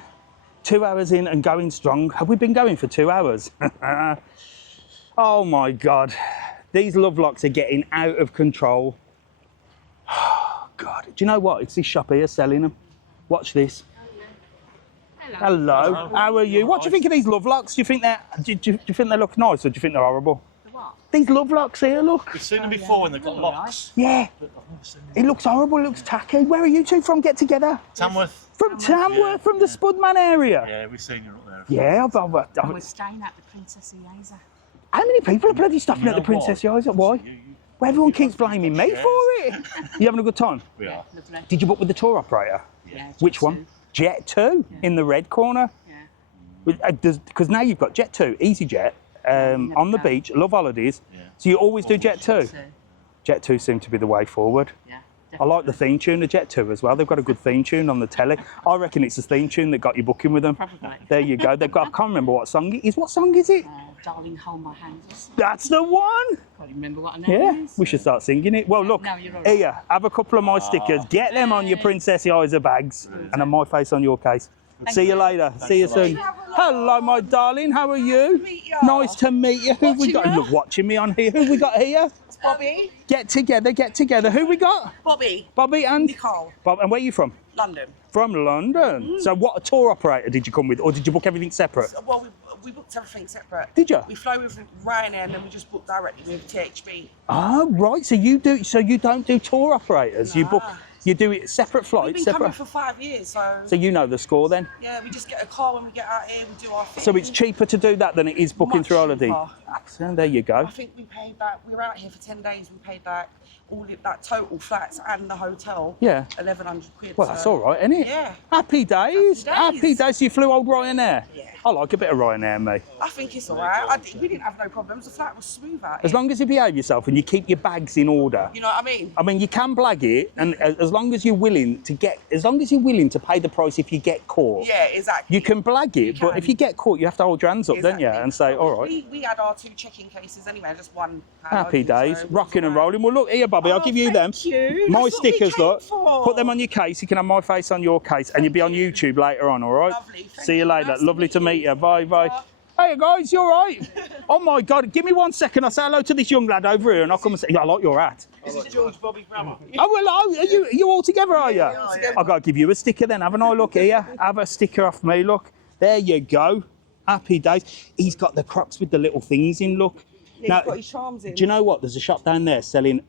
2 hours in and going strong. Have we been going for 2 hours? Oh my God. These love locks are getting out of control. Oh God. Do you know what? It's this shop here selling them. Watch this. Hello. How are you? What do you think of these love locks? Do you think they look nice, or do you think they're horrible? What? These love locks here, look. We've seen them before when they've got locks. Yeah. It looks horrible, it looks tacky. Where are you two from? Get together. Tamworth. From Tamworth, from the Spudman area. Yeah, we've seen you up there. Yeah, We're staying at the Princess Ieza. How many people are bloody stopping at the Princess Ieza? Why? Well, everyone keeps blaming me for it. You having a good time? We are. Lovely. Did you book with the tour operator? Yeah. Which one? Jet 2 in the red corner. Yeah. Because now you've got Jet 2, EasyJet, on the beach, love holidays. Yeah. So you always do Jet 2. Jet 2 seemed to be the way forward. Yeah, I like the theme tune of Jet2 as well. They've got a good theme tune on the telly. I reckon it's the theme tune that got you booking with them. Probably. There you go. They've got, I can't remember what song it is. What song is it? Oh, darling, hold my hand. That's the one. Can't remember what her name Yeah, is. we should start singing it. Well, look, No, you're all right. here, have a couple of my stickers. Get them on your Princess Isa bags and on my face on your case. See you later. See you soon. Hello, my darling. How are you? Nice to meet you. Who we got? Look, watching me on here. Who we got here? It's Bobby. Get together, get together. Who we got? Bobby. Bobby and Nicole. Bob. And where are you from? London. From London. So what tour operator did you come with, or did you book everything separate? Well, we booked everything separate. Did you? We flew with Ryanair and then we just booked directly with THB. Oh, right. So you do. So you don't do tour operators. You book. You do it separate flights. We've been separate. coming for 5 years, so. So you know the score then. Yeah, we just get a car when we get out here. We do our thing. So it's cheaper to do that than it is booking Much through holiday. cheaper. Excellent. There you go. I think we paid back. We were out here for 10 days. We paid back all that total flats and the hotel. Yeah. 1,100 quid. Well, that's all right, isn't it? Yeah. Happy days. Happy days. You flew old Ryanair. Yeah. I like a bit of Ryanair, mate. I think it's all right. We didn't have no problems. The flat was smooth out here. As long as you behave yourself and you keep your bags in order. You know what I mean? I mean, you can blag it, and as long as you're willing to pay the price if you get caught. Yeah, exactly. You can blag it, but if you get caught, you have to hold your hands up, don't you, and say, all right. We had our 2 check-in cases anyway, just one. Happy days, rocking and rolling. Well, look here, Bobby, I'll give you them. You. My That's what we stickers, came look. for. Put them on your case. You can have my face on your case, and you'll be on YouTube later on, all right? Lovely. Thank See you later. Nice Lovely to meet you. Bye, bye. Hey guys, you all right? Oh my God, give me 1 second. I'll say hello to this young lad over here, and I'll come and say, yeah, I like your hat. This is George Bobby's brother. Oh, well, are you all together, are you? I've got to give you a sticker then, haven't I? Look here. Have a sticker off me, look. There you go. Happy days. He's got the Crocs with the little things in, look. Yeah, Now, he's got his charms in. do you know what? There's a shop down there selling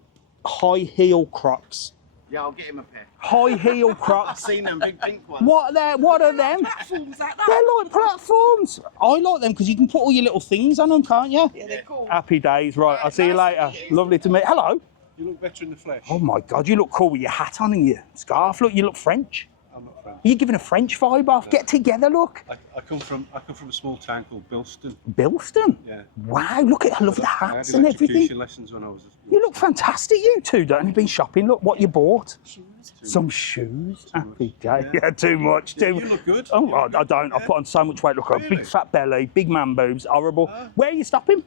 high heel Crocs. Yeah, I'll get him a pair. High heel Crocs. I've seen them, big pink ones. What are them? Platforms like that. They're like platforms. I like them because you can put all your little things on them, can't you? Yeah, they're cool. Happy days. Right, I'll see you later. Lovely to meet. Hello. You look better in the flesh. Oh my God, you look cool with your hat on and your scarf. Look, you look French. I'm not French. Are you giving a French vibe off? Get together, look. I come from a small town called Bilston. Bilston? Yeah. Wow, look at, I love the I hats had and electrocution everything. lessons when I was. You look fantastic, you two. Don't you been shopping? Look what you bought. Some shoes. Happy day. Yeah, too much. You look good. Oh, I don't. I put on so much weight. Look, a big fat belly, big man boobs, horrible. Where are you stopping?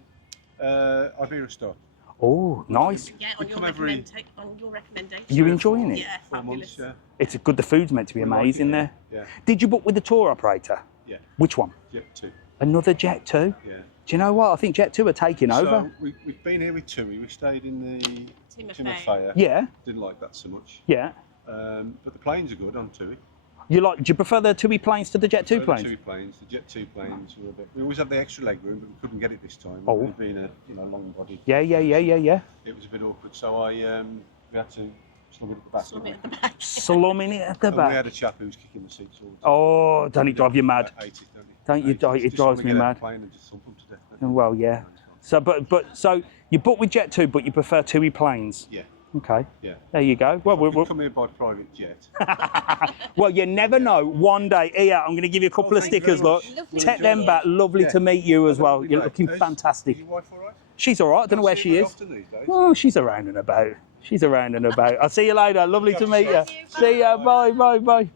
Iberia Stop. Oh, nice. Yeah, on your recommendation. You enjoying it? Yeah, 4 months, yeah. It's good. The food's meant to be amazing there. Yeah. Did you book with the tour operator? Yeah. Which one? Jet2. Another Jet2? Yeah. Do you know what? I think Jet2 are taking over. So we've been here with TUI. We stayed in the Timothy. Yeah. Didn't like that so much. Yeah. But the planes are good on TUI. Do you prefer the TUI planes to the Jet2 planes? The TUI planes. The Jet2 planes were a bit. We always have the extra leg room, but we couldn't get it this time. Oh. It being a long body. Yeah. It was a bit awkward, so we had to slum it at the back. Slumming it at the And we had back. a chap who was kicking the seats all the time. Oh, don't it drive you mad? About 80, Don't you? Just It drives wanna me get out mad. the plane and just thump them to death. Well, yeah. So, so you book with Jet2, but you prefer TUI planes. Yeah. Okay. Yeah. There you go. Well, We come here by private jet. well, you never know. One day, here, I'm going to give you a couple of thank you very stickers. Look, much. take them back. Lovely Yeah. to meet you as well. Lovely You're day. looking Is fantastic. your wife all right? She's all right. I don't know where she is. Often these days. Oh, she's around and about. She's around and about. I'll see you later. Lovely to meet you. See ya. Bye, bye, bye.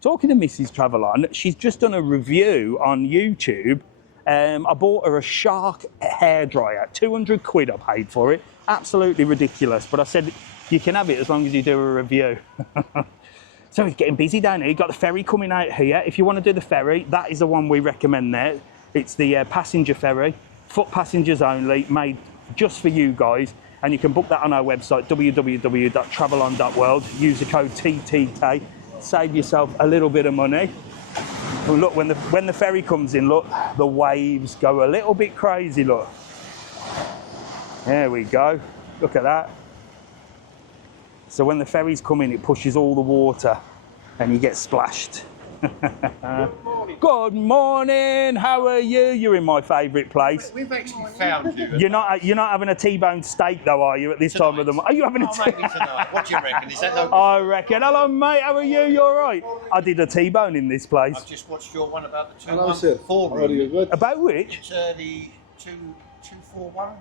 Talking to Mrs. Travelon, she's just done a review on YouTube. I bought her a Shark hairdryer. 200 quid I paid for it. Absolutely ridiculous. But I said, you can have it as long as you do a review. So it's getting busy down here. You've got the ferry coming out here. If you want to do the ferry, that is the one we recommend there. It's the passenger ferry, foot passengers only, made just for you guys. And you can book that on our website, www.travelon.world. Use the code TTK. Save yourself a little bit of money. And look, when the ferry comes in, look, the waves go a little bit crazy, look. There we go. Look at that. So when the ferries come in, it pushes all the water and you get splashed. Good morning. How are you? You're in my favourite place. We've actually found you. You're not having a T-bone steak though, are you? At this time of the month, are you having a Maybe tonight. What do you reckon? Is that no good? I reckon. Hello, mate. How are you? You all right? I did a T-bone in this place. I've just watched your one about the Hello, sir. 214 How are you? room. Good. About which? It's the 2241.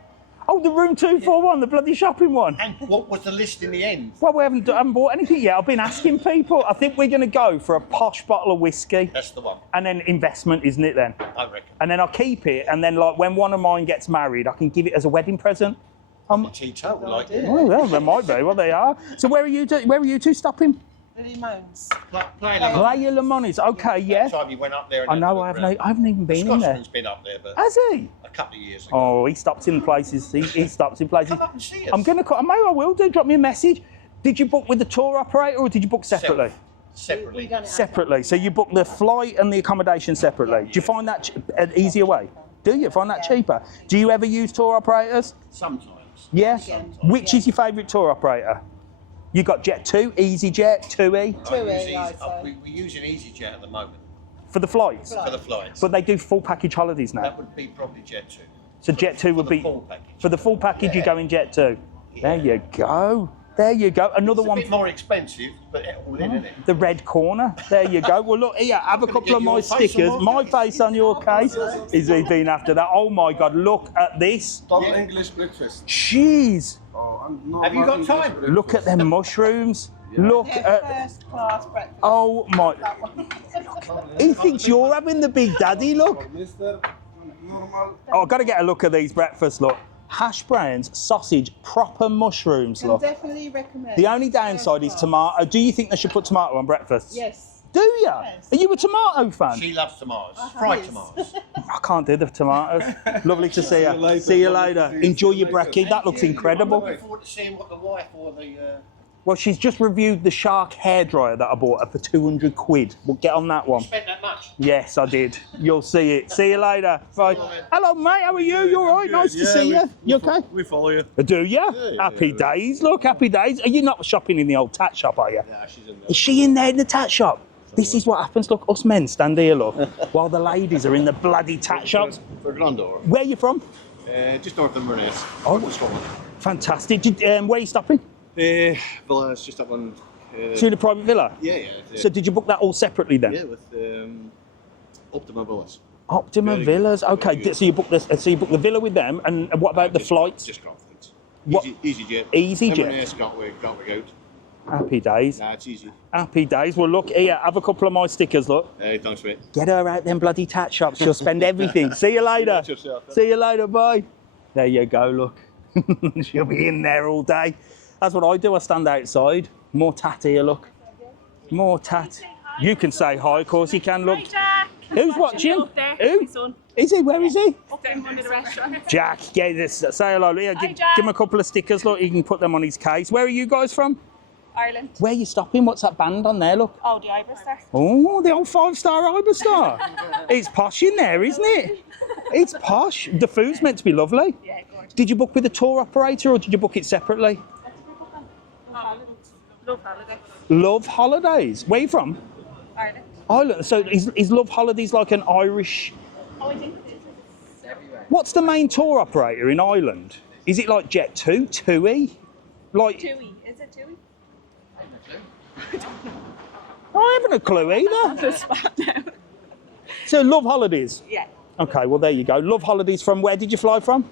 Oh, the room 241, the bloody shopping one. And what was the list in the end? Well, we haven't bought anything yet. I've been asking people. I think we're going to go for a posh bottle of whiskey. That's the one. And then investment, isn't it then? I reckon. And then I'll keep it, and then like when one of mine gets married, I can give it as a wedding present. Teetotal, like Oh, yeah, there might be. Well, they are. So where are you two stopping? The Limones. Playa Limoni's. Okay, yeah. Time you went up there. And I know. I haven't even been in there. Scotsman's been up there, but Has he? a couple of years ago. Oh, he stops in places. He stops in places. Come up and see us. I'm gonna. Maybe I will do. Drop me a message. Did you book with the tour operator or did you book separately? Separately. Separately. So you book the flight and the accommodation separately. Do you find that an easier way? Do you find that cheaper? Do you ever use tour operators? Sometimes. Yeah. Which is your favourite tour operator? You got Jet2, EasyJet, 2E. We're using EasyJet at the moment. For the flights? For the flights. But they do full package holidays now. That would be probably Jet2. So Jet2 would be full package. For the full package, you go in Jet2. Yeah. There you go. There you go. Another it's one. A bit more expensive, but all in, isn't it? The red corner. There you go. Well, look here. Have a couple of my stickers. My face on your case. Is he been after that? Oh my God! Look at this. Top English breakfast. Jeez. Have you got time? Look at them mushrooms. Look at. First class breakfast. Oh my. He thinks you're having the big daddy. Look. Oh, I've got to get a look at these breakfasts. Look. Hash browns, sausage, proper mushrooms. Look. Definitely recommend. The only downside is tomato. Do you think they should put tomato on breakfast? Yes. Do you? Yes. Are you a tomato fan? She loves tomatoes. Fried tomatoes. I can't do the tomatoes. Lovely to see you. See you later. Enjoy your brekkie. That looks incredible. I'm looking forward to seeing what the wife or the... Well, she's just reviewed the Shark hairdryer that I bought her for 200 quid. We'll get on that one. You spent that much? Yes, I did. You'll see it. See you later. Bye. Hello, mate. How are you? You all right? Nice to see you. You okay? We follow you. Do you? Happy days. Look, happy days. Are you not shopping in the old tat shop, are you? Yeah, she's in there. Is she in there in the tat shop? This is what happens. Look, us men stand here, look, while the ladies are in the bloody tat shops. For Glandor. Where are you from? Just north of Marina. Oh, Scotland. fantastic. Where are you stopping? Villa's just up on... To the private villa? Yeah. So did you book that all separately then? Yeah, with Optima Villas. Optima Very Villas. good. Okay, Very good. so you book the villa with them, and what about the flights? Just got flights. What? EasyJet. EasyJet. M&S Gatwick out. Happy days. Nah, it's easy. Happy days. Well, look here. Have a couple of my stickers. Look. Hey, thanks, mate. Get her out them bloody tat shops. She'll spend everything. See you later. See you later. Bye. There you go. Look. She'll be in there all day. That's what I do. I stand outside. More tat here. Look. More tat. You can say hi. Of course you can. Look. Hi, Jack. Who's watching? There, Who? my son. Is he? Where is he? Up in one of the restaurants. Jack. Get this. Say hello. Here, Hi, give Jack. him a couple of stickers. Look. You can put them on his case. Where are you guys from? Ireland. Where are you stopping? What's that band on there? Look. Oh, the Ibis there. Oh, the old 5-star Ibis star. It's posh in there, isn't it? It's posh. The food's meant to be lovely. Yeah, gorgeous. Did you book with a tour operator or did you book it separately? Love holiday. Love Holidays. Where are you from? Ireland. Ireland. So is Love Holidays like an Irish... Oh, I think it is. It's everywhere. What's the main tour operator in Ireland? Is it like Jet2, 2E? Like... Tui. Is it Tui? I haven't a clue either. So Love Holidays? Yeah. Okay, well there you go. Love Holidays from where did you fly from?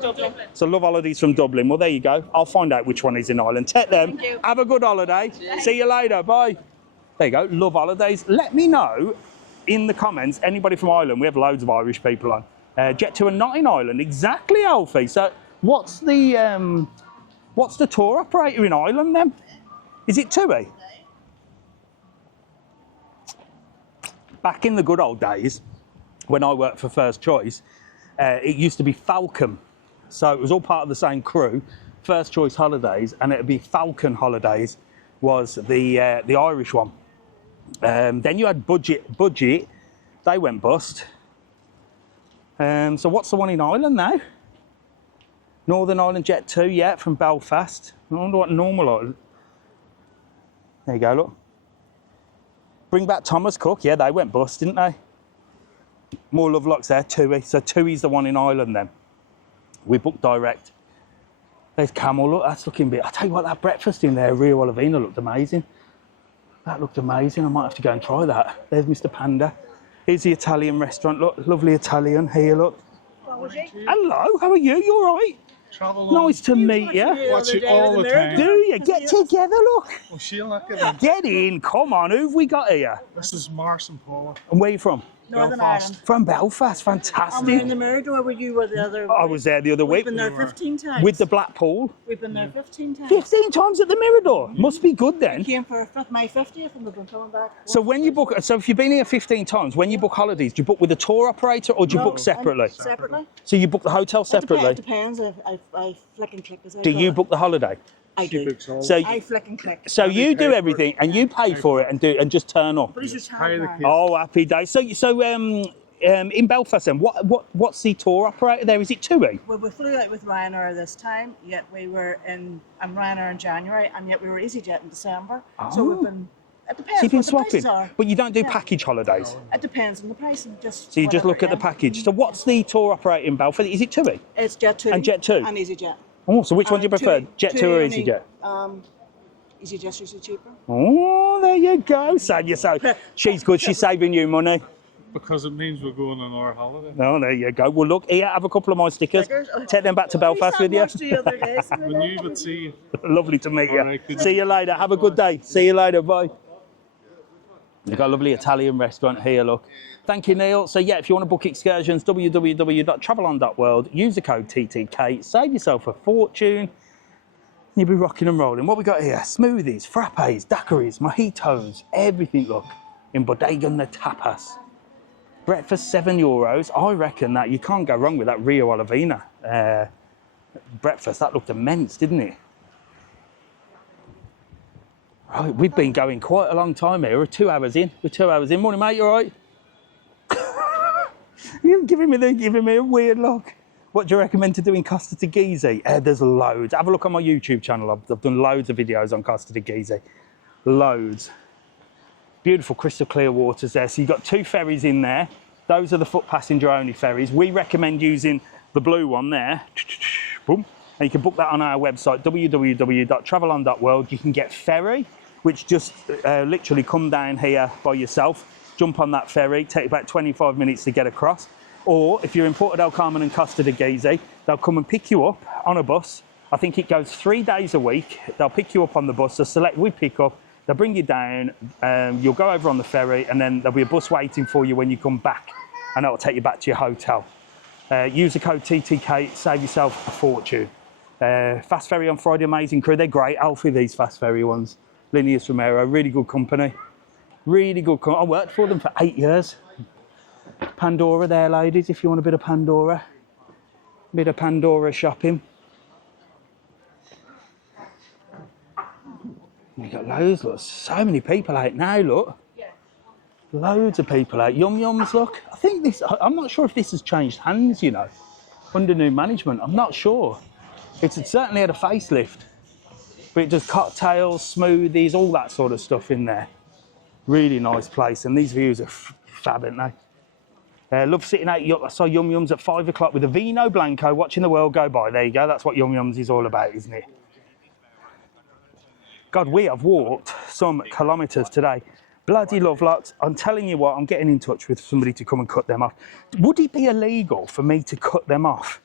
Dublin. So Love Holidays from Dublin. Well, there you go. I'll find out which one is in Ireland. Take them. Thank you. Have a good holiday. See you later. Bye. There you go. Love Holidays. Let me know in the comments, anybody from Ireland. We have loads of Irish people on. Jet2 and not in Ireland. Exactly, Alfie. So what's the tour operator in Ireland then? Is it TUI? Back in the good old days, when I worked for First Choice, it used to be Falcon. So it was all part of the same crew, First Choice Holidays, and it'd be Falcon Holidays was the Irish one. Then you had Budget, they went bust. So what's the one in Ireland now? Northern Ireland Jet2, yeah, from Belfast. I wonder what normal Ireland. There you go, look. Bring back Thomas Cook, yeah, they went bust, didn't they? More love locks there, TUI. So TUI's the one in Ireland then. We booked direct. There's Camel, look, that's looking big. I tell you what, that breakfast in there, Rio Olavina, looked amazing. That looked amazing. I might have to go and try that. There's Mr. Panda. Here's the Italian restaurant, look, lovely Italian. Here, look. Hello, how are you? You all right? Travel on. Nice to meet you. Watch it all the time. Do you? Get together, look. Well, she'll not get in. Get in, come on, who've we got here? This is Mars and Paula. And where are you from? Northern Belfast. Ireland. From Belfast, fantastic. And we're in the Mirador where you were the other I was there the other We've week. been there 15 times. With the Blackpool. We've been there 15 times. 15 times at the Mirador. Must be good then. We came for my 50th and we've been coming back. So when you book, so if you've been here 15 times, when you book holidays, do you book with a tour operator or do you book separately? Separately. So you book the hotel separately? It depends. I flick and click. As I Do call you it. book the holiday? I do. So I flick and click. So you do everything and you pay for it and just turn up. But it's just hard. Oh, happy days. So in Belfast then, what's the tour operator there? Is it TUI? Well, we flew out with Ryanair this time, yet we were in Ryanair in January, and yet we were EasyJet in December. So we've been. It depends. So you've been what the prices swapping, are. but you don't do package holidays. It depends on the price and just. So you just look at the whatever, package. So what's the tour operator in Belfast? Is it TUI? It's Jet2 And Jet2? and EasyJet. Oh, so which one do you prefer, Jet2 or only, EasyJet? EasyJet's usually cheaper. Oh, there you go. Save yourself. She's good. She's saving you money. Because it means we're going on our holiday. Oh, there you go. Well, look, here, have a couple of my stickers. Take them back to Belfast with you. When you would see you. Lovely to meet you. Right, See you later. Have a good day. See you later. Bye. We've got a lovely Italian restaurant here, look. Thank you, Neil. So, yeah, if you want to book excursions, www.travelon.world, use the code TTK, save yourself a fortune, you'll be rocking and rolling. What we got here? Smoothies, frappes, daiquiris, mojitos, everything, look, in Bodega and the Tapas. Breakfast, €7. I reckon that you can't go wrong with that Rio Olavina breakfast. That looked immense, didn't it? Right, we've been going quite a long time here. We're 2 hours in. Morning, mate, you all right? You're giving me a weird look. What do you recommend to do in Costa Teguise? There's loads. Have a look on my YouTube channel. I've done loads of videos on Costa Teguise. Loads. Beautiful crystal clear waters there. So you've got 2 ferries in there. Those are the foot passenger only ferries. We recommend using the blue one there. Boom. And you can book that on our website, www.travelon.world. You can get ferry, which just literally come down here by yourself, jump on that ferry, take about 25 minutes to get across. Or if you're in Porto del Carmen and Costa Teguise, they'll come and pick you up on a bus. I think it goes 3 days a week. They'll pick you up on the bus. So select we pick up, they'll bring you down, you'll go over on the ferry, and then there'll be a bus waiting for you when you come back, and that'll take you back to your hotel. Use the code TTK, save yourself a fortune. Fast Ferry on Friday, amazing crew. They're great. Alfie, these Fast Ferry ones. Linneas Romero, really good company. Really good company. I worked for them for 8 years. Pandora there, ladies, if you want a bit of Pandora. Bit of Pandora shopping. You've got loads, look. So many people out now, look. Loads of people out. Yum Yums, look. I think this, I'm not sure if this has changed hands, you know, under new management. I'm not sure. It's certainly had a facelift. But it does cocktails, smoothies, all that sort of stuff in there. Really nice place. And these views are fab, aren't they? Love sitting out. I saw Yum Yums at 5 o'clock with a Vino Blanco, watching the world go by. There you go. That's what Yum Yums is all about, isn't it? God, we have walked some kilometres today. Bloody love lots. I'm telling you what, I'm getting in touch with somebody to come and cut them off. Would it be illegal for me to cut them off?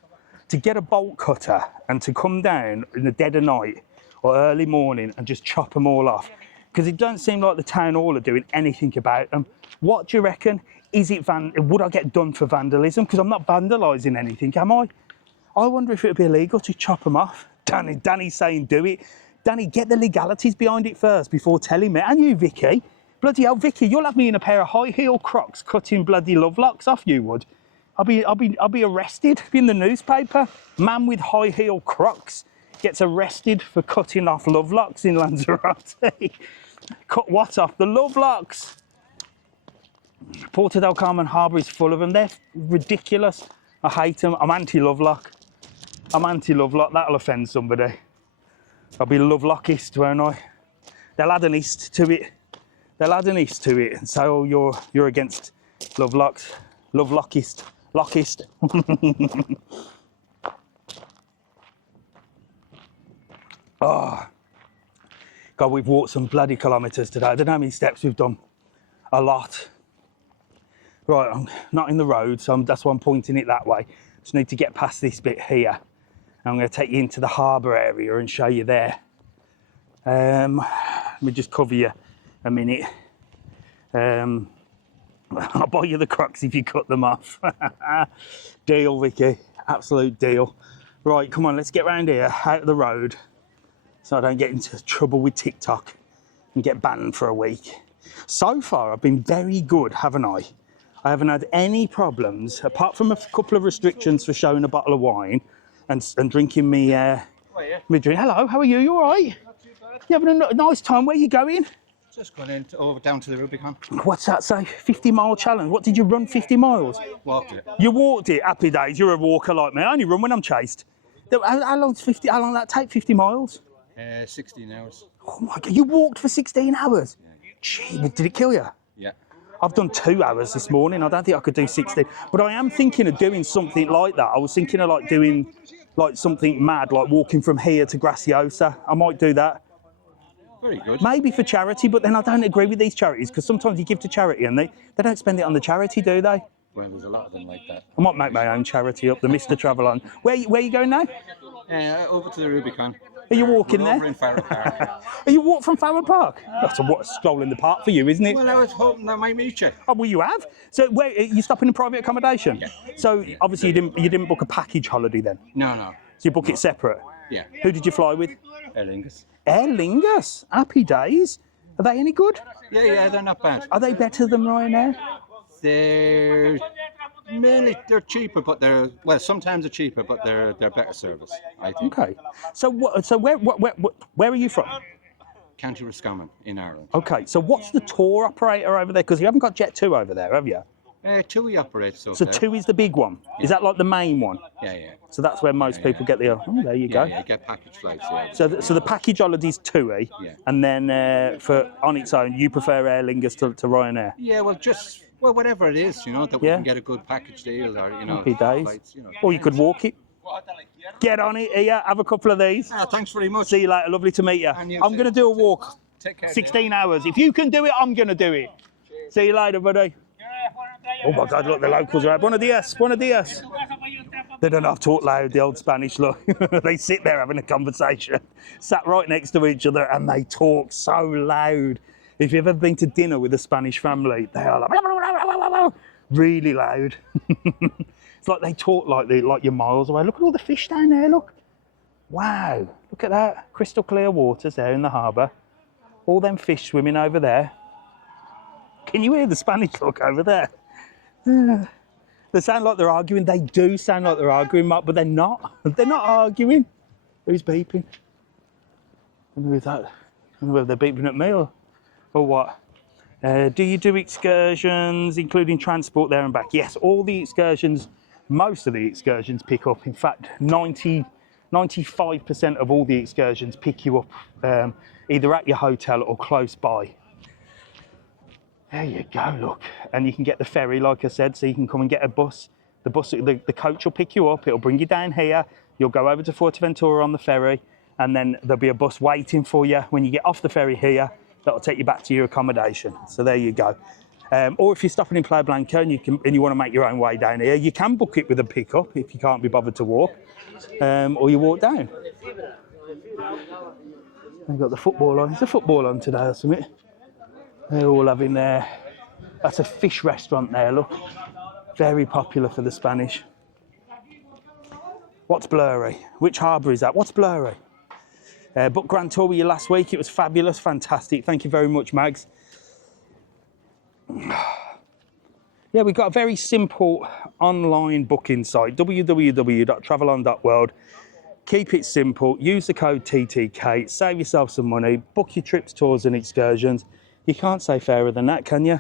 To get a bolt cutter and to come down in the dead of night or early morning and just chop them all off? Because it don't seem like the town hall are doing anything about them. What do you reckon? Is it would I get done for vandalism? Because I'm not vandalising anything, am I? I wonder if it would be illegal to chop them off. Danny's saying do it. Danny, get the legalities behind it first before telling me. And you, Vicky. Bloody hell, Vicky, you'll have me in a pair of high heel Crocs cutting bloody love locks off, you would. I'll be arrested. Be in the newspaper. Man with high heel Crocs gets arrested for cutting off love locks in Lanzarote. Cut what off? The love locks. Porto del Carmen Harbour is full of them. They're ridiculous. I hate them. I'm anti-love lock. That'll offend somebody. I'll be love lockist, won't I? They'll add an ist to it. And say, oh, you're against love locks. Love lockist. Oh, God, we've walked some bloody kilometres today. I don't know how many steps we've done. A lot. Right, I'm not in the road, so that's why I'm pointing it that way. Just need to get past this bit here. I'm going to take you into the harbour area and show you there. Let me just cover you a minute. I'll buy you the Crocs if you cut them off. Deal, Vicky. Absolute deal. Right, come on, let's get round here, out of the road, so I don't get into trouble with TikTok and get banned for a week. So far, I've been very good, haven't I? I haven't had any problems, apart from a couple of restrictions for showing a bottle of wine and drinking me drink. Hello, how are you? You all right? Not too bad. You having a nice time? Where are you going? Just going down to the Rubicon. What's that say? 50-mile challenge. What did you run 50 miles? Walked it. You walked it. Happy days. You're a walker like me. I only run when I'm chased. How long did that take? 50 miles? 16 hours. Oh my God! You walked for 16 hours. Gee, did it kill you? Yeah. I've done 2 hours this morning. I don't think I could do 16. But I am thinking of doing something like that. I was thinking of like doing like something mad, like walking from here to Graciosa. I might do that. Very good. Maybe for charity, but then I don't agree with these charities because sometimes you give to charity and they don't spend it on the charity, do they? Well, there's a lot of them like that. I might make my own charity up, the Mr. Travel On. Where are you going now? Over to the Rubicon. Are you walking We're there? over in Farrer Park. Are you walking from Farrer Park? That's a stroll in the park for you, isn't it? Well, I was hoping I might meet you. Oh, well, you have. So, where you stopping in private accommodation? Yeah. So, obviously, you didn't book a package holiday then. No. So you book it separate. Yeah. Who did you fly with? Aer Lingus. Aer Lingus. Happy days. Are they any good? Yeah, they're not bad. Are they better than Ryanair? They're cheaper, but sometimes they're cheaper, but they're better service, I think. Okay. So where are you from? County Roscommon in Ireland. Okay. So what's the tour operator over there? Because you haven't got Jet 2 over there, have you? TUI operates over So there. 2 is the big one. Yeah. Is that like the main one? Yeah. So that's where most people get the. Oh, there you go. Yeah, you get package flights. Yeah. So the package holiday's TUI, Yeah. and then for on its own, you prefer Aer Lingus to Ryanair. Yeah, well, whatever it is, that we Yeah. can get a good package deal, or Happy days. flights, Or you could walk it. Get on it here. Have a couple of these. Thanks very much. See you later. Lovely to meet you. And you I'm too. going to do a walk. Take care. 16 hours. If you can do it, I'm going to do it. See you later, buddy. Oh my God, look, the locals are out. Buenos dias, buenos dias. They don't have to talk loud, the old Spanish, look. They sit there having a conversation, sat right next to each other, and they talk so loud. If you've ever been to dinner with a Spanish family, they are like really loud. It's like they talk like you're miles away. Look at all the fish down there, look. Wow, look at that. Crystal clear waters there in the harbour. All them fish swimming over there. Can you hear the Spanish talk over there? They sound like they're arguing. They do sound like they're arguing, Mark, but they're not. They're not arguing. Who's beeping? I wonder if that. I wonder whether they're beeping at me or what. Do you do excursions, including transport there and back? Yes, all the excursions, most of the excursions pick up. In fact, 95% of all the excursions pick you up either at your hotel or close by. There you go, look. And you can get the ferry, like I said, so you can come and get a bus. The coach will pick you up, it'll bring you down here, you'll go over to Fuerteventura on the ferry, and then there'll be a bus waiting for you when you get off the ferry here, that'll take you back to your accommodation. So there you go. Or if you're stopping in Playa Blanca and you want to make your own way down here, you can book it with a pickup if you can't be bothered to walk, or you walk down. They've got the football on. Is a football on today or something? They're all having their. That's a fish restaurant there, look. Very popular for the Spanish. What's blurry? Which harbour is that? What's blurry? Booked Grand Tour with you last week. It was fabulous, fantastic. Thank you very much, Mags. Yeah, we've got a very simple online booking site, www.travelon.world. Keep it simple, use the code TTK, save yourself some money, book your trips, tours and excursions. You can't say fairer than that, can you?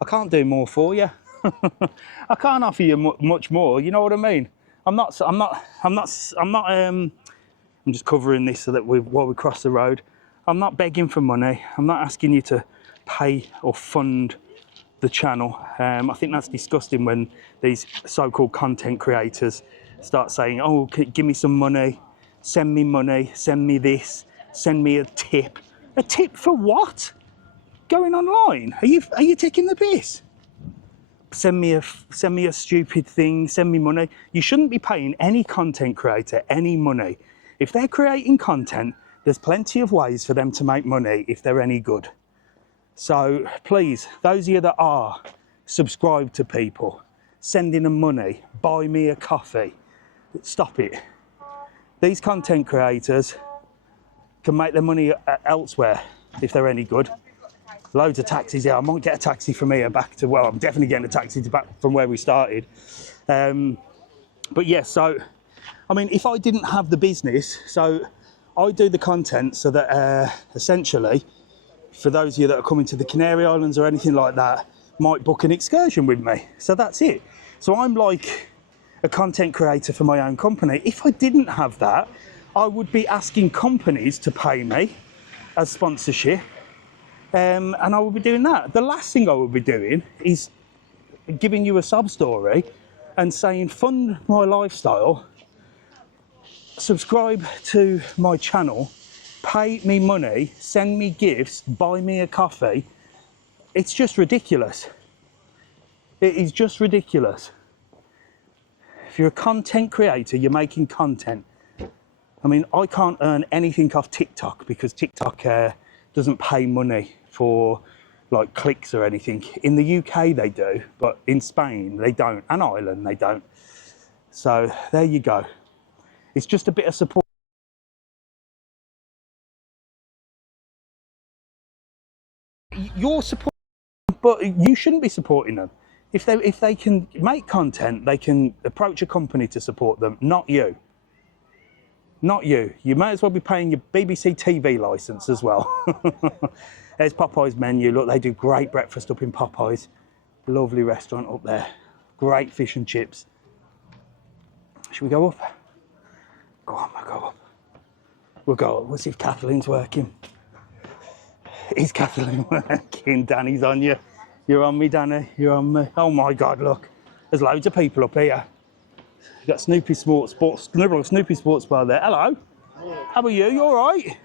I can't do more for you. I can't offer you much more, you know what I mean? I'm just covering this so that while we cross the road. I'm not begging for money. I'm not asking you to pay or fund the channel. I think that's disgusting when these so-called content creators start saying, oh, give me some money, send me this, send me a tip. A tip for what? Going online? Are you taking the piss? send me a stupid thing, send me money. You shouldn't be paying any content creator any money. If they're creating content, there's plenty of ways for them to make money if they're any good. So please, those of you that are, subscribe to people, sending them money, buy me a coffee. Stop it. These content creators can make their money elsewhere if they're any good. Loads of taxis, yeah, I might get a taxi from here back to, well, I'm definitely getting a taxi back from where we started. But yeah, so, I mean, if I didn't have the business, so I do the content so that essentially, for those of you that are coming to the Canary Islands or anything like that, might book an excursion with me. So that's it. So I'm like a content creator for my own company. If I didn't have that, I would be asking companies to pay me as sponsorship. And I will be doing that. The last thing I will be doing is giving you a sob story and saying, fund my lifestyle, subscribe to my channel, pay me money, send me gifts, buy me a coffee. It's just ridiculous. It is just ridiculous. If you're a content creator, you're making content. I mean, I can't earn anything off TikTok because TikTok doesn't pay money for like clicks or anything. In the UK they do, but in Spain they don't, and Ireland they don't. So there you go. It's just a bit of support. You're supporting, but you shouldn't be supporting them. If they can make content, they can approach a company to support them, not you. Not you. You may as well be paying your BBC TV licence as well. There's Popeye's menu. Look, they do great breakfast up in Popeye's. Lovely restaurant up there. Great fish and chips. Should we go up? Go on, we'll go up. We'll go up. We'll see if Kathleen's working. Is Kathleen working? Danny's on you. You're on me, Danny. You're on me. Oh my God, look. There's loads of people up here. You've got Snoopy Sports Bar there. Hello. How are you? You all right?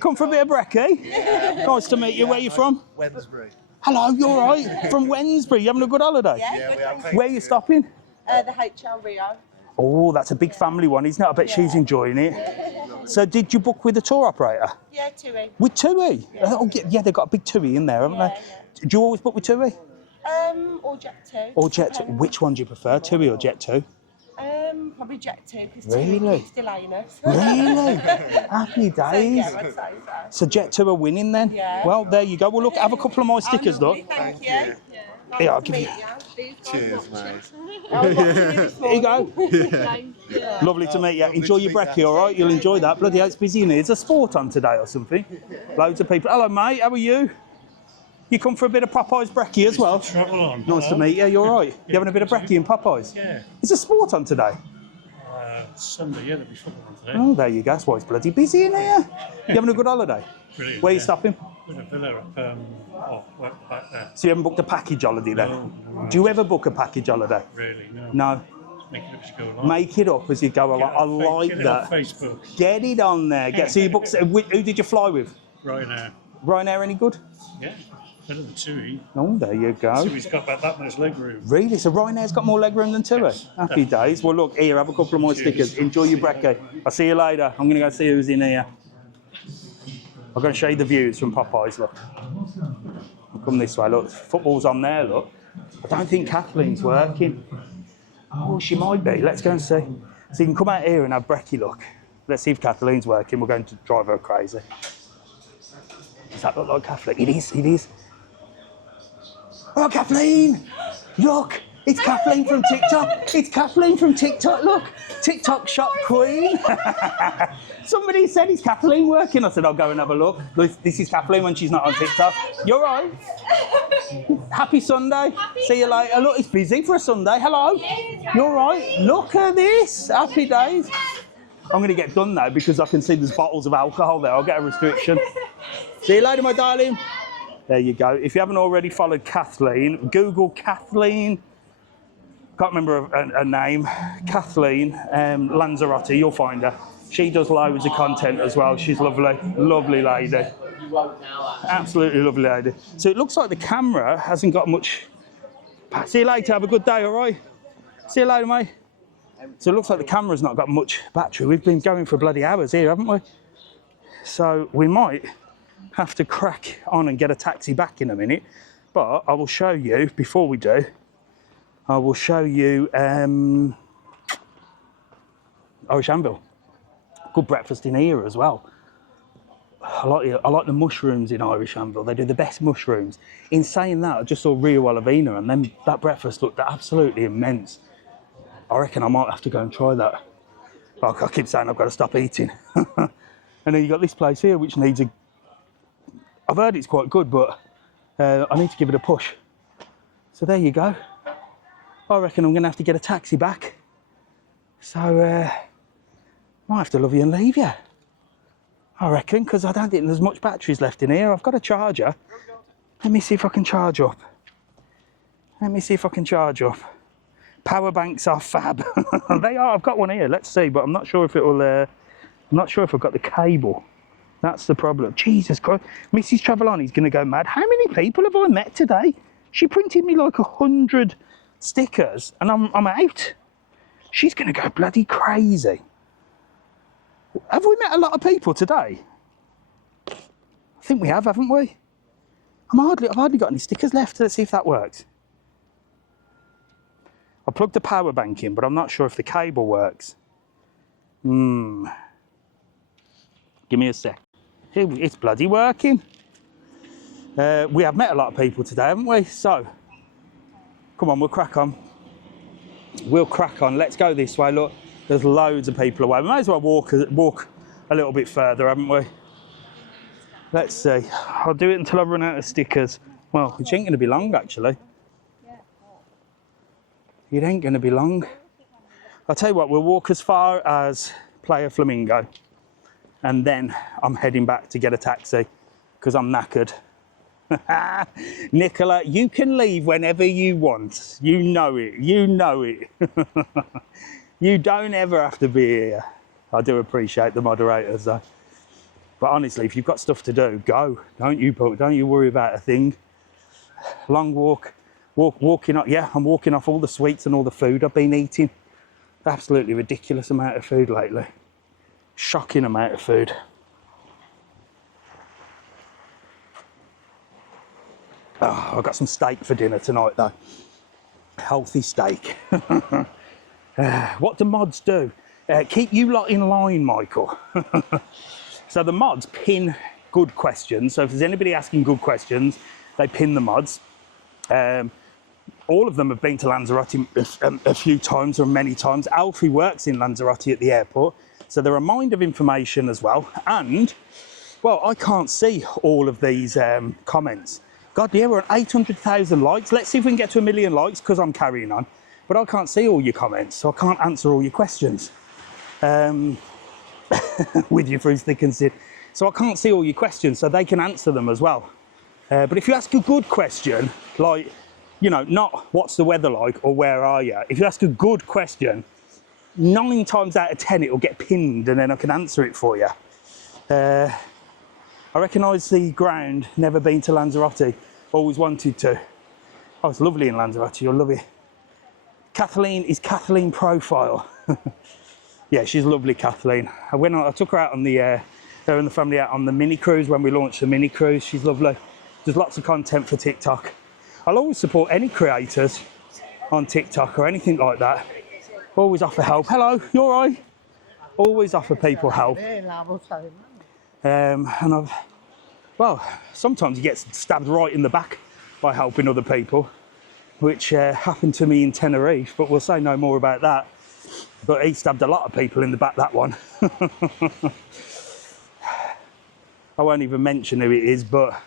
Come for a bit of brekkie? Yeah. Nice to meet you. Where are you from? Wednesbury. Hello, you all right? From Wednesbury. You having a good holiday? Yeah, we are. Where are you stopping? The HL Rio. Oh, that's a big family one, isn't it? I bet she's enjoying it. So did you book with a tour operator? Yeah, TUI. With TUI? Yeah. Oh, yeah, they've got a big TUI in there, haven't they? Yeah. Do you always book with TUI? Or Jet2. Or Jet2. Which one do you prefer, TUI or Jet2? Probably Jet2, because really? TUI keeps delaying us. Really? Happy days. So, yeah, I'd say So so. Jet2 are winning then? Yeah. Well, there you go. Well, look, have a couple of my stickers, look. Thank you. Yeah, I'll give you. Cheers, mate. Here you go. Yeah. Lovely to meet you. Enjoy your brekkie, all right? You'll enjoy that. Bloody hell, it's busy in here. Is a sport on today or something? Loads of people. Hello, mate. How are you? You come for a bit of Popeye's brekkie as well? Travel on. Nice to meet you. You all right? You having a bit of brekkie in Popeye's? Yeah. Is a sport on today? Sunday, yeah, there'll be football on today. Oh, there you go. That's why it's bloody busy in here. You having a good holiday? Brilliant. Where are you stopping? With a villa up, back there. So you haven't booked a package holiday then? No. Do you ever book a package holiday? Really, no. No. Make it up as you go along. Make it up as you go along. I like Get it that. on Facebook. Get it on there. So you booked. Who did you fly with? Ryanair. Ryanair, any good? Yeah, better than TUI. Oh, there you go. TUI's got about that much leg room. Really? So Ryanair's got more leg room than TUI? Yes, Happy days. Well, look, here, have a couple of more stickers. Enjoy your brekkie. I'll see you later. I'm going to go see who's in here. I'm going to show you the views from Popeye's, look. I'll come this way, look. Football's on there, look. I don't think Kathleen's working. Oh, she might be. Let's go and see. So you can come out here and have brekkie, look. Let's see if Kathleen's working. We're going to drive her crazy. Does that look like Kathleen? It is, it is. Oh, Kathleen! Look! It's Kathleen from TikTok. It's Kathleen from TikTok. Look, TikTok shop queen. Somebody said, "Is Kathleen working?" I said, "I'll go and have a look." This is Kathleen when she's not on TikTok. You're right. Happy Sunday. See you later. Look, it's busy for a Sunday. Hello. You're right. Look at this. Happy days. I'm going to get done now because I can see there's bottles of alcohol there. I'll get a restriction. See you later, my darling. There you go. If you haven't already followed Kathleen, Google Kathleen. Can't remember her name. Kathleen Lanzarote. You'll find her. She does loads of content as well. She's lovely, lovely lady. Absolutely lovely lady. So it looks like the camera hasn't got much See you later, have a good day, all right? See you later, mate. So it looks like the camera's not got much battery. We've been going for bloody hours here, haven't we? So we might have to crack on and get a taxi back in a minute. But I will show you, before we do, I will show you Irish Anvil. Good breakfast in here as well. I like the mushrooms in Irish Anvil. They do the best mushrooms. In saying that, I just saw Rio Olavina, and then that breakfast looked absolutely immense. I reckon I might have to go and try that. Like I keep saying, I've got to stop eating. And then you got this place here, which needs a... I've heard it's quite good, but I need to give it a push. So there you go. I reckon I'm going to have to get a taxi back. So, might have to love you and leave you. I reckon, because I don't think there's much batteries left in here. I've got a charger. Let me see if I can charge up. Let me see if I can charge up. Power banks are fab. They are. I've got one here. Let's see, but I'm not sure if it will. I'm not sure if I've got the cable. That's the problem. Jesus Christ, Mrs. Travelani's going to go mad. How many people have I met today? She printed me like 100 stickers, and I'm out. She's going to go bloody crazy. Have we met a lot of people today? I think we have, haven't we? I've hardly got any stickers left. Let's see if that works. I plugged the power bank in, but I'm not sure if the cable works. Give me a sec. It's bloody working. We have met a lot of people today, haven't we? So, come on, we'll crack on. We'll crack on. Let's go this way. Look, there's loads of people away. We might as well walk a little bit further, haven't we? Let's see. I'll do it until I run out of stickers. Well, it ain't going to be long, actually. It ain't going to be long. I'll tell you what, we'll walk as far as Playa Flamingo, and then I'm heading back to get a taxi because I'm knackered. Nicola, you can leave whenever you want. You know it. You know it. You don't ever have to be here. I do appreciate the moderators, though. But honestly, if you've got stuff to do, go. Don't you worry about a thing. Long walk. Walking up. Yeah, I'm walking off all the sweets and all the food I've been eating. Absolutely ridiculous amount of food lately. Shocking amount of food. Oh, I've got some steak for dinner tonight, though. Healthy steak. What do mods do? Keep you lot in line, Michael. So the mods pin good questions. So if there's anybody asking good questions, they pin the mods. All of them have been to Lanzarote a few times or many times. Alfie works in Lanzarote at the airport, so they're a mind of information as well. And, well, I can't see all of these comments. God, yeah, we're at 800,000 likes. Let's see if we can get to 1 million likes, because I'm carrying on. But I can't see all your comments, so I can't answer all your questions. With you through thick and thin. So I can't see all your questions, so they can answer them as well. But if you ask a good question, like, you know, not what's the weather like or where are you? If you ask a good question, 9 times out of 10 it'll get pinned and then I can answer it for you. I recognise the ground, never been to Lanzarote, always wanted to. Oh, it's lovely in Lanzarote, you'll love it. Kathleen is Kathleen Profile. Yeah, she's lovely, Kathleen. I took her out on her and the family out on the mini cruise when we launched the mini cruise. She's lovely. There's lots of content for TikTok. I'll always support any creators on TikTok or anything like that. Always offer help. Hello, you all right? Always offer people help. Well, sometimes you get stabbed right in the back by helping other people, which happened to me in Tenerife, but we'll say no more about that. But he stabbed a lot of people in the back, that one. I won't even mention who it is, but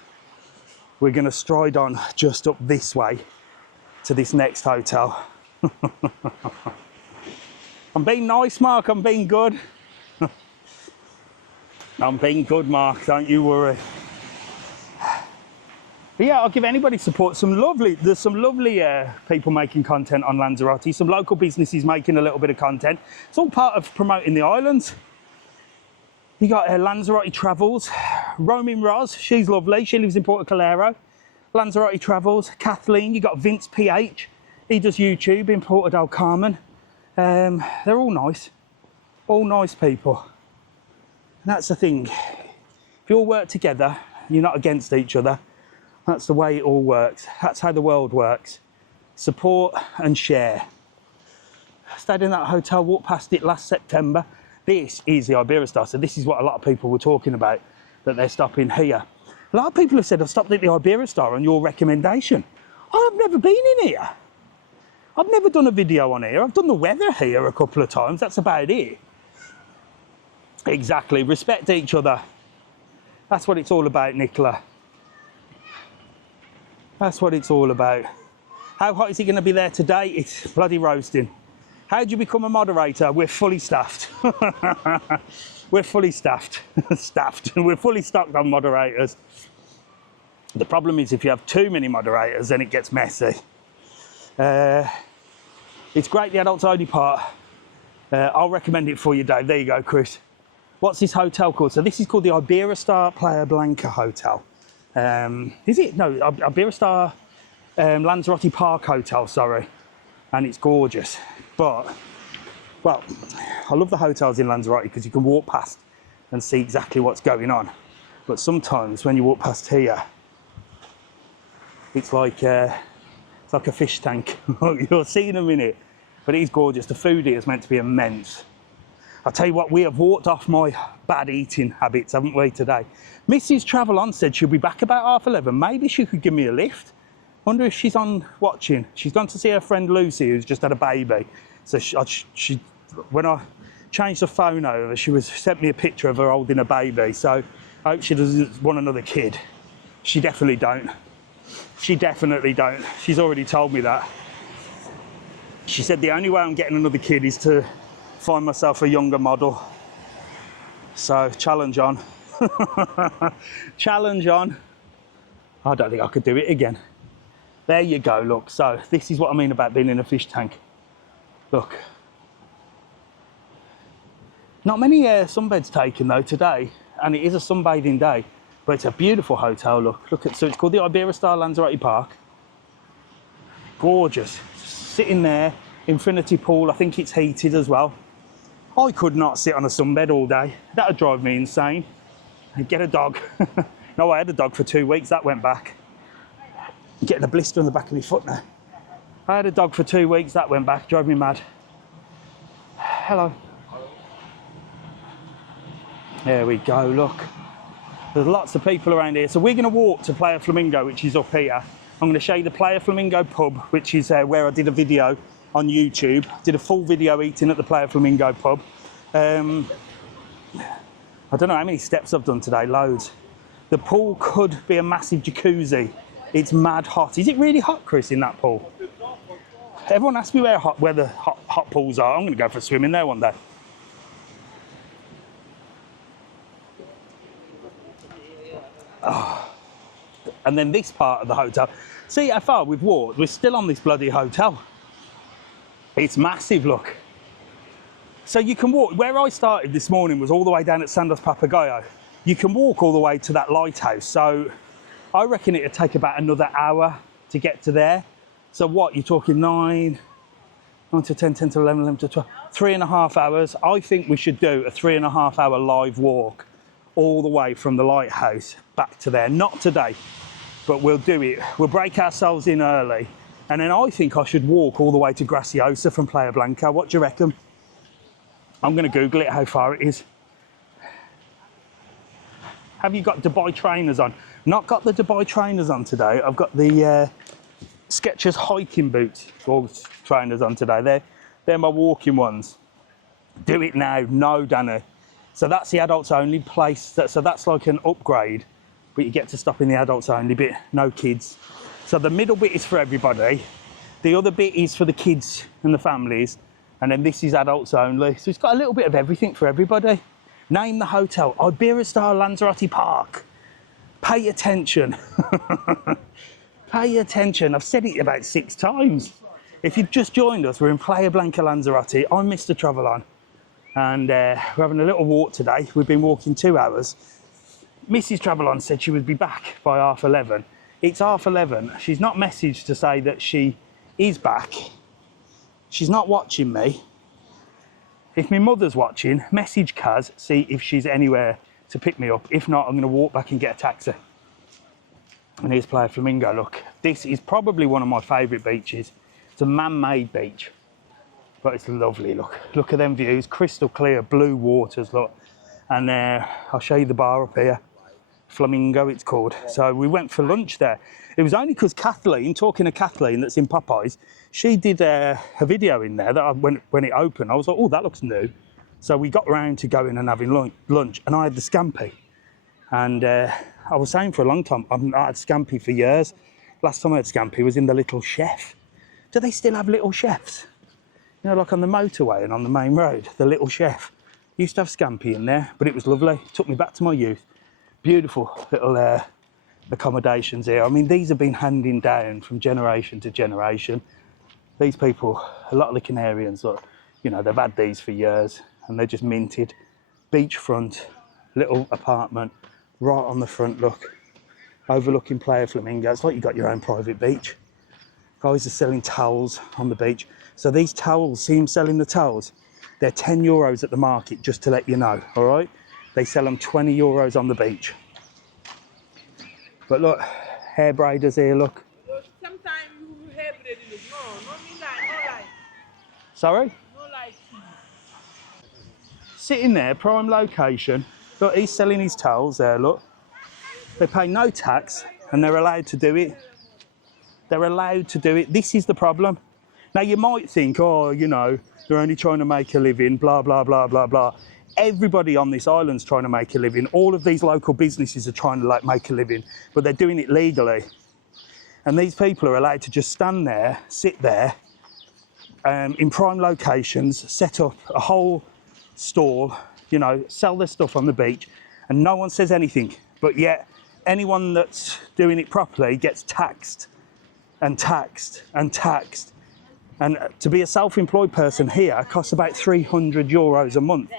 we're going to stride on just up this way to this next hotel. I'm being nice, Mark, I'm being good. I'm being good, Mark, don't you worry. But yeah, I'll give anybody support. There's some lovely people making content on Lanzarote, some local businesses making a little bit of content. It's all part of promoting the islands. You got Lanzarote Travels, Roaming Roz, she's lovely, she lives in Porto Calero. Lanzarote Travels, Kathleen, you got Vince PH, He does YouTube in Porta del Carmen. They're all nice people. And that's the thing. If you all work together, you're not against each other. That's the way it all works. That's how the world works. Support and share. I stayed in that hotel, walked past it last September. This is the Iberostar, so this is what a lot of people were talking about, that they're stopping here. A lot of people have said, I've stopped at the Iberostar on your recommendation. I've never been in here. I've never done a video on here. I've done the weather here a couple of times. That's about it. Exactly. Respect each other. That's what it's all about, Nicola. That's what it's all about. How hot is it going to be there today? It's bloody roasting. How do you become a moderator? We're fully staffed. We're fully staffed. We're fully stocked on moderators. The problem is if you have too many moderators, then it gets messy. It's great, the adults only part. I'll recommend it for you, Dave. There you go, Chris. What's this hotel called? So this is called the Iberostar Playa Blanca Hotel. Is it? No, Iberostar Lanzarote Park Hotel, sorry. And it's gorgeous. But, well, I love the hotels in Lanzarote because you can walk past and see exactly what's going on. But sometimes when you walk past here, it's like a fish tank. You'll see in a minute. But it is gorgeous. The food here is meant to be immense. I'll tell you what, we have walked off my bad eating habits, haven't we, today? Mrs. Travel On said she'll be back about 11:30. Maybe she could give me a lift. Wonder if she's on watching. She's gone to see her friend Lucy, who's just had a baby. So she when I changed the phone over, she sent me a picture of her holding a baby. So I hope she doesn't want another kid. She definitely don't. She definitely don't. She's already told me that. She said the only way I'm getting another kid is to find myself a younger model. So challenge on. Challenge on. I don't think I could do it again. There you go, look. So this is what I mean about being in a fish tank. Look. Not many sunbeds taken though today, and it is a sunbathing day, but it's a beautiful hotel, look. So it's called the Iberostar Lanzarote Park. Gorgeous. Sitting there, infinity pool, I think it's heated as well. I could not sit on a sunbed all day. That would drive me insane. I'd get a dog. No, I had a dog for 2 weeks, that went back. I'm getting a blister on the back of my foot now. I had a dog for 2 weeks, that went back, drove me mad. Hello. There we go, look. There's lots of people around here. So we're going to walk to Playa Flamingo, which is up here. I'm going to show you the Playa Flamingo pub, which is where I did a video on YouTube. Did a full video eating at the Playa Flamingo pub. I don't know how many steps I've done today, loads. The pool could be a massive jacuzzi. It's mad hot. Is it really hot, Chris, in that pool? Everyone asks me where the hot pools are. I'm going to go for a swim in there one day. Oh. And then this part of the hotel. See how far we've walked? We're still on this bloody hotel. It's massive, look. So you can walk. Where I started this morning was all the way down at Sandos Papagayo. You can walk all the way to that lighthouse. So I reckon it'd take about another hour to get to there. So what, you're talking 9 to 10, 10 to 11, 11 to 12, 3.5 hours. I think we should do a 3.5 hour live walk all the way from the lighthouse back to there. Not today, but we'll do it. We'll break ourselves in early. And then I think I should walk all the way to Graciosa from Playa Blanca. What do you reckon? I'm going to Google it, how far it is. Have you got Dubai trainers on? Not got the Dubai trainers on today. I've got the Skechers hiking boots or trainers on today. They're my walking ones. Do it now. No, Danny. So that's the adults only place. So that's like an upgrade, but you get to stop in the adults only bit. No kids. So the middle bit is for everybody. The other bit is for the kids and the families. And then this is adults only. So it's got a little bit of everything for everybody. Name the hotel, Iberostar Lanzarote Park. Pay attention. Pay attention. I've said it about 6 times. If you've just joined us, we're in Playa Blanca, Lanzarote. I'm Mr. Travel On. And we're having a little walk today. We've been walking 2 hours. Mrs. Travel On said she would be back by 11:30. It's 11:30. She's not messaged to say that she is back. She's not watching me. If my mother's watching, message Kaz, see if she's anywhere to pick me up. If not, I'm going to walk back and get a taxi. And here's Playa Flamingo, look. This is probably one of my favourite beaches. It's a man-made beach, but it's lovely, look. Look at them views, crystal clear, blue waters, look. And I'll show you the bar up here. Flamingo, it's called. So we went for lunch there. It was only because Kathleen, talking to Kathleen that's in Popeyes, she did a video in there that when it opened, I was like, oh, that looks new. So we got round to going and having lunch, and I had the scampi. And I was saying for a long time, I've not had scampi for years. Last time I had scampi was in the Little Chef. Do they still have Little Chefs? You know, like on the motorway and on the main road, the Little Chef. Used to have scampi in there, but it was lovely. Took me back to my youth. Beautiful little accommodations here. I mean, these have been handing down from generation to generation. These people, a lot of the Canarians, look, you know, they've had these for years and they're just minted. Beachfront, little apartment, right on the front, look. Overlooking Playa Flamingo. It's like you've got your own private beach. Guys are selling towels on the beach. So these towels, see them selling the towels? They're 10 euros at the market, just to let you know, all right? They sell them 20 euros on the beach. But look, hair braiders here, look. Sometimes you hair braiding, no lie. Sorry? No lie. Sitting there, prime location. Look, he's selling his towels there, look. They pay no tax and they're allowed to do it. They're allowed to do it. This is the problem. Now you might think, oh, you know, they're only trying to make a living, blah, blah, blah, blah, blah. Everybody on this island's trying to make a living. All of these local businesses are trying to make a living, but they're doing it legally. And these people are allowed to just stand there, sit there, in prime locations, set up a whole stall, you know, sell their stuff on the beach, and no one says anything. But yet, anyone that's doing it properly gets taxed and taxed and taxed. And to be a self-employed person here costs about 300 euros a month.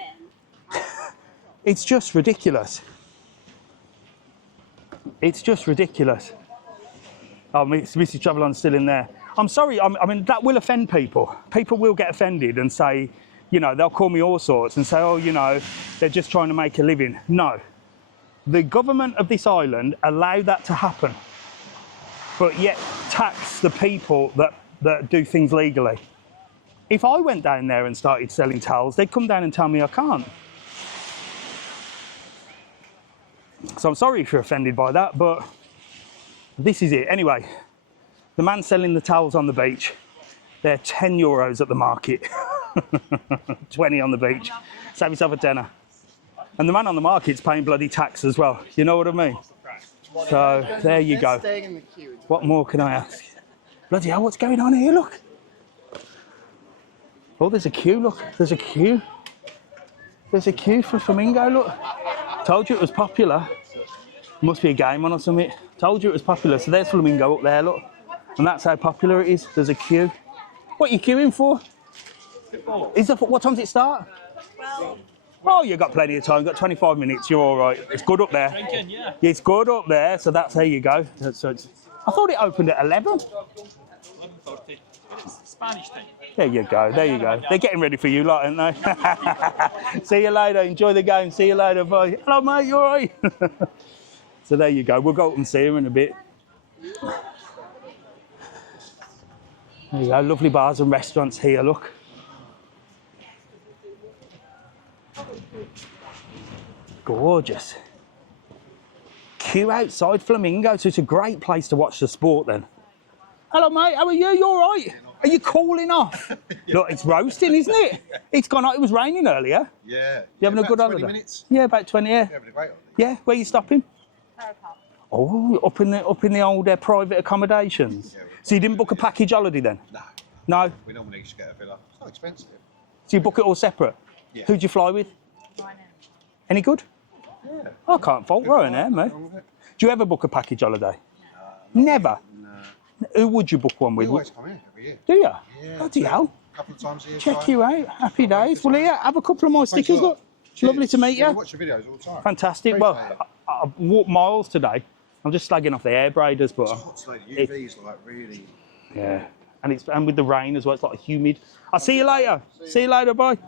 It's just ridiculous. It's just ridiculous. Oh, Mrs. Travelon's still in there. I'm sorry, I mean, that will offend people. People will get offended and say, you know, they'll call me all sorts and say, oh, you know, they're just trying to make a living. No. The government of this island allow that to happen, but yet tax the people that do things legally. If I went down there and started selling towels, they'd come down and tell me I can't. So I'm sorry if you're offended by that, but this is it. Anyway, the man selling the towels on the beach, they're 10 euros at the market. 20 on the beach. Save yourself a tenner. And the man on the market's paying bloody tax as well. You know what I mean? So there you go. What more can I ask? Bloody hell, what's going on here? Look. Oh, there's a queue, look. There's a queue. There's a queue for Flamingo, look. Told you it was popular. Must be a game on or something. Told you it was popular. So there's Flamingo up there, look. And that's how popular it is. There's a queue. What are you queuing for? What time does it start? 12. Oh, you've got plenty of time. You've got 25 minutes. You're all right. It's good up there. Drinking, yeah. It's good up there. So that's how you go. So I thought it opened at 11. 11:30. It's Spanish thing. There you go. There you go. They're getting ready for you, lot, aren't they? See you later. Enjoy the game. See you later. Bye. Hello, mate. You all right? So there you go. We'll go up and see her in a bit. There you go. Lovely bars and restaurants here. Look. Gorgeous. Queue outside Flamingo, so it's a great place to watch the sport then. Hello mate, how are you? You all right? Are you cooling off? Look, it's roasting, isn't it? It's gone out, it was raining earlier. Yeah. You having a good holiday? 20 minutes. Yeah, about 20, yeah. Having a great holiday. Yeah, where are you stopping? Oh, up in the old private accommodations. Yeah, so you didn't book a package holiday then? No. No? We normally just get a villa. It's not expensive. So you book it all separate? Yeah. Who'd you fly with? Any good? Yeah. I can't fault Ryanair, mate. Do you ever book a package holiday? Never? No. Who would you book one with? We always come here every year. Do you? Yeah. Bloody hell. A couple of times a year. Check you out. Happy days. Well, here, have a couple of my stickers. Look. It's lovely to meet you. We watch your videos all the time. Fantastic. Well, I walked miles today. I'm just slagging off the air braiders, but It's hot today. The UV's like really... yeah. and with the rain as well, it's like humid. I'll see you later. See you later, bye.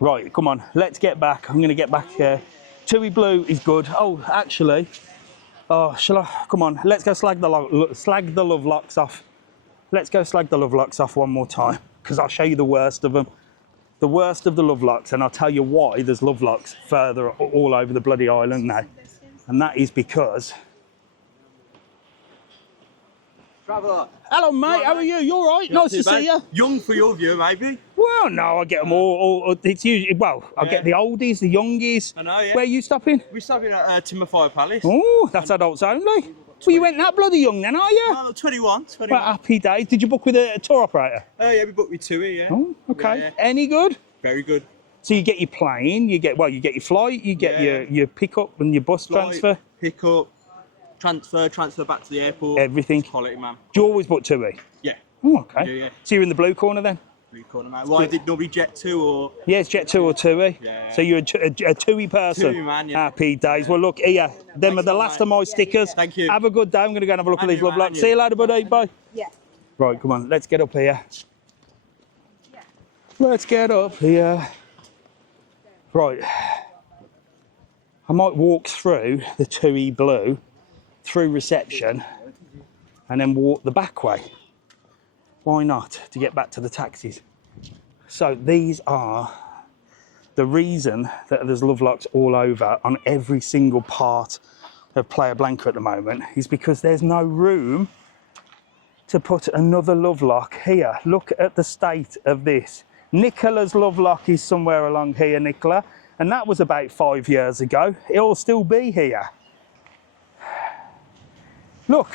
Right, come on, let's get back. I'm going to get back. Tui Blue is good. Oh, actually, oh, shall I? Come on, let's go slag the love locks off. Let's go slag the love locks off one more time, because I'll show you the worst of them. The worst of the love locks, and I'll tell you why there's love locks further all over the bloody island now. And that is because... Traveller. Hello, mate. How are you? You all right? Nice to see you. Young for your view, maybe. Well, no, I get them all. It's usually, well, I get the oldies, the youngies. I know, yeah. Where are you stopping? We're stopping at Timberfire Palace. Oh, that's adults only. Well, you went that bloody young then, are you? No, 21. Well, happy days. Did you book with a tour operator? Yeah, we booked with TUI, yeah. Oh, okay. Yeah. Any good? Very good. So you get your plane, you get your flight, you get your pickup and your bus transfer. Pick up, transfer back to the airport. Everything. Quality, man. Do you always book TUI? Yeah. Oh, okay. Yeah. So you're in the blue corner then? Blue corner, man. Why did nobody Jet 2 or? Yeah, it's Jet 2 or TUI. Yeah. So you're a TUI person. TUI, man, yeah. Happy days. Well, look, here, them are the last of my stickers. Thank you. Have a good day. I'm going to go and have a look at And these you, love man, locks. and See you. you later, buddy. Bye. Yeah. Right, come on, let's get up here. Let's get up here. Right. I might walk through the TUI Blue, through reception, and then walk the back way. Why not? To get back to the taxis. So these are the reason that there's love locks all over on every single part of Playa Blanca at the moment is because there's no room to put another love lock here. Look at the state of this. Nicola's love lock is somewhere along here, Nicola, and that was about 5 years ago. It'll still be here. Look,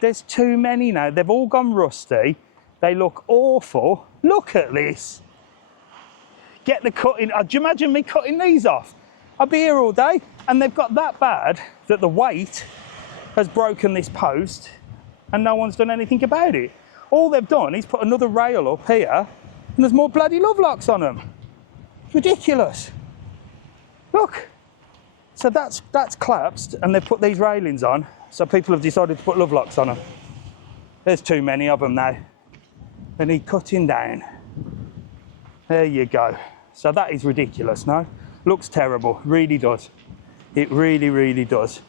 there's too many now. They've all gone rusty. They look awful. Look at this. Get the cutting. Do you imagine me cutting these off? I'd be here all day. And they've got that bad that the weight has broken this post and no one's done anything about it. All they've done is put another rail up here and there's more bloody love locks on them. Ridiculous. Look. So that's collapsed and they've put these railings on. So people have decided to put love locks on them. There's too many of them now. They need cutting down. There you go. So that is ridiculous, no? Looks terrible, really does. It really, really does.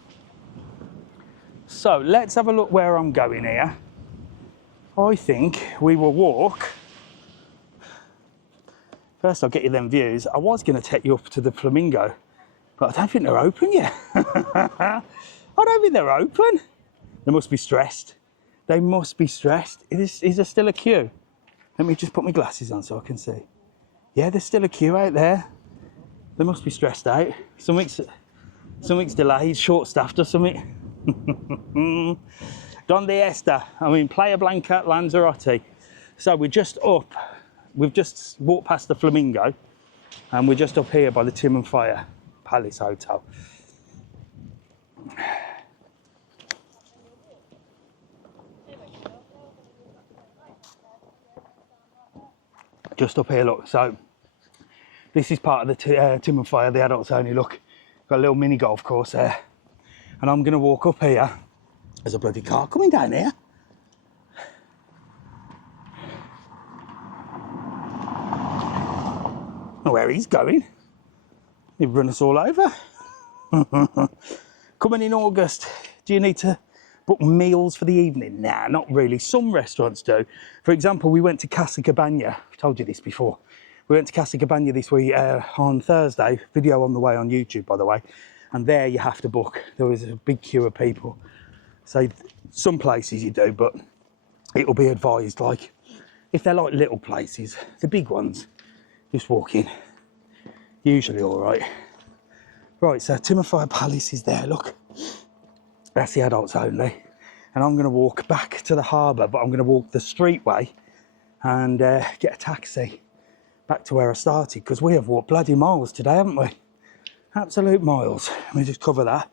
So let's have a look where I'm going here. I think we will walk. First I'll get you them views. I was going to take you up to the Flamingo, but I don't think they're open yet. I don't think they're open. They must be stressed. They must be stressed. Is there still a queue? Let me just put my glasses on so I can see. Yeah, there's still a queue out there. They must be stressed out. Something's delayed, short-staffed or something. Donde esta? I mean, Playa Blanca, Lanzarote. So we're just up. We've just walked past the Flamingo and we're just up here by the Tim and Fire Palace Hotel. Just up here, look. So this is part of the Tim and Fire, the adults only. Look, got a little mini golf course there. And I'm going to walk up here. There's a bloody car coming down here. I don't know where he's going. He'd run us all over. Coming in August, do you need to book meals for the evening? Nah, not really. Some restaurants do. For example, we went to Casa Cabana. I've told you this before. We went to Casa Cabana this week on Thursday. Video on the way on YouTube, by the way. And there you have to book. There was a big queue of people. So some places you do, but it'll be advised, like, if they're like little places, the big ones, just walk in. Usually all right. Right, so Tim and Fire Palace is there, look. That's the adults only. And I'm going to walk back to the harbour, but I'm going to walk the streetway and get a taxi back to where I started, because we have walked bloody miles today, haven't we? Absolute miles. Let me just cover that.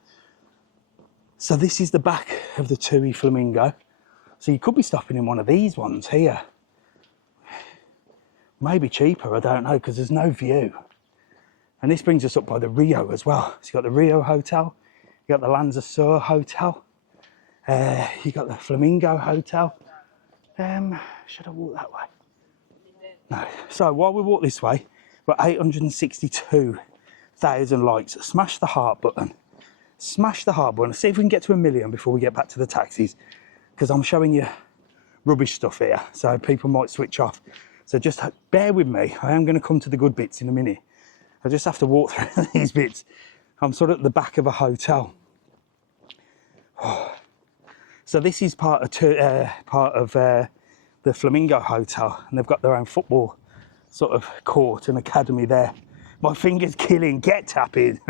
So this is the back of the TUI Flamingo. So you could be stopping in one of these ones here. Maybe cheaper, I don't know, because there's no view. And this brings us up by the Rio as well. So you've got the Rio Hotel, you got the Lanzarote Hotel, you got the Flamingo Hotel. Should I walk that way? No. So while we walk this way, we're 862,000 likes. Smash the heart button. Smash the heart button. See if we can get to 1 million before we get back to the taxis. Because I'm showing you rubbish stuff here, so people might switch off. So just bear with me. I am going to come to the good bits in a minute. I just have to walk through these bits. I'm sort of at the back of a hotel. So this is part of the Flamingo Hotel, and they've got their own football sort of court and academy there. My finger's killing. Get tapping.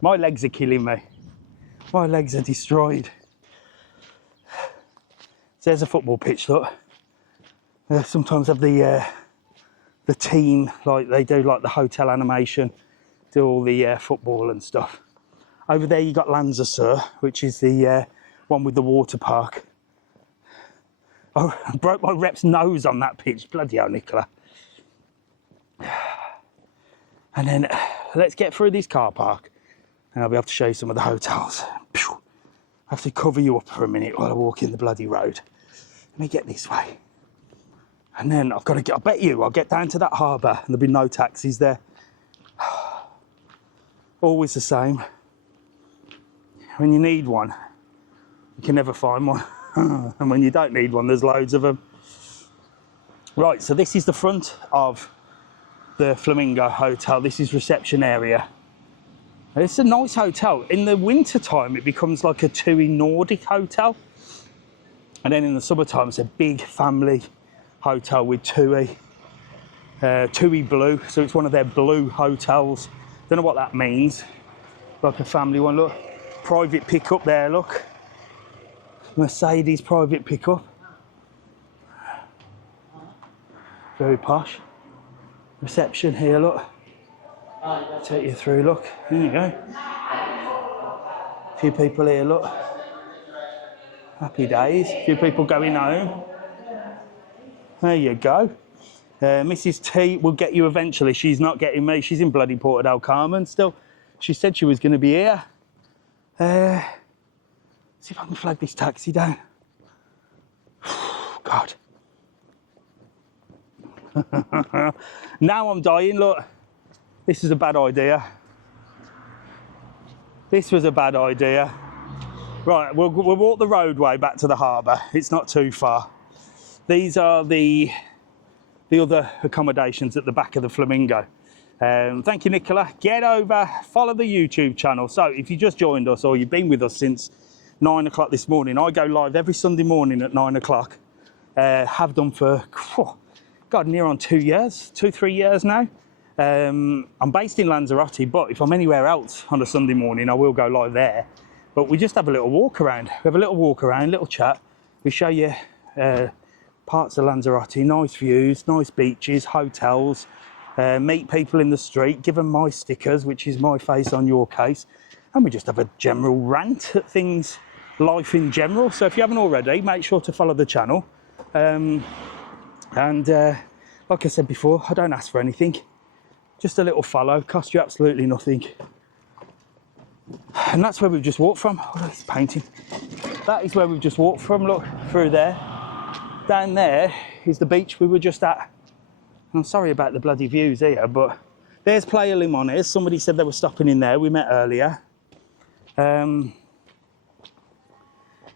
My legs are killing me. My legs are destroyed. So there's a football pitch. Look. Sometimes have the team, like they do, like the hotel animation, do all the football and stuff. Over there you got Lanzarote, which is the one with the water park. Oh, I broke my rep's nose on that pitch. Bloody hell, Nicola. And then let's get through this car park and I'll be able to show you some of the hotels. I have to cover you up for a minute while I walk in the bloody road. Let me get this way. And then I've got to get, I bet you I'll get down to that harbour and there'll be no taxis there. Always the same. When you need one, you can never find one. And when you don't need one, there's loads of them. Right, so this is the front of the Flamingo Hotel. This is reception area. It's a nice hotel. In the winter time, it becomes like a TUI Nordic hotel. And then in the summertime, it's a big family hotel with TUI. TUI Blue, so it's one of their blue hotels. Don't know what that means. Like a family one, look. Private pickup there, look. Mercedes private pickup. Very posh. Reception here, look. Take you through, look. There you go. A few people here, look. Happy days. A few people going home. There you go. Mrs. T will get you eventually. She's not getting me. She's in bloody Porta del Carmen still. She said she was going to be here. See if I can flag this taxi down. God. Now I'm dying, look. This is a bad idea. This was a bad idea. Right, we'll walk the roadway back to the harbour. It's not too far. These are the other accommodations at the back of the Flamingo. Thank you, Nicola. Get over, follow the YouTube channel. So if you just joined us or you've been with us since 9 o'clock this morning, I go live every Sunday morning at 9 o'clock. Have done for, God, near on 2 years, 2-3 years now. I'm based in Lanzarote, but if I'm anywhere else on a Sunday morning, I will go live there. But we just have a little walk around. We have a little walk around, little chat. We show you parts of Lanzarote, nice views, nice beaches, hotels, meet people in the street, give them my stickers, which is my face on your case. And we just have a general rant at things, life in general. So if you haven't already, make sure to follow the channel. Like I said before, I don't ask for anything. Just a little follow, cost you absolutely nothing. And that's where we've just walked from. Oh, it's painting. That is where we've just walked from, look, through there. Down there is the beach we were just at. I'm sorry about the bloody views here, but there's Playa Limones. Somebody said they were stopping in there. We met earlier. But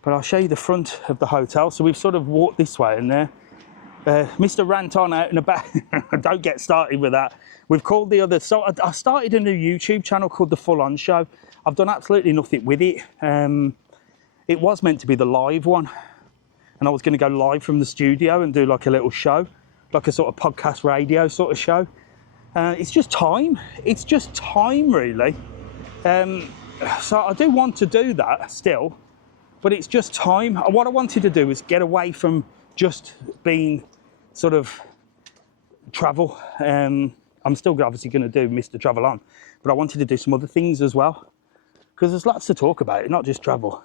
I'll show you the front of the hotel. So we've sort of walked this way and there. Mr. Ranting out and about. Don't get started with that. We've called the other. So I started a new YouTube channel called The Full On Show. I've done absolutely nothing with it. It was meant to be the live one. And I was going to go live from the studio and do like a little show, like a sort of podcast radio sort of show. It's just time. It's just time, really. So I do want to do that still, but it's just time. What I wanted to do is get away from just being sort of travel. I'm still obviously going to do Mr. Travel On, but I wanted to do some other things as well, because there's lots to talk about, not just travel.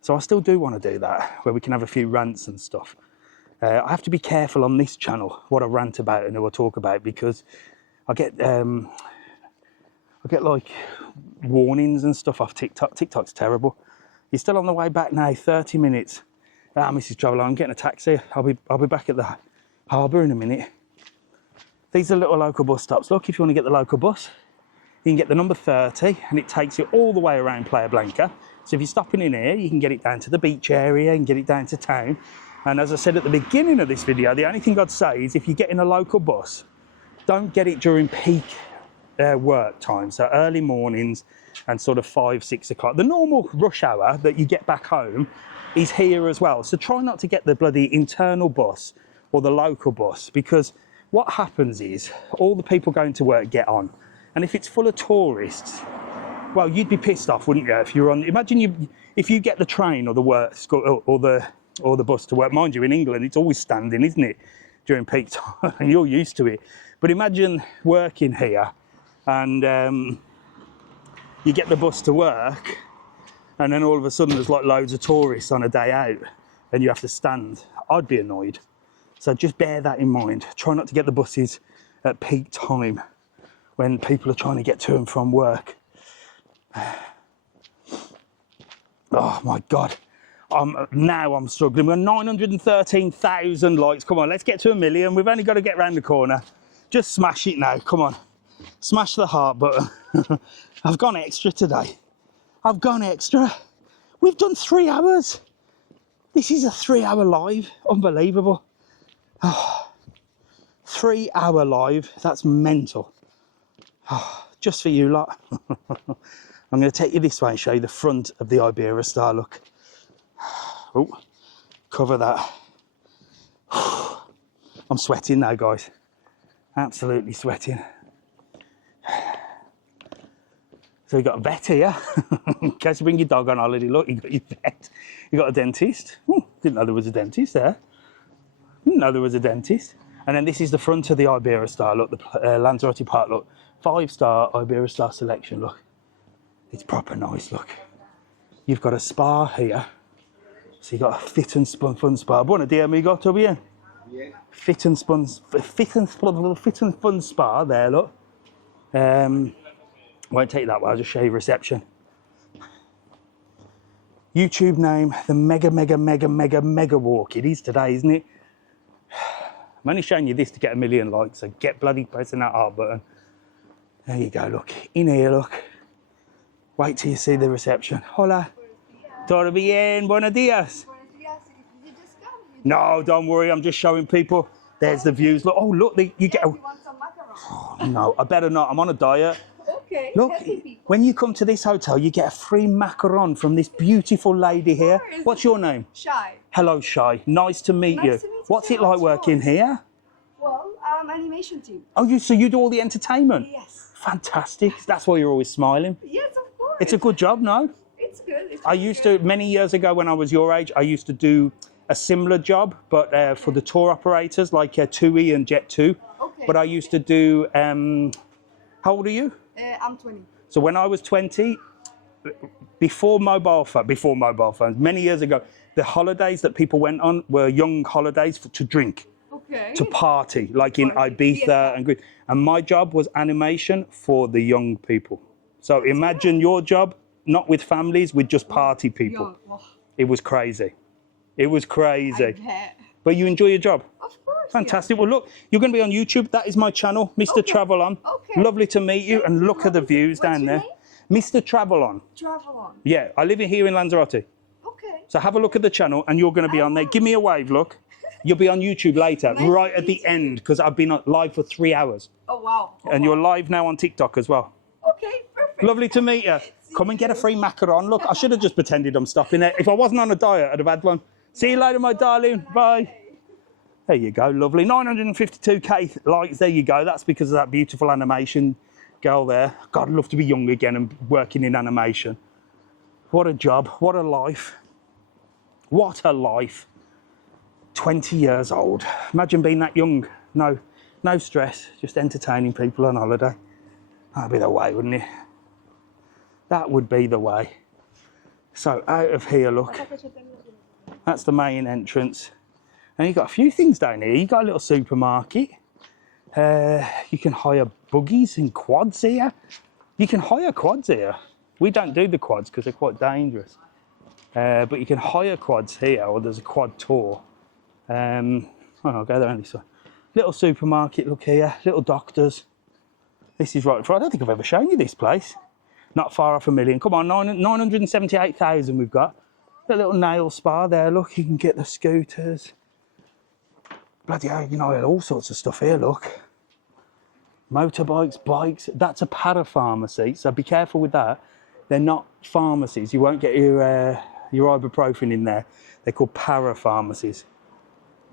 So I still do want to do that, where we can have a few rants and stuff. I have to be careful on this channel what I rant about and who I talk about, because I get like warnings and stuff off TikTok. TikTok's terrible. You're still on the way back now, 30 minutes. Ah, Mrs. Traveller, I'm getting a taxi. I'll be back at the harbour in a minute. These are little local bus stops. Look, if you want to get the local bus, you can get the number 30 and it takes you all the way around Playa Blanca. So if you're stopping in here, you can get it down to the beach area and get it down to town. And as I said at the beginning of this video, the only thing I'd say is if you're getting a local bus, don't get it during peak work time. So early mornings and sort of 5, 6 o'clock. The normal rush hour that you get back home is here as well. So try not to get the bloody internal bus or the local bus, because what happens is all the people going to work get on. And if it's full of tourists, well, you'd be pissed off, wouldn't you? If you're on, imagine if you get the train or the work or the bus to work. Mind you, in England, it's always standing, isn't it, during peak time, and you're used to it. But imagine working here, and you get the bus to work, and then all of a sudden there's like loads of tourists on a day out, and you have to stand. I'd be annoyed. So just bear that in mind. Try not to get the buses at peak time when people are trying to get to and from work. Oh my God. Now I'm struggling. We're 913,000 likes. Come on, let's get to 1 million. We've only got to get round the corner. Just smash it now. Come on. Smash the heart button. I've gone extra today. I've gone extra. We've done 3 hours. This is a 3-hour live. Unbelievable. Oh, 3-hour live. That's mental. Oh, just for you lot. I'm going to take you this way and show you the front of the Iberia Star. Look. Oh, cover that. I'm sweating now, guys. Absolutely sweating. So you got a vet here. In case you bring your dog on holiday, look, you got your vet. You got a dentist. Oh, didn't know there was a dentist there. Didn't know there was a dentist. And then this is the front of the Iberia Star. Look, the Lanzarote Park. Look, 5-star Iberia Star selection. Look, it's proper nice. Look, you've got a spa here. So you got a fit and fun spa. Buona dia, amigo. Todo bien? Yeah. Fit and fun spa there. Look. Won't take that way. I'll just show you reception. YouTube name, the mega walk. It is today, isn't it? I'm only showing you this to get 1 million likes, so get bloody pressing that heart button. There you go, look. In here, look. Wait till you see the reception. Hola. Todo bien, buenos dias. No, don't worry, I'm just showing people. There's the views. Look, oh, look, you get a... Oh, no, I better not. I'm on a diet. Okay. Look, when you come to this hotel, you get a free macaron from this beautiful lady here. What's your name? Shy. Hello, Shy. Nice to meet you. What's it like working here? Well, animation team. Oh, so you do all the entertainment? Yes. Fantastic. That's why you're always smiling. Yes, of course. It's a good job, no? It's good. I used to, many years ago when I was your age, I used to do a similar job, but for the tour operators like TUI and Jet2. Okay. But I used to do, how old are you? I'm 20. So when I was 20, before mobile phones, many years ago, the holidays that people went on were young holidays to drink, to party, like in Ibiza and Greece. And my job was animation for the young people. So imagine your job, not with families, with just party people. It was crazy. It was crazy. But you enjoy your job? Of course. Fantastic. Well, look, you're going to be on YouTube. That is my channel, Mr. Travel On. Okay. Lovely to meet you. And look at the views down there. Mr. Travel On. Travel on. Yeah, I live here in Lanzarote. Okay. So have a look at the channel and you're going to be on there. Give me a wave, look. You'll be on YouTube later, right at the end, because I've been live for 3 hours. Oh, wow. And you're live now on TikTok as well. Okay, perfect. Lovely to meet you. Come and get a free macaron. Look, I should have just pretended I'm stopping there. If I wasn't on a diet, I'd have had one. See you later, my darling. Bye. There you go, lovely. 952k likes, there you go. That's because of that beautiful animation girl there. God, I'd love to be young again and working in animation. What a job, what a life. What a life. 20 years old. Imagine being that young. No stress, just entertaining people on holiday. That'd be the way, wouldn't it? That would be the way. So out of here, look. That's the main entrance. And you've got a few things down here. You've got a little supermarket. You can hire buggies and quads here. You can hire quads here. We don't do the quads because they're quite dangerous. But you can hire quads here, or there's a quad tour. I'll go there this way. Little supermarket, look here, little doctors. This is right for, I don't think I've ever shown you this place. Not far off a million. Come on, 978,000 we've got. A little nail spa there, look, you can get the scooters. Bloody hell, you know, all sorts of stuff here, look. Motorbikes, bikes, that's a parapharmacy, so be careful with that. They're not pharmacies, you won't get your ibuprofen in there. They're called parapharmacies.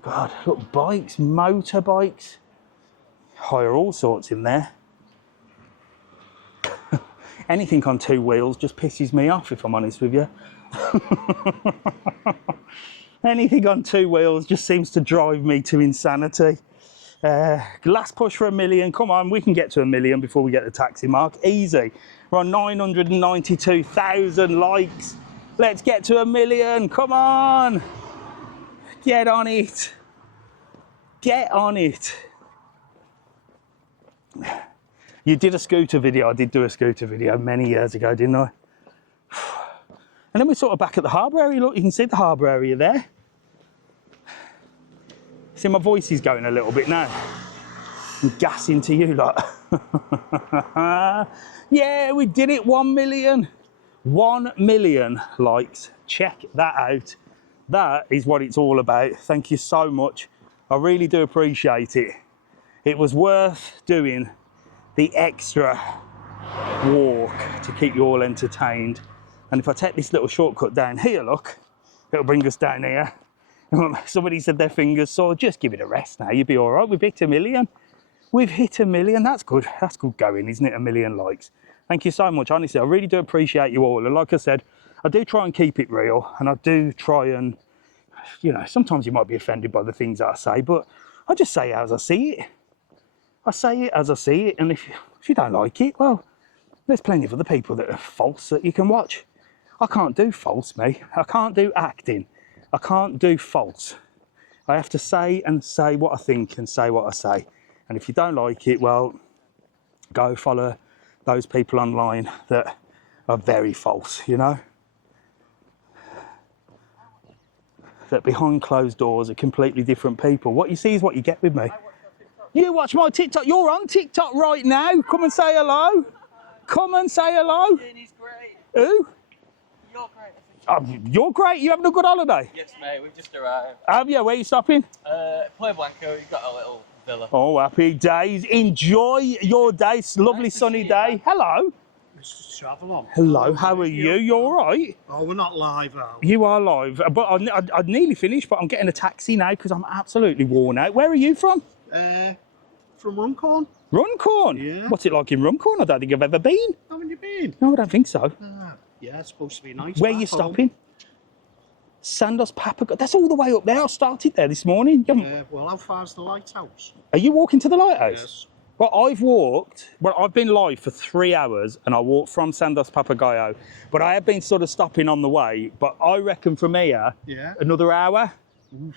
God, look, bikes, motorbikes. Hire all sorts in there. Anything on two wheels just pisses me off, if I'm honest with you. Anything on two wheels just seems to drive me to insanity. Last push for a million. Come on, we can get to a million before we get the taxi mark. Easy. We're on 992,000 likes. Let's get to a million. Come on. Get on it. Get on it. You did a scooter video. I did do a scooter video many years ago, didn't I? And then we're sort of back at the harbour area. Look, you can see the harbour area there. See, my voice is going a little bit now. I'm gassing to you lot. Yeah, we did it, 1 million. 1 million likes. Check that out. That is what it's all about. Thank you so much. I really do appreciate it. It was worth doing the extra walk to keep you all entertained. And if I take this little shortcut down here, look, it'll bring us down here. Somebody said their fingers sore. Just give it a rest now. You'll be all right. We've hit a million. We've hit a million. That's good. That's good going, isn't it? 1 million likes. Thank you so much. Honestly, I really do appreciate you all. And like I said, I do try and keep it real. And I do try and, you know, sometimes you might be offended by the things that I say, but I just say it as I see it. I say it as I see it. And if you don't like it, well, there's plenty of other people that are false that you can watch. I can't do false, me. I can't do acting. I can't do false. I have to say what I think and say what I say. And if you don't like it, well, go follow those people online that are very false, you know? That behind closed doors are completely different people. What you see is what you get with me. You watch my TikTok. You're on TikTok right now. Come and say hello. Come and say hello. He's great. Who? You're great. You're great. You having a good holiday? Yes, mate. We've just arrived. Have you? Where are you stopping? Playa Blanca. We've got a little villa. Oh, happy days. Enjoy your day. Lovely sunny day. Hello. Mr. Travel Hello. How are you? You all right? Oh, we're not live, are we? You are live. But I'd nearly finished, but I'm getting a taxi now because I'm absolutely worn out. Where are you from? From Runcorn. Runcorn? Yeah. What's it like in Runcorn? I don't think I've ever been. Haven't you been? No, I don't think so. Yeah, it's supposed to be nice. Where are you stopping? Sandos Papago. That's all the way up there. I started there this morning. Well, how far's the lighthouse? Are you walking to the lighthouse? Yes. Well, I've been live for 3 hours and I walked from Sandos Papagayo, but I have been sort of stopping on the way. But I reckon from here, another hour. Oof.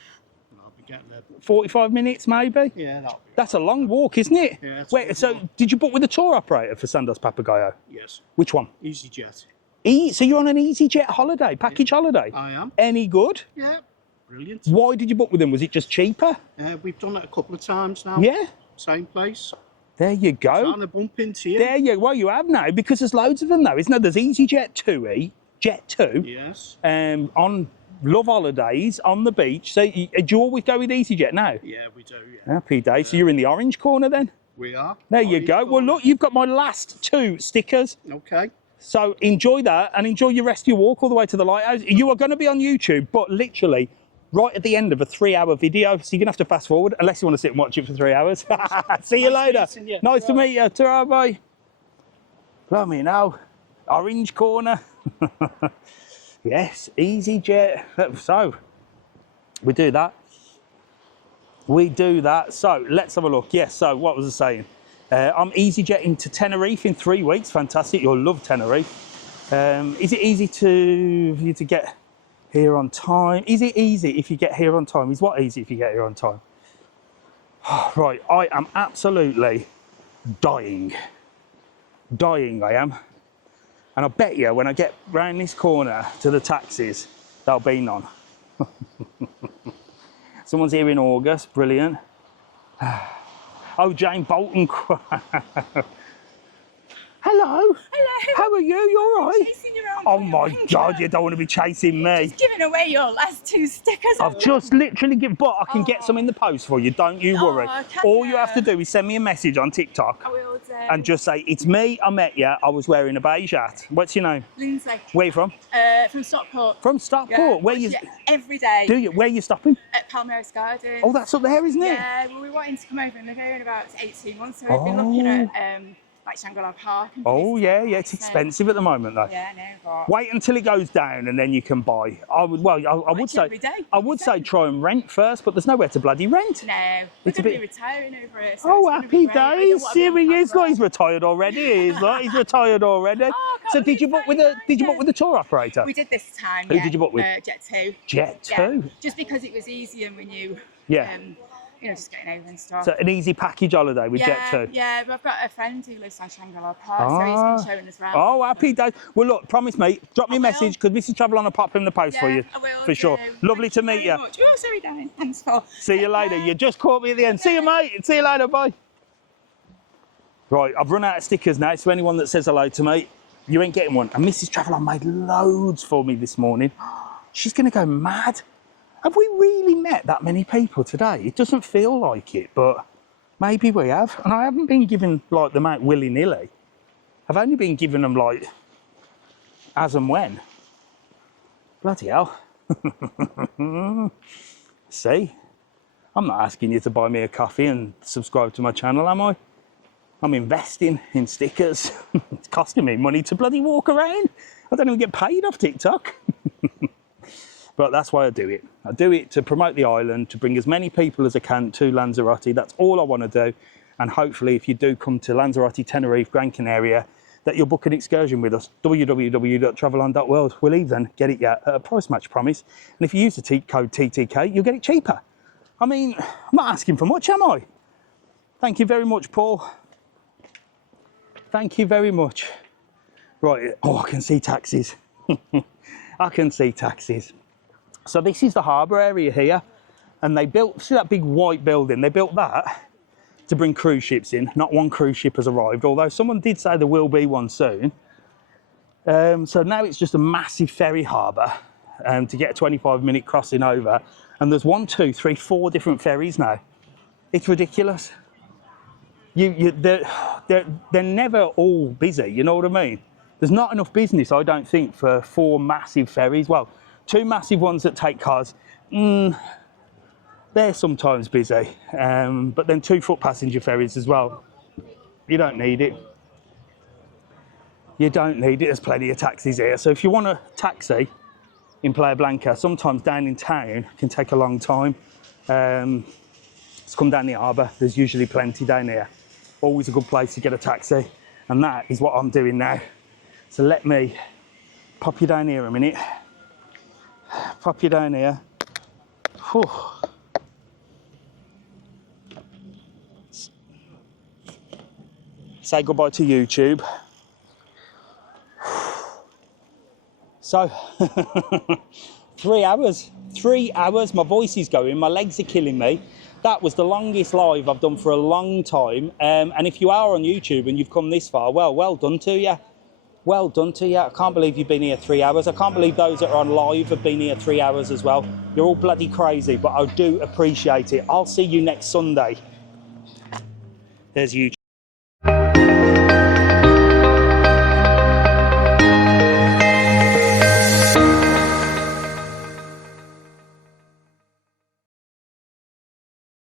I'll be getting there. 45 minutes maybe? Yeah, that'll be. That's a long walk, isn't it? Yeah. Wait, so did you book with the tour operator for Sandos Papagayo? Yes. Which one? EasyJet. So you're on an EasyJet holiday, package holiday? I am. Any good? Yeah, brilliant. Why did you book with them? Was it just cheaper? We've done it a couple of times now. Yeah. Same place. There you go. Trying to bump into you. There you. Well, you have now because there's loads of them now, isn't there? There's EasyJet 2, Jet 2. Yes. On Love Holidays on the beach. So do you always go with EasyJet now? Yeah, we do. Yeah. Happy day. So you're in the orange corner then? We are. There you go. Well, look, you've got my last 2 stickers. Okay. So enjoy that and enjoy your rest of your walk all the way to the lighthouse. You are going to be on YouTube, but literally right at the end of a 3-hour video. So you're going to have to fast forward unless you want to sit and watch it for 3 hours. See you later. Nice to meet you. Ta-ra, bye. Blimey now. Orange corner. Yes, EasyJet. So we do that. We do that. So let's have a look. Yes, so what was I saying? I'm EasyJetting to Tenerife in 3 weeks. Fantastic. You'll love Tenerife. Is it easy for you to get here on time? Is it easy if you get here on time? Is what easy if you get here on time? Right, I am absolutely dying. Dying, I am. And I bet you when I get round this corner to the taxis, there'll be none. Someone's here in August, brilliant. Oh, Jane Bolton. Hello. Hello. How are you? You all right? Chasing your own Oh my God, you don't want to be chasing me. Just giving away your last 2 stickers. I've just literally given, but I can get some in the post for you, don't you worry. All you have to do is send me a message on TikTok I will do. and just say, it's me, I met you, I was wearing a beige hat. What's your name? Lindsay. Where you from? From Stockport. From Stockport? Yeah, Where you? every day. Do you? Where you stopping? At Palmeiras Garden. Oh, that's up there, isn't it? Yeah, well, we wanted to come over and live here in about 18 months, so we've been looking at like Shangri-La Park. And Oh yeah, it's expensive at the moment though. Yeah, no, but Wait until it goes down and then you can buy. I would, well, I would say, every day, I would say try and rent first, but there's nowhere to bloody rent. No, we're It's a going to bit- be retiring over it. So Oh, it's gonna happy be great. I don't days! wanna be Here on he is. camera. Look, he's retired already. He's retired already. So did you book with a tour operator? We did this time. Who yeah. did you book with? Jet 2. Jet Yeah, 2? just because it was easier when you, Yeah. you know, just getting over and stuff. So an easy package holiday with yeah, Jet 2. Yeah, but I've got a friend who lives on Shangri-La Park, so he's been showing us around. Oh, happy days. Well, look, promise me, drop me a message because Mrs. Travel on a pop in the post for you. I will For sure. do. Lovely to meet you. Much. Oh, sorry, darling. Thanks for. See you later. You just caught me at the end. See you, mate. See you later. Bye. Right, I've run out of stickers now, so anyone that says hello to me, you ain't getting one. And Mrs. Travel made loads for me this morning. She's going to go mad. Have we really met that many people today? It doesn't feel like it, but maybe we have. And I haven't been given like them out willy-nilly. I've only been given them like as and when. Bloody hell. See? I'm not asking you to buy me a coffee and subscribe to my channel, am I? I'm investing in stickers. It's costing me money to bloody walk around. I don't even get paid off TikTok. But that's why I do it. I do it to promote the island, to bring as many people as I can to Lanzarote. That's all I want to do. And hopefully, if you do come to Lanzarote, Tenerife, Gran Canaria, that you'll book an excursion with us. www.travelon.world. We'll even get it at a price match promise. And if you use the code TTK, you'll get it cheaper. I mean, I'm not asking for much, am I? Thank you very much, Paul. Thank you very much. Right, oh, I can see taxis. I can see taxis. So this is the harbour area here, and they built, see that big white building? They built that to bring cruise ships in. Not one cruise ship has arrived, although someone did say there will be one soon. So now it's just a massive ferry harbour to get a 25-minute crossing over. And there's 1, 2, 3, 4 different ferries now. It's ridiculous. They're never all busy, you know what I mean? There's not enough business, I don't think, for 4 massive ferries. Well, 2 massive ones that take cars, they're sometimes busy. But then 2 foot passenger ferries as well. You don't need it. You don't need it. There's plenty of taxis here. So if you want a taxi in Playa Blanca, sometimes down in town can take a long time. Just come down the harbour. There's usually plenty down here. Always a good place to get a taxi. And that is what I'm doing now. So let me pop you down here a minute. Pop you down here. Whew. Say goodbye to YouTube. So, 3 hours. 3 hours. My voice is going. My legs are killing me. That was the longest live I've done for a long time. And if you are on YouTube and you've come this far, well done to you. Well done to you. I can't believe you've been here 3 hours. I can't believe those that are on live have been here 3 hours as well. You're all bloody crazy, but I do appreciate it. I'll see you next Sunday. There's YouTube.